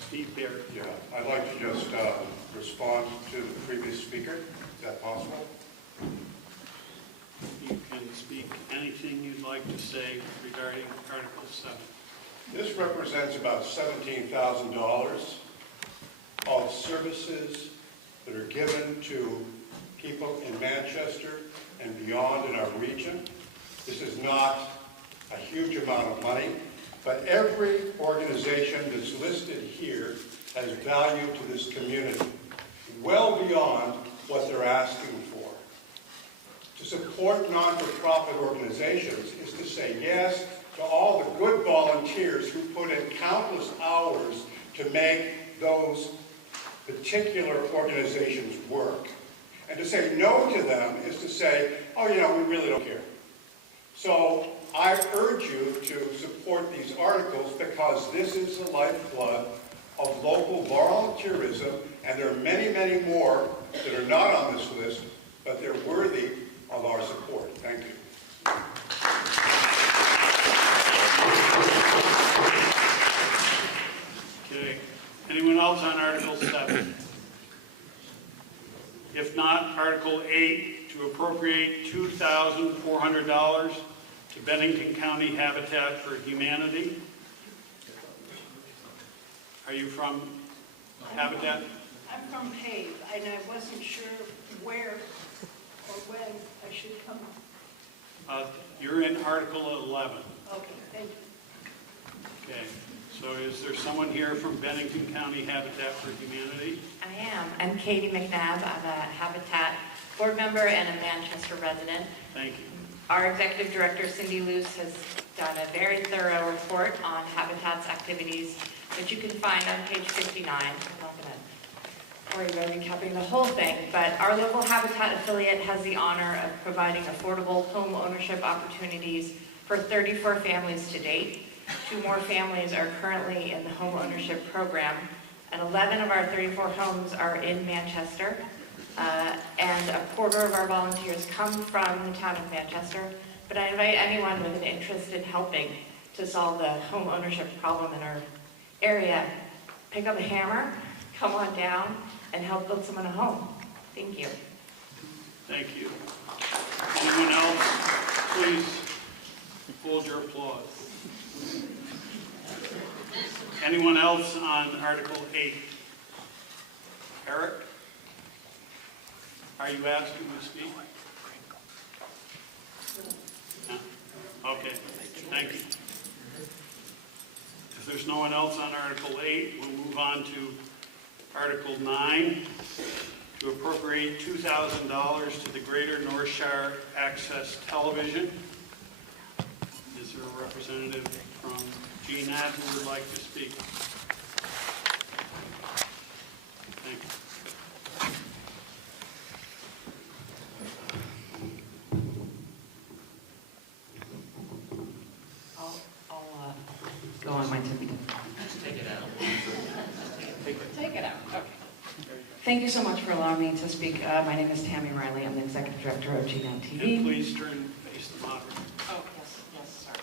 Steve Baird. Yeah, I'd like to just respond to the previous speaker. Is that possible? You can speak anything you'd like to say regarding Article 7. This represents about $17,000 of services that are given to people in Manchester and beyond in our region. This is not a huge amount of money, but every organization that's listed here has value to this community, well beyond what they're asking for. To support non-for-profit organizations is to say yes to all the good volunteers who put in countless hours to make those particular organizations work. And to say no to them is to say, oh, you know, we really don't care. So I urge you to support these articles because this is the lifeblood of local volunteerism, and there are many, many more that are not on this list, but they're worthy of our support. Thank you. Okay. Anyone else on Article 7? If not, Article 8, to appropriate $2,400 to Bennington County Habitat for Humanity. Are you from Habitat? I'm from PAVE, and I wasn't sure where or when I should come. You're in Article 11. Okay, thank you. Okay. So is there someone here from Bennington County Habitat for Humanity? I am. I'm Katie McNabb. I'm a Habitat board member and a Manchester resident. Thank you. Our executive director, Cindy Luce, has done a very thorough report on Habitat's activities, which you can find on page 59. I'm not going to worry about recapping the whole thing, but our local Habitat affiliate has the honor of providing affordable home ownership opportunities for 34 families to date. 2 more families are currently in the home ownership program, and 11 of our 34 homes are in Manchester, and a quarter of our volunteers come from the town of Manchester. But I invite anyone with an interest in helping to solve the home ownership problem in our area, pick up a hammer, come on down, and help build someone a home. Thank you. Thank you. Anyone else? Please hold your applause. Anyone else on Article 8? Eric? Are you asking to speak? No? Okay, thank you. If there's no one else on Article 8, we'll move on to Article 9, to appropriate $2,000 to the Greater North Shire Access Television. Is there a representative from GNAT who would like to speak? Thank you. I'll go on my tippy. Take it out. Take it out. Okay. Thank you so much for allowing me to speak. My name is Tammy Riley. I'm the executive director of GNAT TV. And please turn and face the moderator. Oh, yes, sir.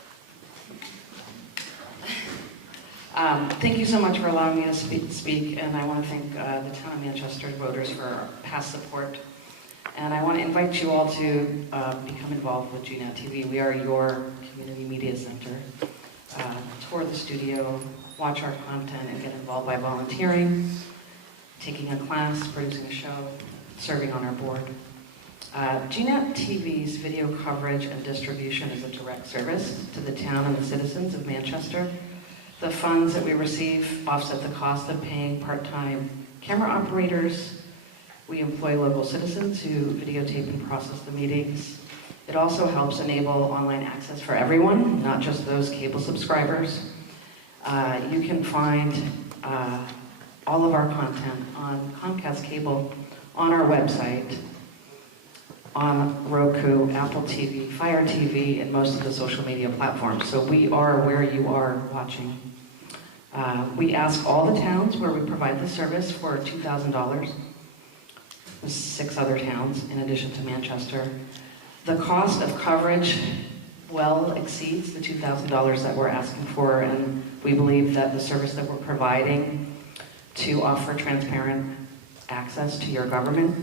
Thank you so much for allowing me to speak, and I want to thank the town of Manchester voters for past support. And I want to invite you all to become involved with GNAT TV. We are your community media center. Tour the studio, watch our content, and get involved by volunteering, taking a class, producing a show, serving on our board. GNAT TV's video coverage and distribution is a direct service to the town and the citizens of Manchester The funds that we receive offset the cost of paying part-time camera operators. We employ local citizens who videotape and process the meetings. It also helps enable online access for everyone, not just those cable subscribers. You can find all of our content on Comcast Cable on our website, on Roku, Apple TV, Fire TV, and most of the social media platforms. So we are where you are watching. We ask all the towns where we provide the service for $2,000. There's 6 other towns in addition to Manchester. The cost of coverage well exceeds the $2,000 that we're asking for, and we believe that the service that we're providing to offer transparent access to your government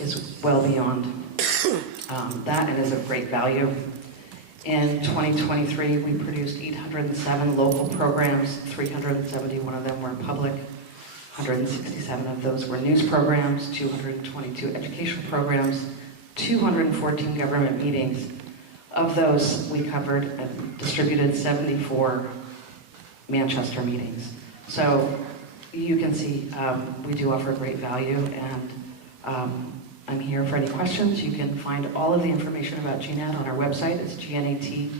is well beyond that and is of great value. In 2023, we produced 807 local programs. 371 of them were public. 167 of those were news programs, 222 education programs, 214 government meetings. Of those, we covered and distributed 74 Manchester meetings. So you can see we do offer great value, and I'm here for any questions. You can find all of the information about GNAT on our website. It's gnat-tv.org.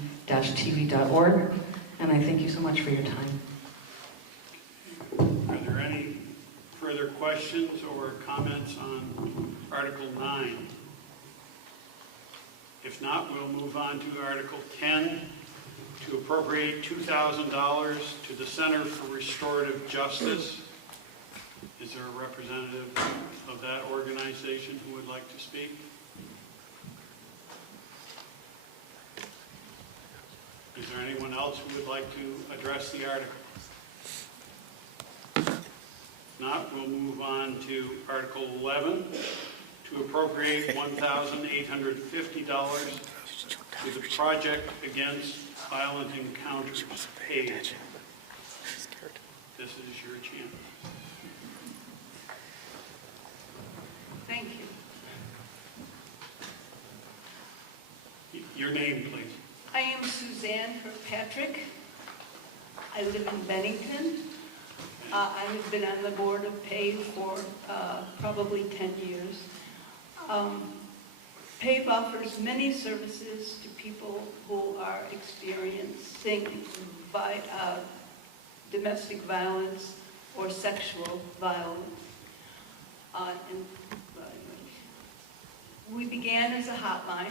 And I thank you so much for your time. Are there any further questions or comments on Article 9? If not, we'll move on to Article 10, to appropriate $2,000 to the Center for Restorative Justice. Is there a representative of that organization who would like to speak? Is there anyone else who would like to address the article? If not, we'll move on to Article 11, to appropriate $1,850 to the Project Against Violent Encounters page. This is your chance. Thank you. Your name, please. I am Suzanne Kirkpatrick. I live in Bennington. I have been on the board of PAVE for probably 10 years. PAVE offers many services to people who are experiencing domestic violence or sexual violence. We began as a hotline.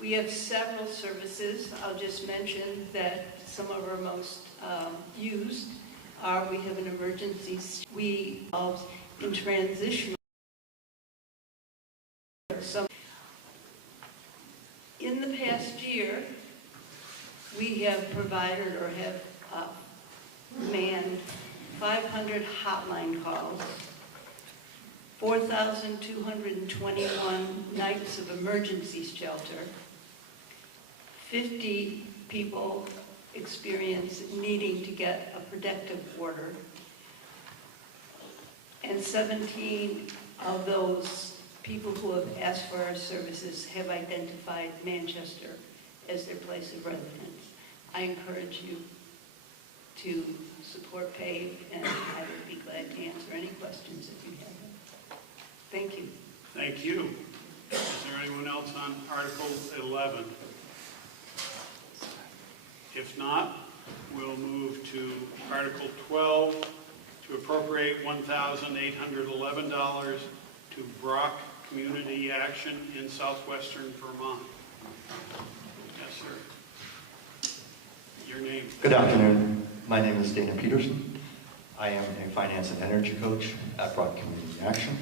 We have several services. I'll just mention that some of our most used are, we have an emergency. We involve in transition. In the past year, we have provided or have manned 500 hotline calls, 4,221 nights of emergency shelter, 50 people experience needing to get a protective order, and 17 of those people who have asked for our services have identified Manchester as their place of residence. I encourage you to support PAVE, and I would be glad to answer any questions if you have them. Thank you. Thank you. Is there anyone else on Article 11? If not, we'll move to Article 12, to appropriate $1,811 to Brock Community Action in southwestern Vermont. Yes, sir. Your name. Good afternoon. My name is Dana Peterson. I am a finance and energy coach at Brock Community Action.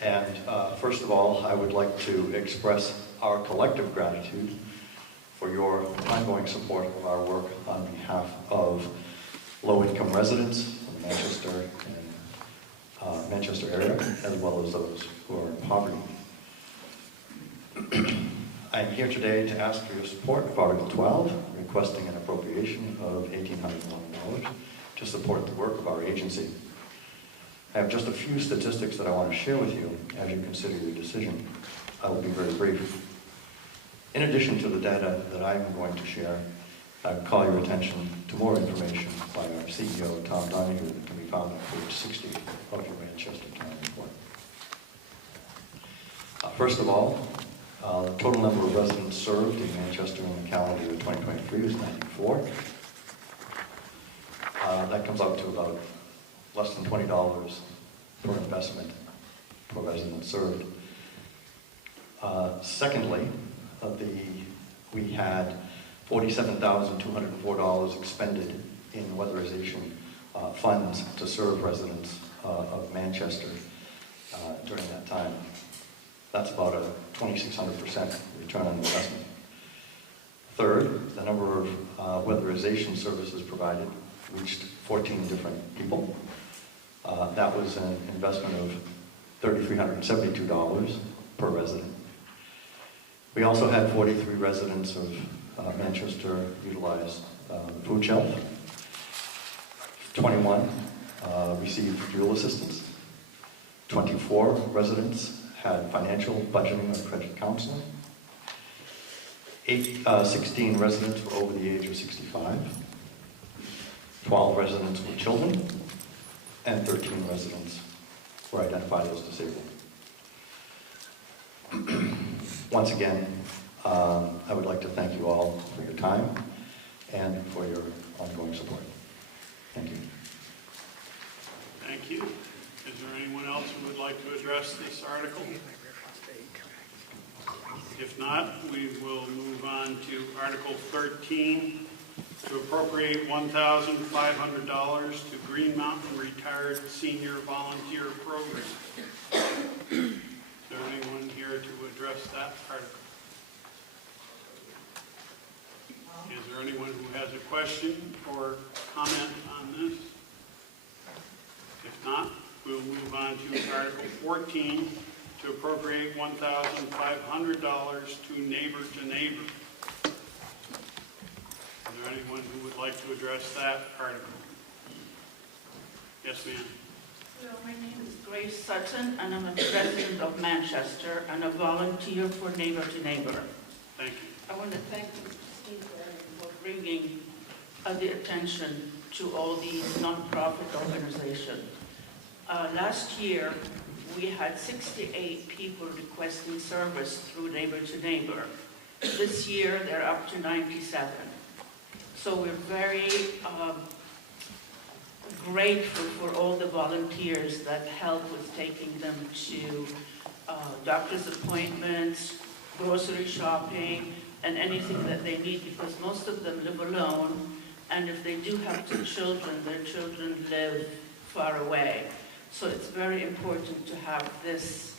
And first of all, I would like to express our collective gratitude for your ongoing support of our work on behalf of low-income residents in the Manchester area, as well as those who are in poverty. I am here today to ask for your support of Article 12, requesting an appropriation of $1,801 to support the work of our agency. I have just a few statistics that I want to share with you as you consider your decision. I will be very brief. In addition to the data that I'm going to share, I would call your attention to more information by our CEO, Tom Donahue, that can be found on page 60 of your Manchester Town Report. First of all, the total number of residents served in Manchester in the calendar year 2023 was 94. That comes out to about less than $20 per investment per resident served. Secondly, we had $47,204 expended in weatherization funds to serve residents of Manchester during that time. That's about a 2,600% return on investment. Third, the number of weatherization services provided reached 14 different people. That was an investment of $3,372 per resident. We also had 43 residents of Manchester utilize food shelf. 21 received fuel assistance. 24 residents had financial, budgeting, or credit counseling. 16 residents were over the age of 65. 12 residents were children. And 13 residents were identified as disabled. Once again, I would like to thank you all for your time and for your ongoing support. Thank you. Thank you. Is there anyone else who would like to address this article? If not, we will move on to Article 13, to appropriate $1,500 to Green Mountain Retired Senior Volunteer Program. Is there anyone here to address that article? Is there anyone who has a question or comment on this? If not, we'll move on to Article 14, to appropriate $1,500 to Neighbor to Neighbor. Is there anyone who would like to address that article? Yes, ma'am. Hello, my name is Grace Sutton, and I'm a resident of Manchester and a volunteer for Neighbor to Neighbor. Thank you. I want to thank Steve for bringing the attention to all these non-profit organizations. Last year, we had 68 people requesting service through Neighbor to Neighbor. This year, they're up to 97. So we're very grateful for all the volunteers that help with taking them to doctor's appointments, grocery shopping, and anything that they need, because most of them live alone, and if they do have two children, their children live far away. So it's very important to have this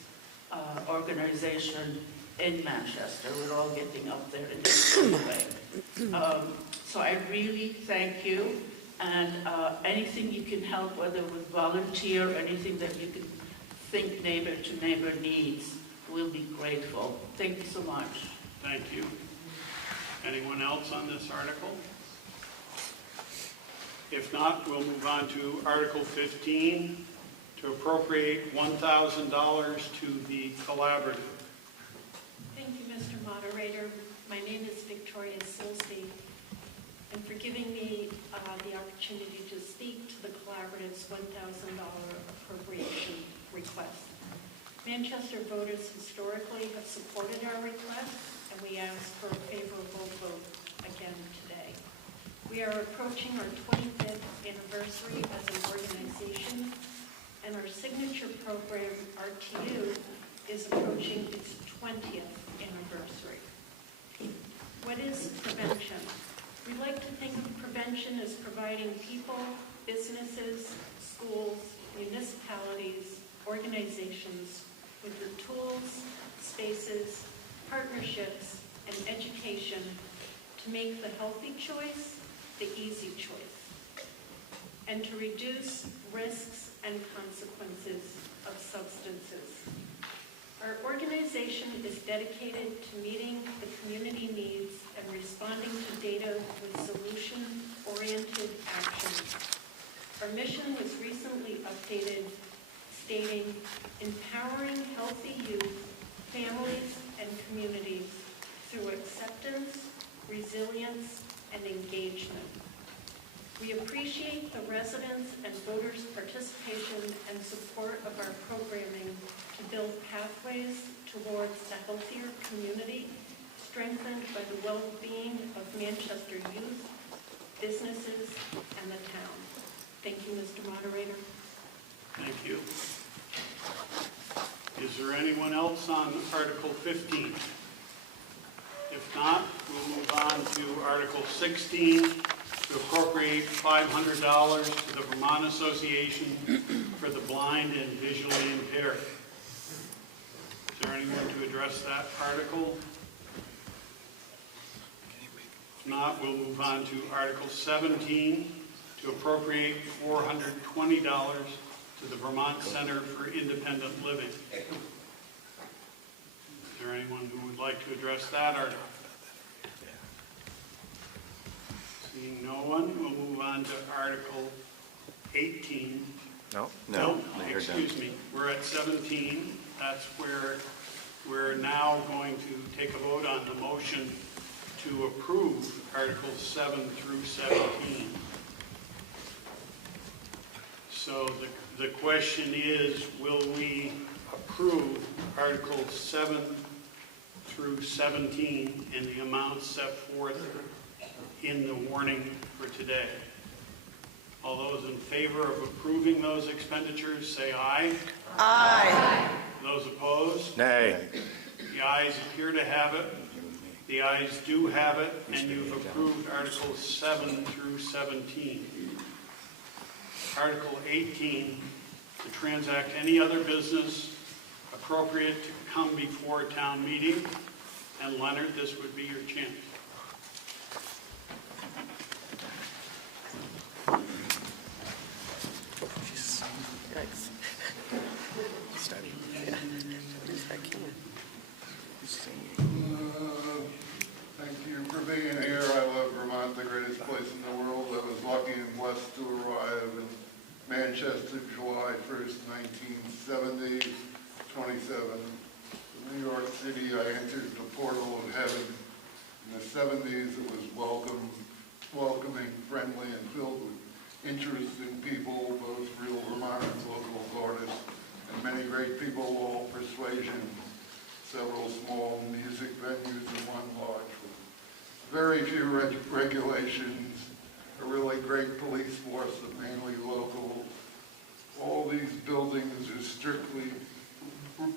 organization in Manchester. We're all getting up there in this way. So I really thank you, and anything you can help, whether with volunteer or anything that you can think Neighbor to Neighbor needs, we'll be grateful. Thank you so much. Thank you. Anyone else on this article? If not, we'll move on to Article 15, to appropriate $1,000 to the Collaborative. Thank you, Mr. Moderator. My name is Victoria Silsby, and for giving me the opportunity to speak to the Collaborative's $1,000 appropriation request. Manchester voters historically have supported our request, and we ask for a favorable vote again today. We are approaching our 25th anniversary as an organization, and our signature program, RTU, is approaching its 20th anniversary. What is prevention? We like to think of prevention as providing people, businesses, schools, municipalities, organizations with the tools, spaces, partnerships, and education to make the healthy choice the easy choice, and to reduce risks and consequences of substances. Our organization is dedicated to meeting the community needs and responding to data with solution-oriented actions. Our mission was recently updated, stating, empowering healthy youth, families, and communities through acceptance, resilience, and engagement. We appreciate the residents' and voters' participation and support of our programming to build pathways towards a healthier community, strengthened by the well-being of Manchester youth, businesses, and the town. Thank you, Mr. Moderator. Thank you. Is there anyone else on Article 15? If not, we'll move on to Article 16, to appropriate $500 to the Vermont Association for the Blind and Visually Impaired. Is there anyone to address that article? If not, we'll move on to Article 17, to appropriate $420 to the Vermont Center for Independent Living. Is there anyone who would like to address that article? Seeing no one, we'll move on to Article 18. No, Excuse me. We're at 17. That's where we're now going to take a vote on the motion to approve Articles 7 through 17. So the question is, will we approve Articles 7 through 17 in the amounts set forth in the warning for today? All those in favor of approving those expenditures, say aye. Aye. Those opposed? Nay. The ayes appear to have it. The ayes do have it, and you've approved Articles 7 through 17. Article 18, to transact any other business appropriate to come before a town meeting. And Leonard, this would be your chance. Yikes. Study. Yeah. Yes, I can. Thank you for being here. I love Vermont, the greatest place in the world. I was lucky and blessed to arrive in Manchester, July 1st, 1970, 27. In New York City, I entered the portal of heaven. In the 70s, it was welcoming, friendly, and filled with interesting people, both real Vermonters, local artists, and many great people of all persuasion. Several small music venues and one lodge with very few regulations, a really great police force of mainly locals. All these buildings are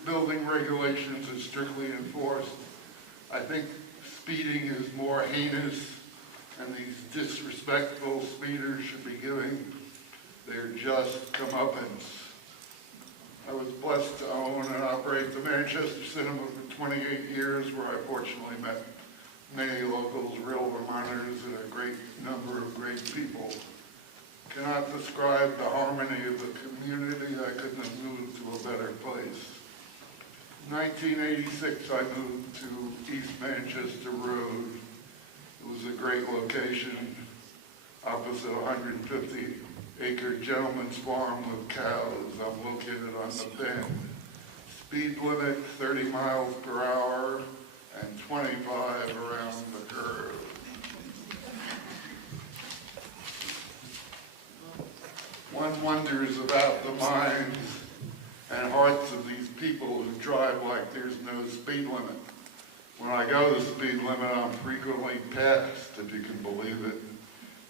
building regulations are strictly enforced. I think speeding is more heinous, and these disrespectful speeders should be given their just comeuppance. I was blessed to own and operate the Manchester Cinema for 28 years, where I fortunately met many locals, real Vermonters, and a great number of great people. Cannot describe the harmony of the community. I couldn't have moved to a better place. In 1986, I moved to East Manchester Road. It was a great location opposite a 150-acre gentleman's farm with cows. I'm located on the bend. Speed limit 30 miles per hour and 25 around the curve. One wonders about the minds and hearts of these people who drive like there's no speed limit. When I go the speed limit, I'm frequently passed, if you can believe it.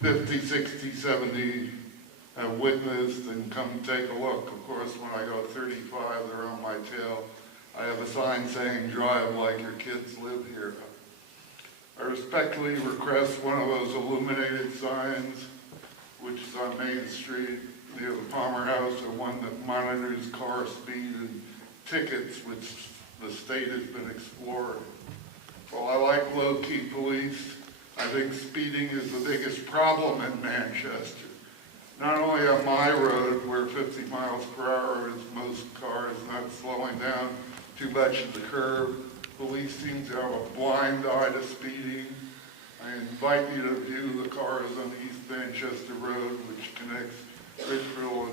50, 60, 70 have witnessed and come take a look. Of course, when I go 35, they're on my tail. I have a sign saying, drive like your kids live here. I respectfully request one of those illuminated signs, which is on Main Street near the Palmer House, or one that monitors car speed and tickets, which the state has been exploring. While I like low-key police, I think speeding is the biggest problem in Manchester. Not only on my road, where 50 miles per hour is most cars not slowing down too much at the curb, police seem to have a blind eye to speeding. I invite you to view the cars on East Manchester Road, which connects Richville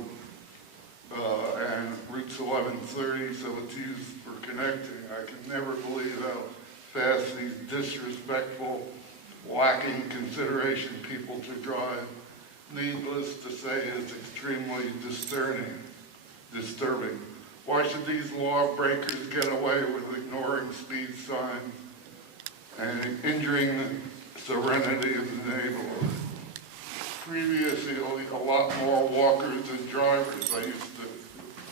and routes 1130, so it's used for connecting. I can never believe how fast these disrespectful lacking consideration people to drive. Needless to say, it's extremely disturbing. Why should these lawbreakers get away with ignoring speed signs and injuring the serenity of the neighborhood? Previously, a lot more walkers than drivers.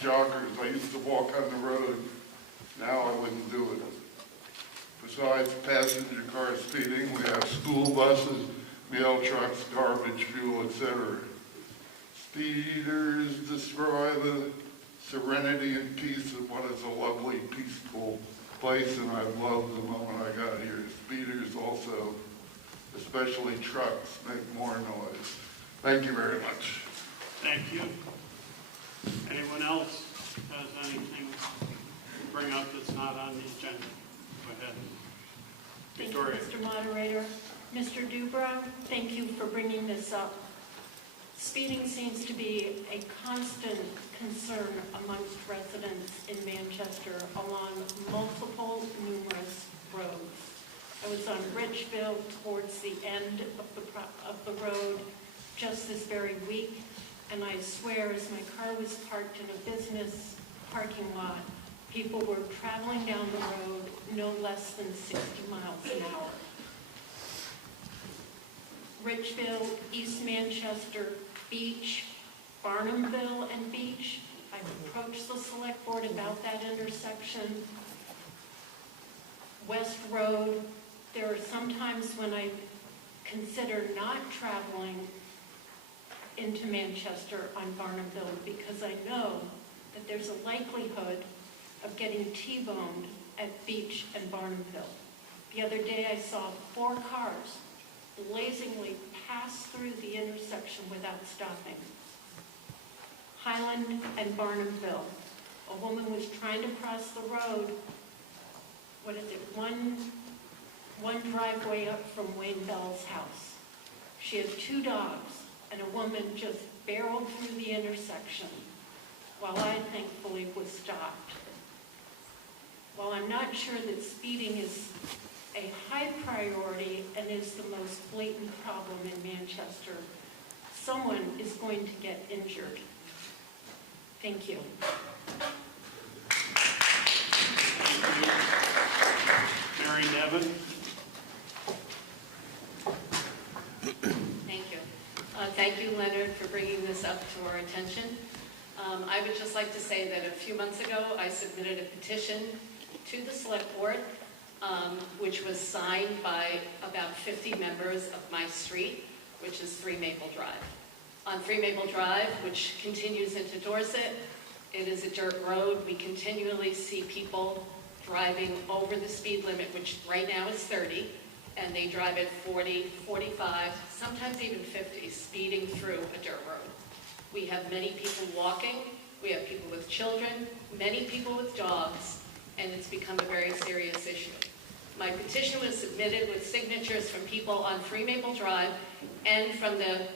Joggers. I used to walk on the road. Now I wouldn't do it. Besides passenger car speeding, we have school buses, mail trucks, garbage, fuel, etc. Speeders destroy the serenity and peace of what is a lovely, peaceful place, and I've loved the moment I got here. Speeders also, especially trucks, make more noise. Thank you very much. Thank you. Anyone else has anything to bring up that's not on the agenda? Go ahead. Thank you, Victoria. Mr. Moderator. Mr. Dubrow, thank you for bringing this up. Speeding seems to be a constant concern amongst residents in Manchester along multiple, numerous roads. I was on Richville towards the end of the road just this very week, and I swear as my car was parked in a business parking lot, people were traveling down the road no less than 60 miles an hour. Richville, East Manchester, Beach, Barnumville and Beach. I've approached the select board about that intersection. West Road, there are some times when I consider not traveling into Manchester on Barnumville because I know that there's a likelihood of getting T-boned at Beach and Barnumville. The other day I saw 4 cars blazingly pass through the intersection without stopping. Highland and Barnumville. A woman was trying to cross the road, one driveway up from Wayne Bell's house. She had 2 dogs, and a woman just barreled through the intersection while I thankfully was stopped. While I'm not sure that speeding is a high priority and is the most blatant problem in Manchester, someone is going to get injured. Thank you. Mary Nevin. Thank you. Thank you, Leonard, for bringing this up to our attention. I would just like to say that a few months ago, I submitted a petition to the select board, which was signed by about 50 members of my street, which is 3 Maple Drive. On 3 Maple Drive, which continues into Dorset, it is a dirt road. We continually see people driving over the speed limit, which right now is 30, and they drive at 40, 45, sometimes even 50, speeding through a dirt road. We have many people walking, we have people with children, many people with dogs, and it's become a very serious issue. My petition was submitted with signatures from people on 3 Maple Drive and from the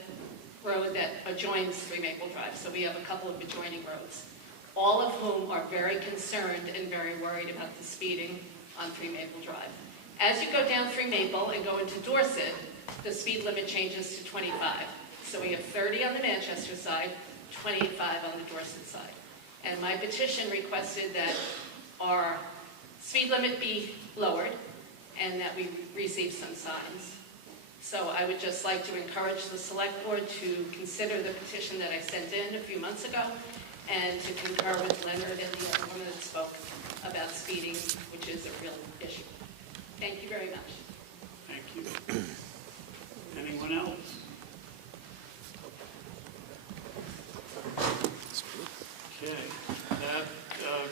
road that adjoins 3 Maple Drive, so we have a couple of adjoining roads, all of whom are very concerned and very worried about the speeding on 3 Maple Drive. As you go down 3 Maple and go into Dorset, the speed limit changes to 25. So we have 30 on the Manchester side, 25 on the Dorset side. And my petition requested that our speed limit be lowered and that we receive some signs. So I would just like to encourage the select board to consider the petition that I sent in a few months ago and to concur with Leonard and the other woman that spoke about speeding, which is a real issue. Thank you very much. Thank you. Anyone else? Okay, that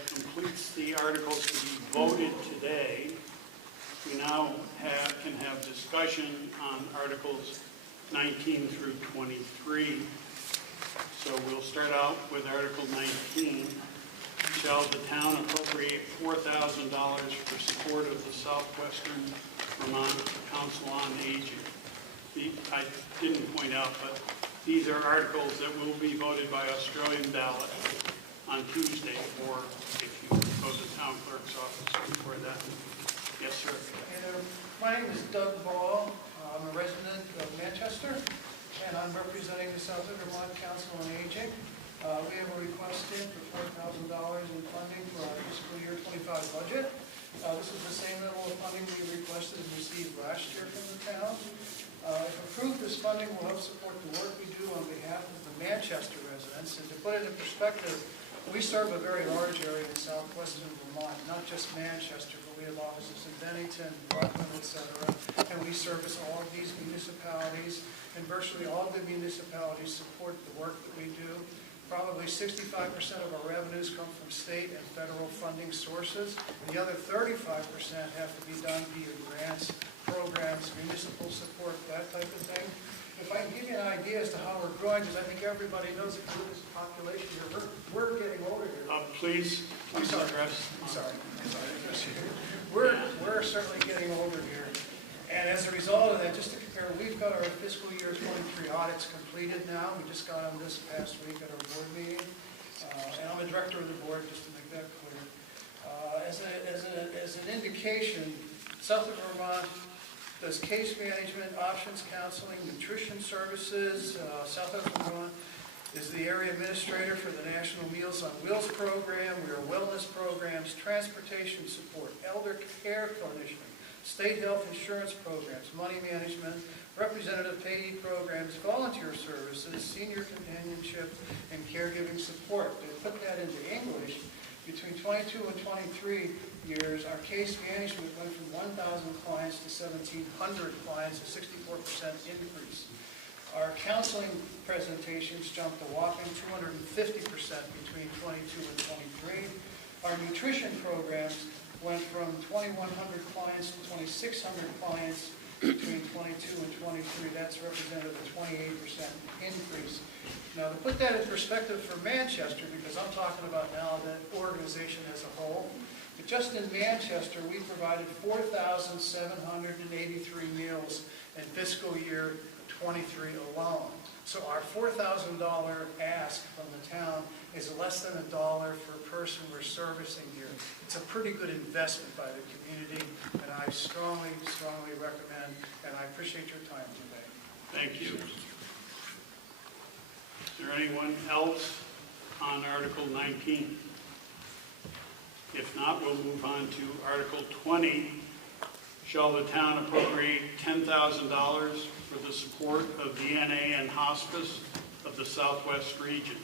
completes the articles to be voted today. We now can have discussion on Articles 19 through 23. So we'll start out with Article 19. Shall the town appropriate $4,000 for support of the Southwestern Vermont Council on Aging? I didn't point out, but these are articles that will be voted by Australian ballot on Tuesday, or if you go to the town clerk's office before that. Yes, sir. My name is Doug Ball. I'm a resident of Manchester, and I'm representing the Southern Vermont Council on Aging. We have a request in for $4,000 in funding for our fiscal year 25 budget. This is the same level of funding we requested and received last year from the town. If approved, this funding will help support the work we do on behalf of the Manchester residents. And to put it in perspective, we serve a very large area in southwestern Vermont, not just Manchester, but we have offices in Bennington, Rutland, etc. And we service all of these municipalities, and virtually all of the municipalities support the work that we do. Probably 65% of our revenues come from state and federal funding sources. The other 35% have to be done via grants, programs, municipal support, that type of thing. If I can give you an idea as to how we're growing, because I think everybody knows if you look at the population here, we're getting older here. Please address. I'm sorry. We're certainly getting older here. And as a result of that, just to compare, we've got our fiscal year 23 audits completed now. We just got them this past week at our board meeting. And I'm a director of the board, just to make that clear. As an indication, South of Vermont does case management, options counseling, nutrition services. South of Vermont is the area administrator for the National Meals on Wheels program. We are wellness programs, transportation support, elder care clinician, state health insurance programs, money management, representative payee programs, volunteer services, senior companionship, and caregiving support. To put that into English, between 22 and 23 years, our case management went from 1,000 clients to 1,700 clients, a 64% increase. Our counseling presentations jumped a whopping 250% between 22 and 23. Our nutrition programs went from 2,100 clients to 2,600 clients between 22 and 23. That's represented a 28% increase. Now, to put that in perspective for Manchester, because I'm talking about now the organization as a whole, but just in Manchester, we provided 4,783 meals in fiscal year 23 alone. So our $4,000 ask from the town is less than $1 for a person we're servicing here. It's a pretty good investment by the community, and I strongly, strongly recommend, and I appreciate your time today. Thank you. Is there anyone else on Article 19? If not, we'll move on to Article 20. Shall the town appropriate $10,000 for the support of the NA and hospice of the Southwest region?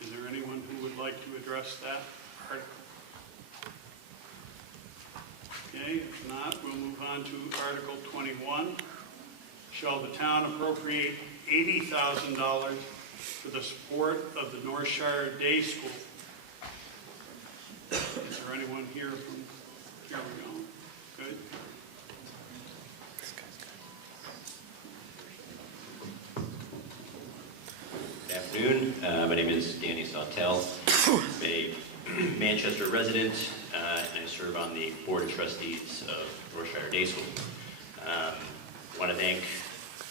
Is there anyone who would like to address that article? Okay, if not, we'll move on to Article 21. Shall the town appropriate $80,000 for the support of the Northshire Day School? Is there anyone here from, here we go. Good. Good afternoon. My name is Danny Sawtell. I'm a Manchester resident, and I serve on the Board of Trustees of Northshire Day School. I want to thank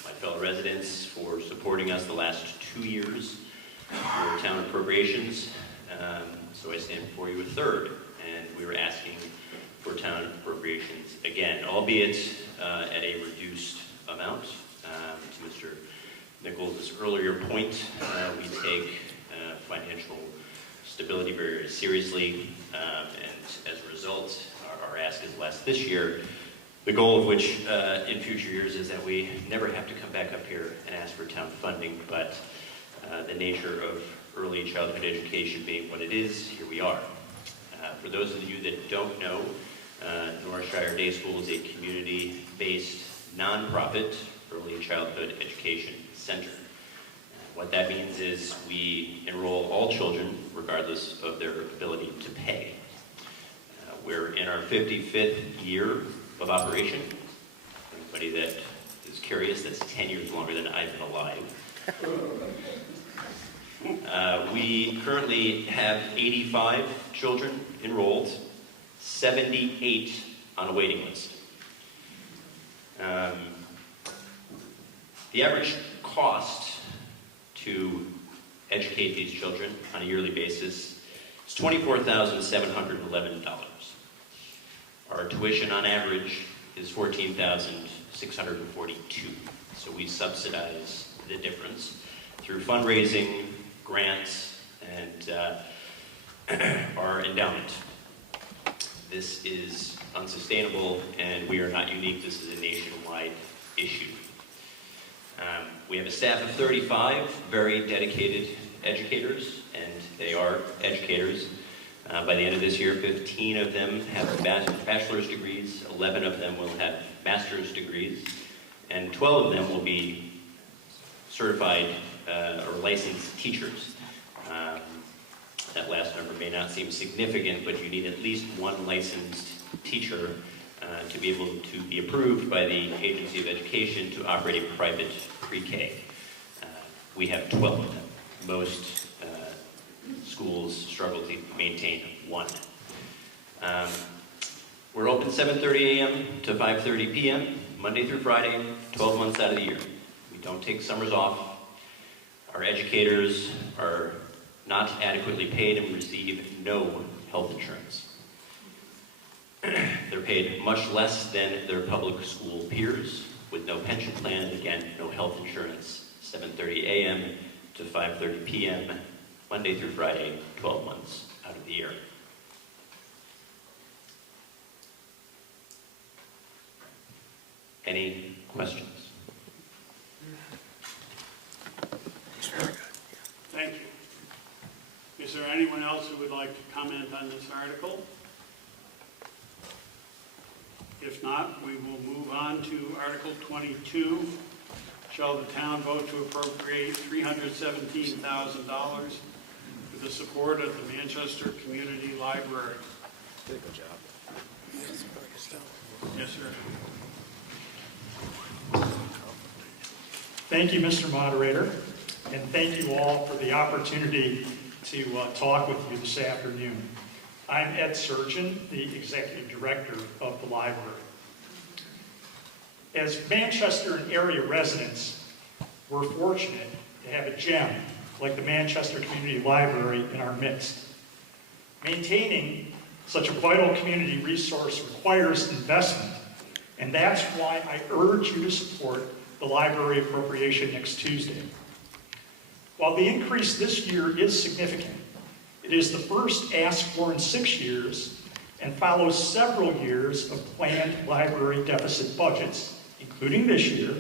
my fellow residents for supporting us the last 2 years for town appropriations. So I stand before you a third, and we were asking for town appropriations again, albeit at a reduced amount. To Mr. Nichols' earlier point, we take financial stability very, very seriously, and as a result, our ask is less this year. The goal of which in future years is that we never have to come back up here and ask for town funding, but the nature of early childhood education being what it is, here we are. For those of you that don't know, Northshire Day School is a community-based, nonprofit early childhood education center. What that means is we enroll all children, regardless of their ability to pay. We're in our 55th year of operation. Anybody that is curious, that's 10 years longer than I've been alive. We currently have 85 children enrolled, 78 on a waiting list. The average cost to educate these children on a yearly basis is $24,711. Our tuition on average is $14,642. So we subsidize the difference through fundraising, grants, and our endowment. This is unsustainable, and we are not unique. This is a nationwide issue. We have a staff of 35 very dedicated educators, and they are educators. By the end of this year, 15 of them have bachelor's degrees, 11 of them will have master's degrees, and 12 of them will be certified or licensed teachers. That last number may not seem significant, but you need at least one licensed teacher to be able to be approved by the Agency of Education to operate a private pre-K. We have 12 of them. Most schools struggle to maintain one. We're open 7:30 a.m. to 5:30 p.m., Monday through Friday, 12 months out of the year. We don't take summers off. Our educators are not adequately paid and receive no health insurance. They're paid much less than their public school peers with no pension plan, again, no health insurance, 7:30 a.m. to 5:30 p.m., Monday through Friday, 12 months out of the year. Any questions? Thank you. Is there anyone else who would like to comment on this article? If not, we will move on to Article 22. Shall the town vote to appropriate $317,000 for the support of the Manchester Community Library? Good job. Yes, sir. Thank you, Mr. Moderator, and thank you all for the opportunity to talk with you this afternoon. I'm Ed Surgeon, the Executive Director of the library. As Manchester and area residents, we're fortunate to have a gem like the Manchester Community Library in our midst. Maintaining such a vital community resource requires investment, and that's why I urge you to support the library appropriation next Tuesday. While the increase this year is significant, it is the first asked for in 6 years and follows several years of planned library deficit budgets, including this year,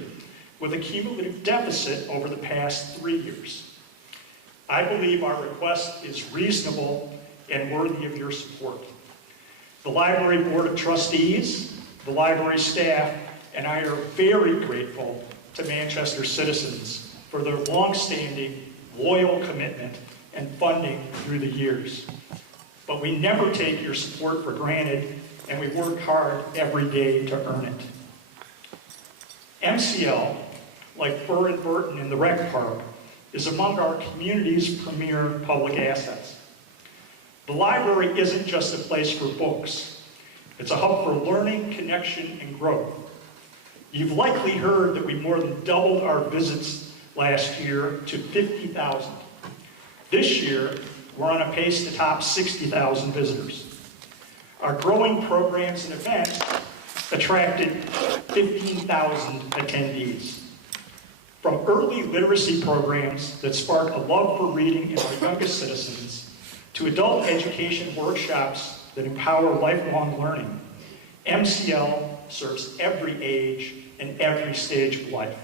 with a cumulative deficit over the past 3 years. I believe our request is reasonable and worthy of your support. The Library Board of Trustees, the library staff, and I are very grateful to Manchester citizens for their long-standing, loyal commitment and funding through the years. But we never take your support for granted, and we work hard every day to earn it. MCL, like Burr and Burton in the Rec Park, is among our community's premier public assets. The library isn't just a place for books. It's a hub for learning, connection, and growth. You've likely heard that we more than doubled our visits last year to 50,000. This year, we're on a pace to top 60,000 visitors. Our growing programs and events attracted 15,000 attendees. From early literacy programs that spark a love for reading in our youngest citizens, to adult education workshops that empower lifelong learning, MCL serves every age and every stage of life.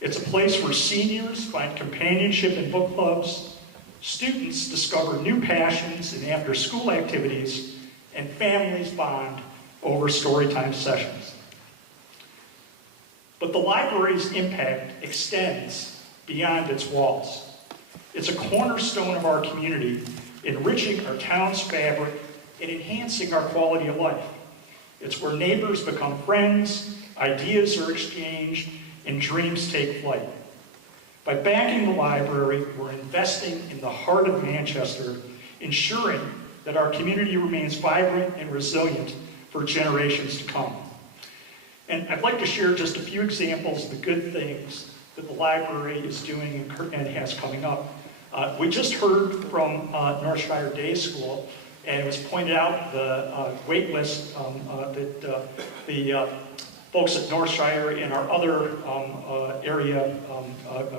It's a place where seniors find companionship in book clubs, students discover new passions in after-school activities, and families bond over storytime sessions. But the library's impact extends beyond its walls. It's a cornerstone of our community, enriching our town's fabric and enhancing our quality of life. It's where neighbors become friends, ideas are exchanged, and dreams take flight. By backing the library, we're investing in the heart of Manchester, ensuring that our community remains vibrant and resilient for generations to come. And I'd like to share just a few examples of the good things that the library is doing and has coming up. We just heard from North Shire Day School and it was pointed out the wait list that the folks at Northshire and our other area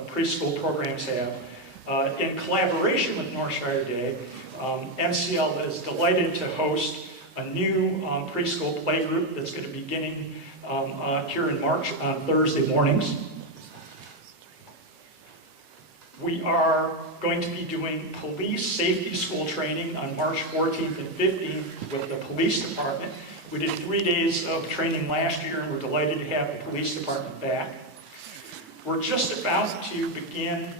preschool programs have. In collaboration with Northshire Day, MCL is delighted to host a new preschool playgroup that's going to be beginning here in March on Thursday mornings. We are going to be doing police safety school training on March 14th and 15th with the police department. We did 3 days of training last year, and we're delighted to have the police department back. We're just about to begin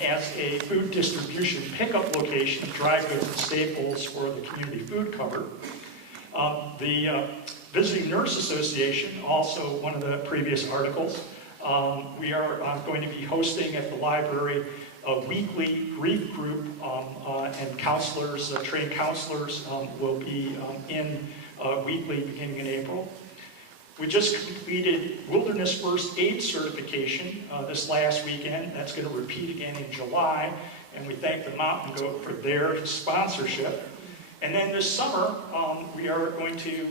as a food distribution pickup location of dry goods and staples for the community food cupboard. The Visiting Nurse Association, also one of the previous articles, we are going to be hosting at the library a weekly grief group, and counselors, trained counselors will be in weekly beginning in April. We just completed Wilderness First Aid certification this last weekend. That's going to repeat again in July, and we thank the Mountain Goat for their sponsorship. And then this summer, we are going to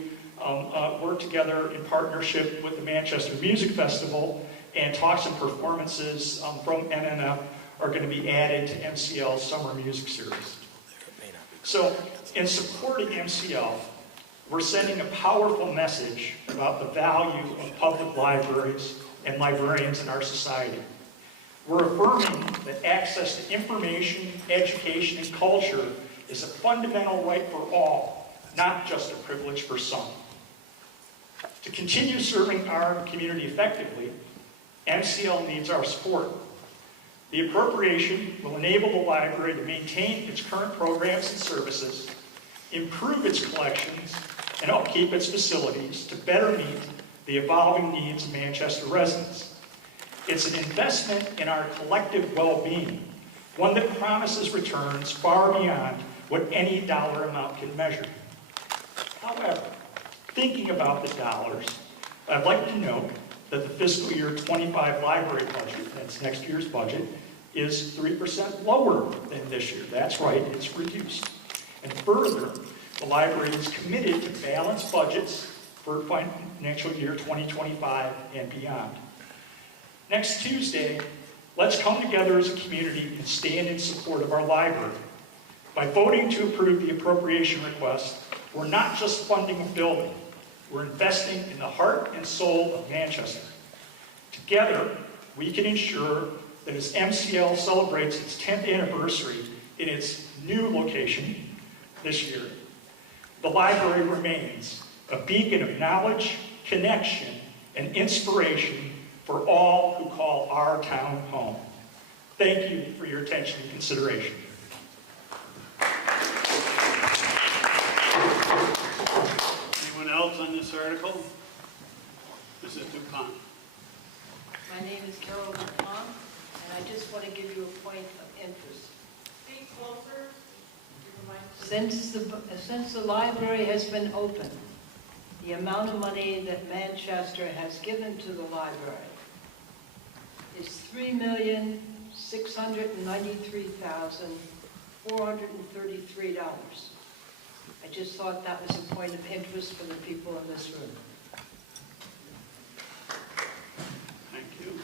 work together in partnership with the Manchester Music Festival, and talks and performances from MMF are going to be added to MCL's Summer Music Series. So, in supporting MCL, we're sending a powerful message about the value of public libraries and librarians in our society. We're affirming that access to information, education, and culture is a fundamental right for all, not just a privilege for some. To continue serving our community effectively, MCL needs our support. The appropriation will enable the library to maintain its current programs and services, improve its collections, and upkeep its facilities to better meet the evolving needs of Manchester residents. It's an investment in our collective well-being, one that promises returns far beyond what any dollar amount can measure. However, thinking about the dollars, I'd like to note that the fiscal year 25 library budget, that's next year's budget, is 3% lower than this year. That's right, it's reduced. And further, the library is committed to balanced budgets for financial year 2025 and beyond. Next Tuesday, let's come together as a community and stand in support of our library. By voting to approve the appropriation request, we're not just funding a building, we're investing in the heart and soul of Manchester. Together, we can ensure that as MCL celebrates its 10th anniversary in its new location this year, the library remains a beacon of knowledge, connection, and inspiration for all who call our town home. Thank you for your attention and consideration. Anyone else on this article? Mrs. Dupont. My name is Carol Dupont, and I just want to give you a point of interest. Speak closer. Since the library has been open, the amount of money that Manchester has given to the library is $3,693,433. I just thought that was a point of interest for the people in this room. Thank you.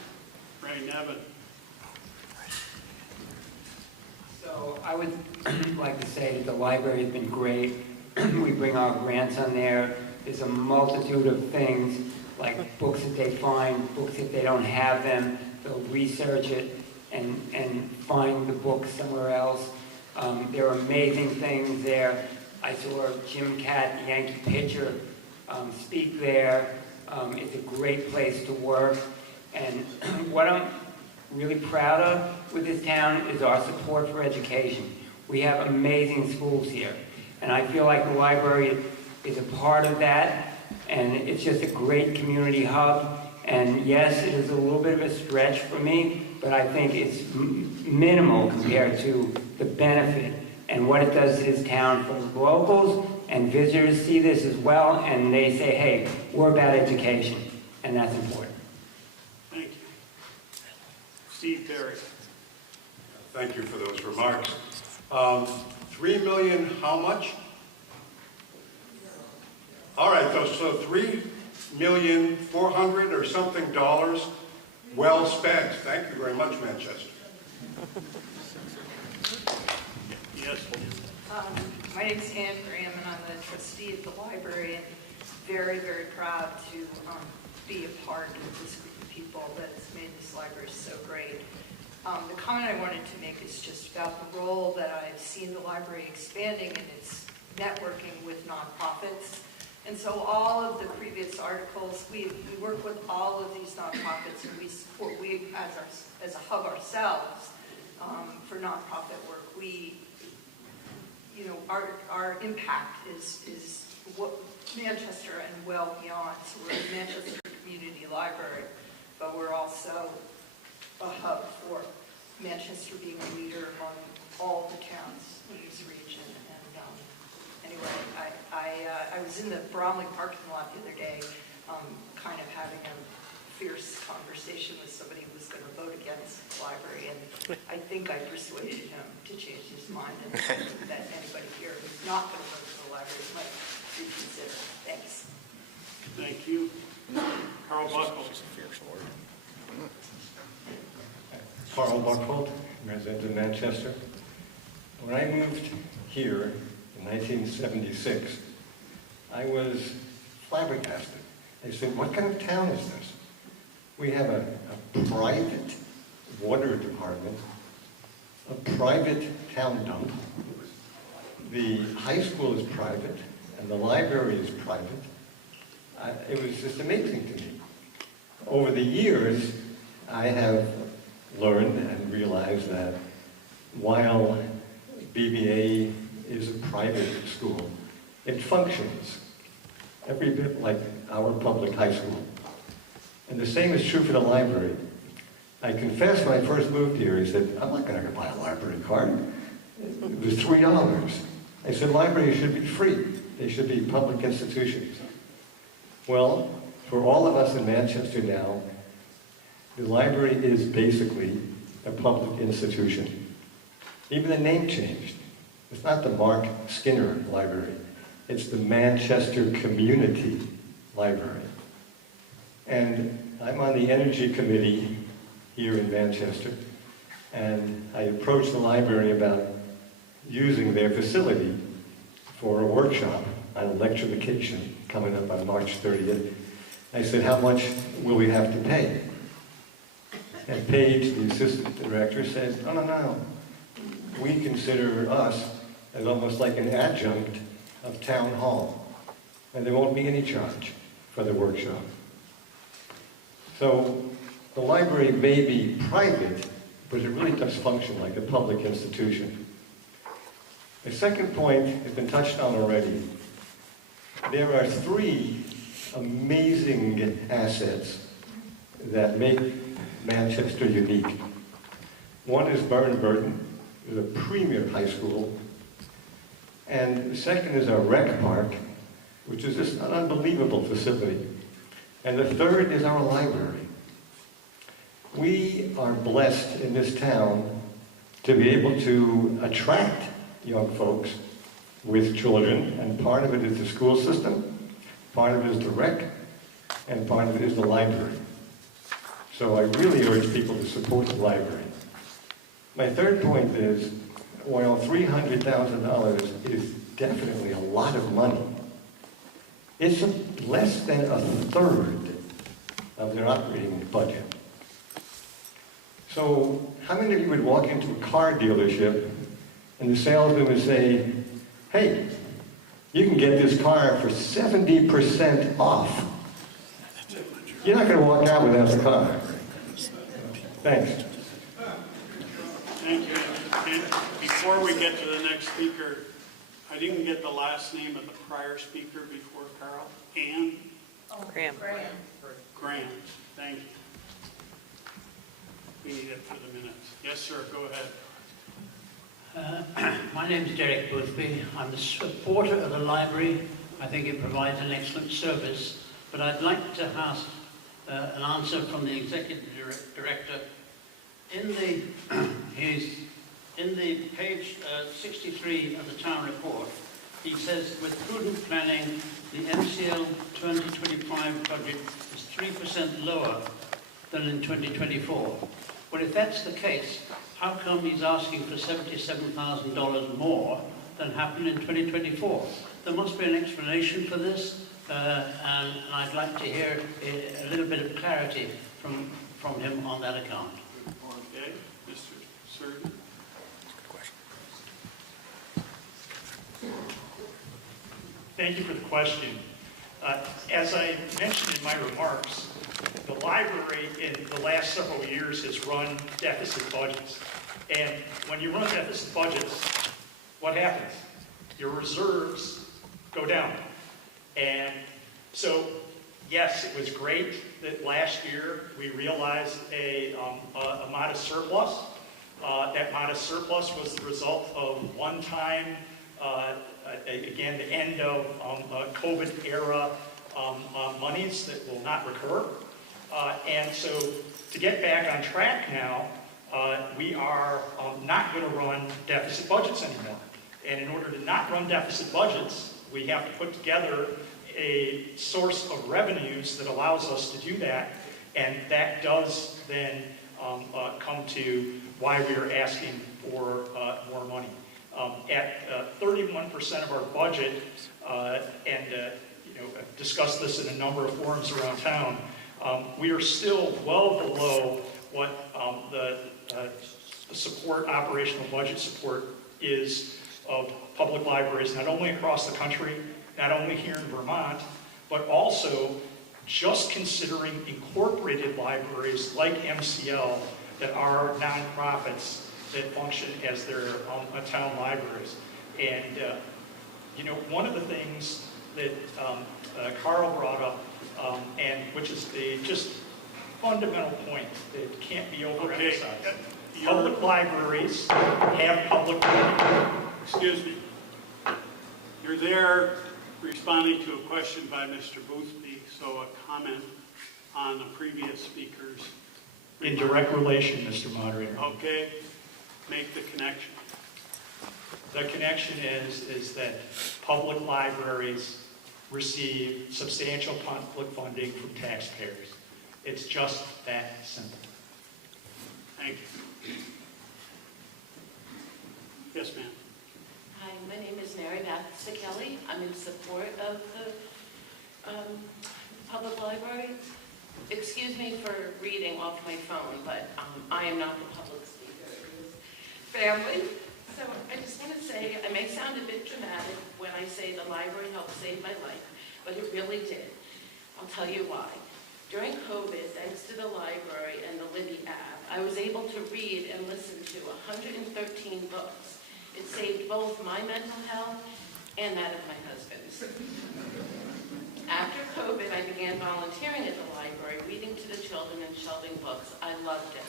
Ray Nevin. So I would like to say that the library has been great. We bring our grants on there. There's a multitude of things, like books that they find, books if they don't have them, they'll research it and find the book somewhere else. There are amazing things there. I saw Jim Cat, Yankee pitcher, speak there. It's a great place to work. And what I'm really proud of with this town is our support for education. We have amazing schools here, and I feel like the library is a part of that, and it's just a great community hub. And yes, it is a little bit of a stretch for me, but I think it's minimal compared to the benefit and what it does to this town for the locals, and visitors see this as well, and they say, hey, we're about education, and that's important. Thank you. Steve Terry. Thank you for those remarks. $3 million, how much? All right, so $3,400,000 or something dollars, well spent. Thank you very much, Manchester. Yes. My name's Ann Graham, and I'm the trustee at the library, and very, very proud to be a part of this group of people that's made this library so great. The comment I wanted to make is just about the role that I've seen the library expanding in its networking with nonprofits. And so all of the previous articles, we work with all of these nonprofits, and we support, as a hub ourselves, for nonprofit work, our impact is what Manchester and well beyond. So we're a Manchester Community Library, but we're also a hub for Manchester being a leader among all the towns in this region. And anyway, I was in the Bromley parking lot the other day, kind of having a fierce conversation with somebody who was going to vote against the library, and I think I persuaded him to change his mind, and that anybody here who's not going to vote for the library might reconsider. Thanks. Thank you. Carl Buckle. Carl Buckhold, resident of Manchester. When I moved here in 1976, I was flabbergasted. I said, what kind of town is this? We have a private water department, a private town dump, the high school is private, and the library is private. It was just amazing to me. Over the years, I have learned and realized that while BBA is a private school, it functions every bit like our public high school. And the same is true for the library. I confess when I first moved here, I said, I'm not going to buy a library card. It was $3. I said, libraries should be free. They should be public institutions. Well, for all of us in Manchester now, the library is basically a public institution. Even the name changed. It's not the Mark Skinner Library. It's the Manchester Community Library. And I'm on the Energy Committee here in Manchester, and I approached the library about using their facility for a workshop on electrification coming up on March 30th. I said, how much will we have to pay? And Paige, the assistant director, said, no. We consider us as almost like an adjunct of town hall, and there won't be any charge for the workshop. So the library may be private, but it really does function like a public institution. The second point has been touched on already. There are three amazing assets that make Manchester unique. One is Burton Burton, the premier high school. And the second is our rec park, which is just an unbelievable facility. And the third is our library. We are blessed in this town to be able to attract young folks with children, and part of it is the school system, part of it is the rec, and part of it is the library. So I really urge people to support the library. My third point is, while $300,000 is definitely a lot of money, it's less than a third of their operating budget. So how many of you would walk into a car dealership and the salesman would say, hey, you can get this car for 70% off. You're not going to walk out without the car. Thanks. Thank you. And before we get to the next speaker, I didn't get the last name of the prior speaker before Carl. Ann? Graham. Graham. Thank you. We need it for the minutes. Yes, sir. Go ahead. My name is Derek Boothby. I'm a supporter of the library. I think it provides an excellent service. But I'd like to ask an answer from the executive director. In the page 63 of the town report, he says, with prudent planning, the MCL 2025 budget is 3% lower than in 2024. Well, if that's the case, how come he's asking for $77,000 more than happened in 2024? There must be an explanation for this, and I'd like to hear a little bit of clarity from him on that account. Okay, Mr. Surgeon. Good question. Thank you for the question. As I mentioned in my remarks, the library in the last several years has run deficit budgets. And when you run deficit budgets, what happens? Your reserves go down. And so, yes, it was great that last year we realized a modest surplus. That modest surplus was the result of one-time, again, the end of COVID era monies that will not recur. And so to get back on track now, we are not going to run deficit budgets anymore. And in order to not run deficit budgets, we have to put together a source of revenues that allows us to do that. And that does then come to why we are asking for more money. At 31% of our budget, and I've discussed this in a number of forums around town, we are still well below what the support, operational budget support is of public libraries, not only across the country, not only here in Vermont, but also just considering incorporated libraries like MCL that are nonprofits that function as their town libraries. And, one of the things that Carl brought up, and which is a just fundamental point that can't be overemphasized. Okay. Public libraries have public money. Excuse me. You're there responding to a question by Mr. Boothby, so a comment on the previous speakers. In direct relation, Mr. Moderator. Okay, make the connection. The connection is that public libraries receive substantial public funding from taxpayers. It's just that simple. Thank you. Yes, ma'am. Hi, my name is Mary Beth Sikeli. I'm in support of the public library. Excuse me for reading off my phone, but I am not the public speaker in this family. So I just want to say, I may sound a bit dramatic when I say the library helped save my life, but it really did. I'll tell you why. During COVID, thanks to the library and the Libby app, I was able to read and listen to 113 books. It saved both my mental health and that of my husband's. After COVID, I began volunteering at the library, reading to the children and shelving books. I loved it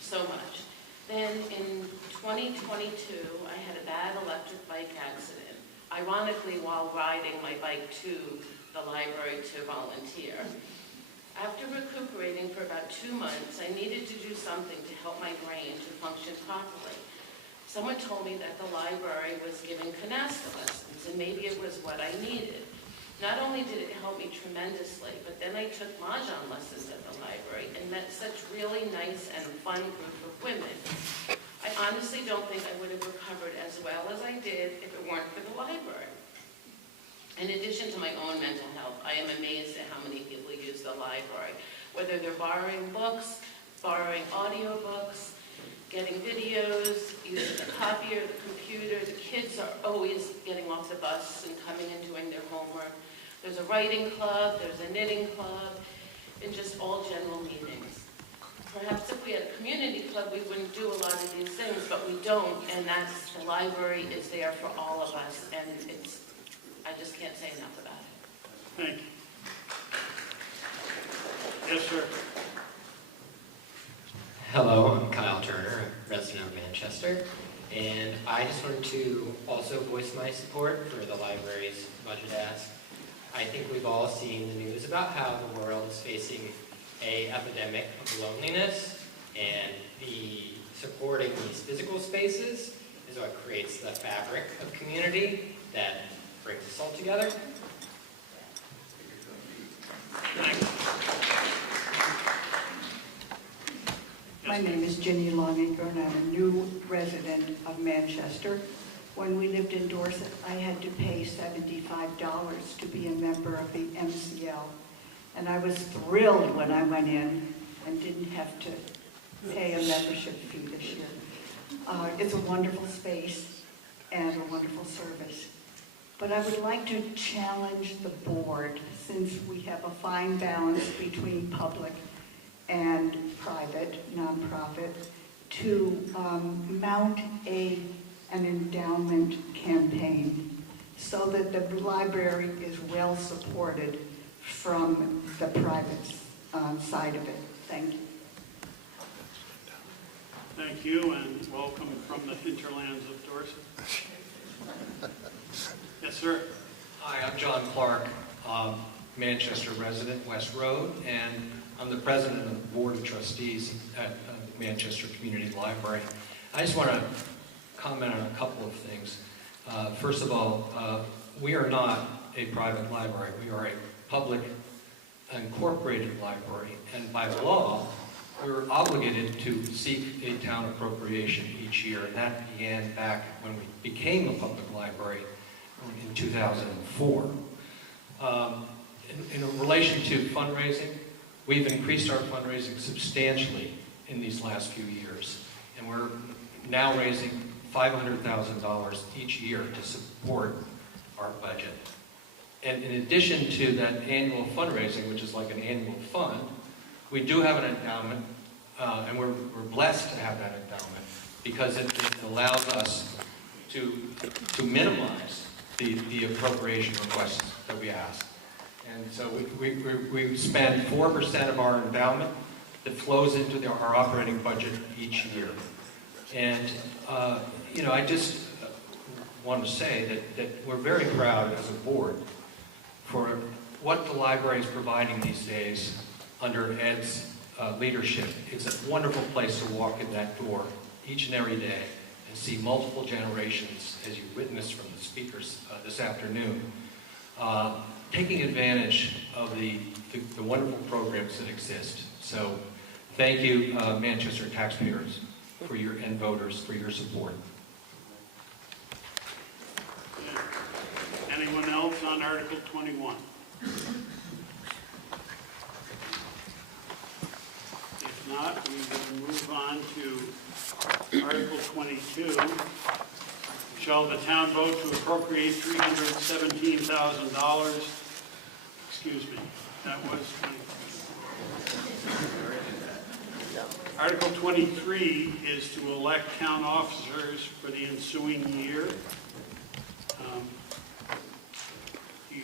so much. Then in 2022, I had a bad electric bike accident, ironically while riding my bike to the library to volunteer. After recuperating for about 2 months, I needed to do something to help my brain to function properly. Someone told me that the library was giving canasta lessons, and maybe it was what I needed. Not only did it help me tremendously, but then I took Mahjong lessons at the library and met such really nice and fun group of women. I honestly don't think I would have recovered as well as I did if it weren't for the library. In addition to my own mental health, I am amazed at how many people use the library, whether they're borrowing books, borrowing audiobooks, getting videos, using the copier, the computer. The kids are always getting off the bus and coming and doing their homework. There's a writing club, there's a knitting club, and just all general meetings. Perhaps if we had a community club, we wouldn't do a lot of these things, but we don't, and that's, the library is there for all of us, and it's, I just can't say enough about it. Thank you. Yes, sir. Hello, I'm Kyle Turner, a resident of Manchester, and I just wanted to also voice my support for the library's budget ask. I think we've all seen the news about how the world is facing an epidemic of loneliness, and supporting these physical spaces is what creates the fabric of community that brings us all together. My name is Ginny Longacre, and I'm a new resident of Manchester. When we lived in Dorset, I had to pay $75 to be a member of the MCL. And I was thrilled when I went in and didn't have to pay a membership fee this year. It's a wonderful space and a wonderful service. But I would like to challenge the board, since we have a fine balance between public and private, nonprofit, to mount an endowment campaign so that the library is well supported from the private side of it. Thank you. Thank you, and welcome from the hinterlands of Dorset. Yes, sir. Hi, I'm John Clark, Manchester resident, West Road, and I'm the president of the Board of Trustees at Manchester Community Library. I just want to comment on a couple of things. First of all, we are not a private library. We are a public incorporated library, and by law, we're obligated to seek a town appropriation each year, and that began back when we became a public library in 2004. In relation to fundraising, we've increased our fundraising substantially in these last few years, and we're now raising $500,000 each year to support our budget. And in addition to that annual fundraising, which is like an annual fund, we do have an endowment, and we're blessed to have that endowment because it allows us to minimize the appropriation requests that we ask. And so we spend 4% of our endowment that flows into our operating budget each year. And, you know, I just want to say that we're very proud as a board for what the library is providing these days under Ed's leadership. It's a wonderful place to walk in that door each and every day and see multiple generations, as you witnessed from the speakers this afternoon, taking advantage of the wonderful programs that exist. So thank you, Manchester taxpayers and voters for your support. Anyone else on Article 21? If not, we will move on to Article 22. Shall the town vote to appropriate $317,000? Excuse me, that was 22. Article 23 is to elect town officers for the ensuing year. You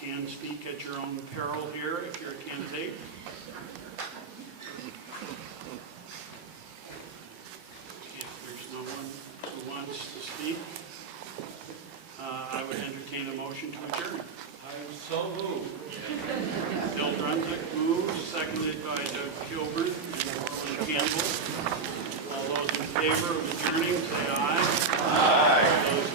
can speak at your own peril here if you're a candidate. If there's no one who wants to speak, I would entertain a motion to adjourn. I am so moved. Bill Drunzik moves, seconded by Doug Gilbert and Orland Campbell. All those in favor of adjourning, say aye. Aye. Those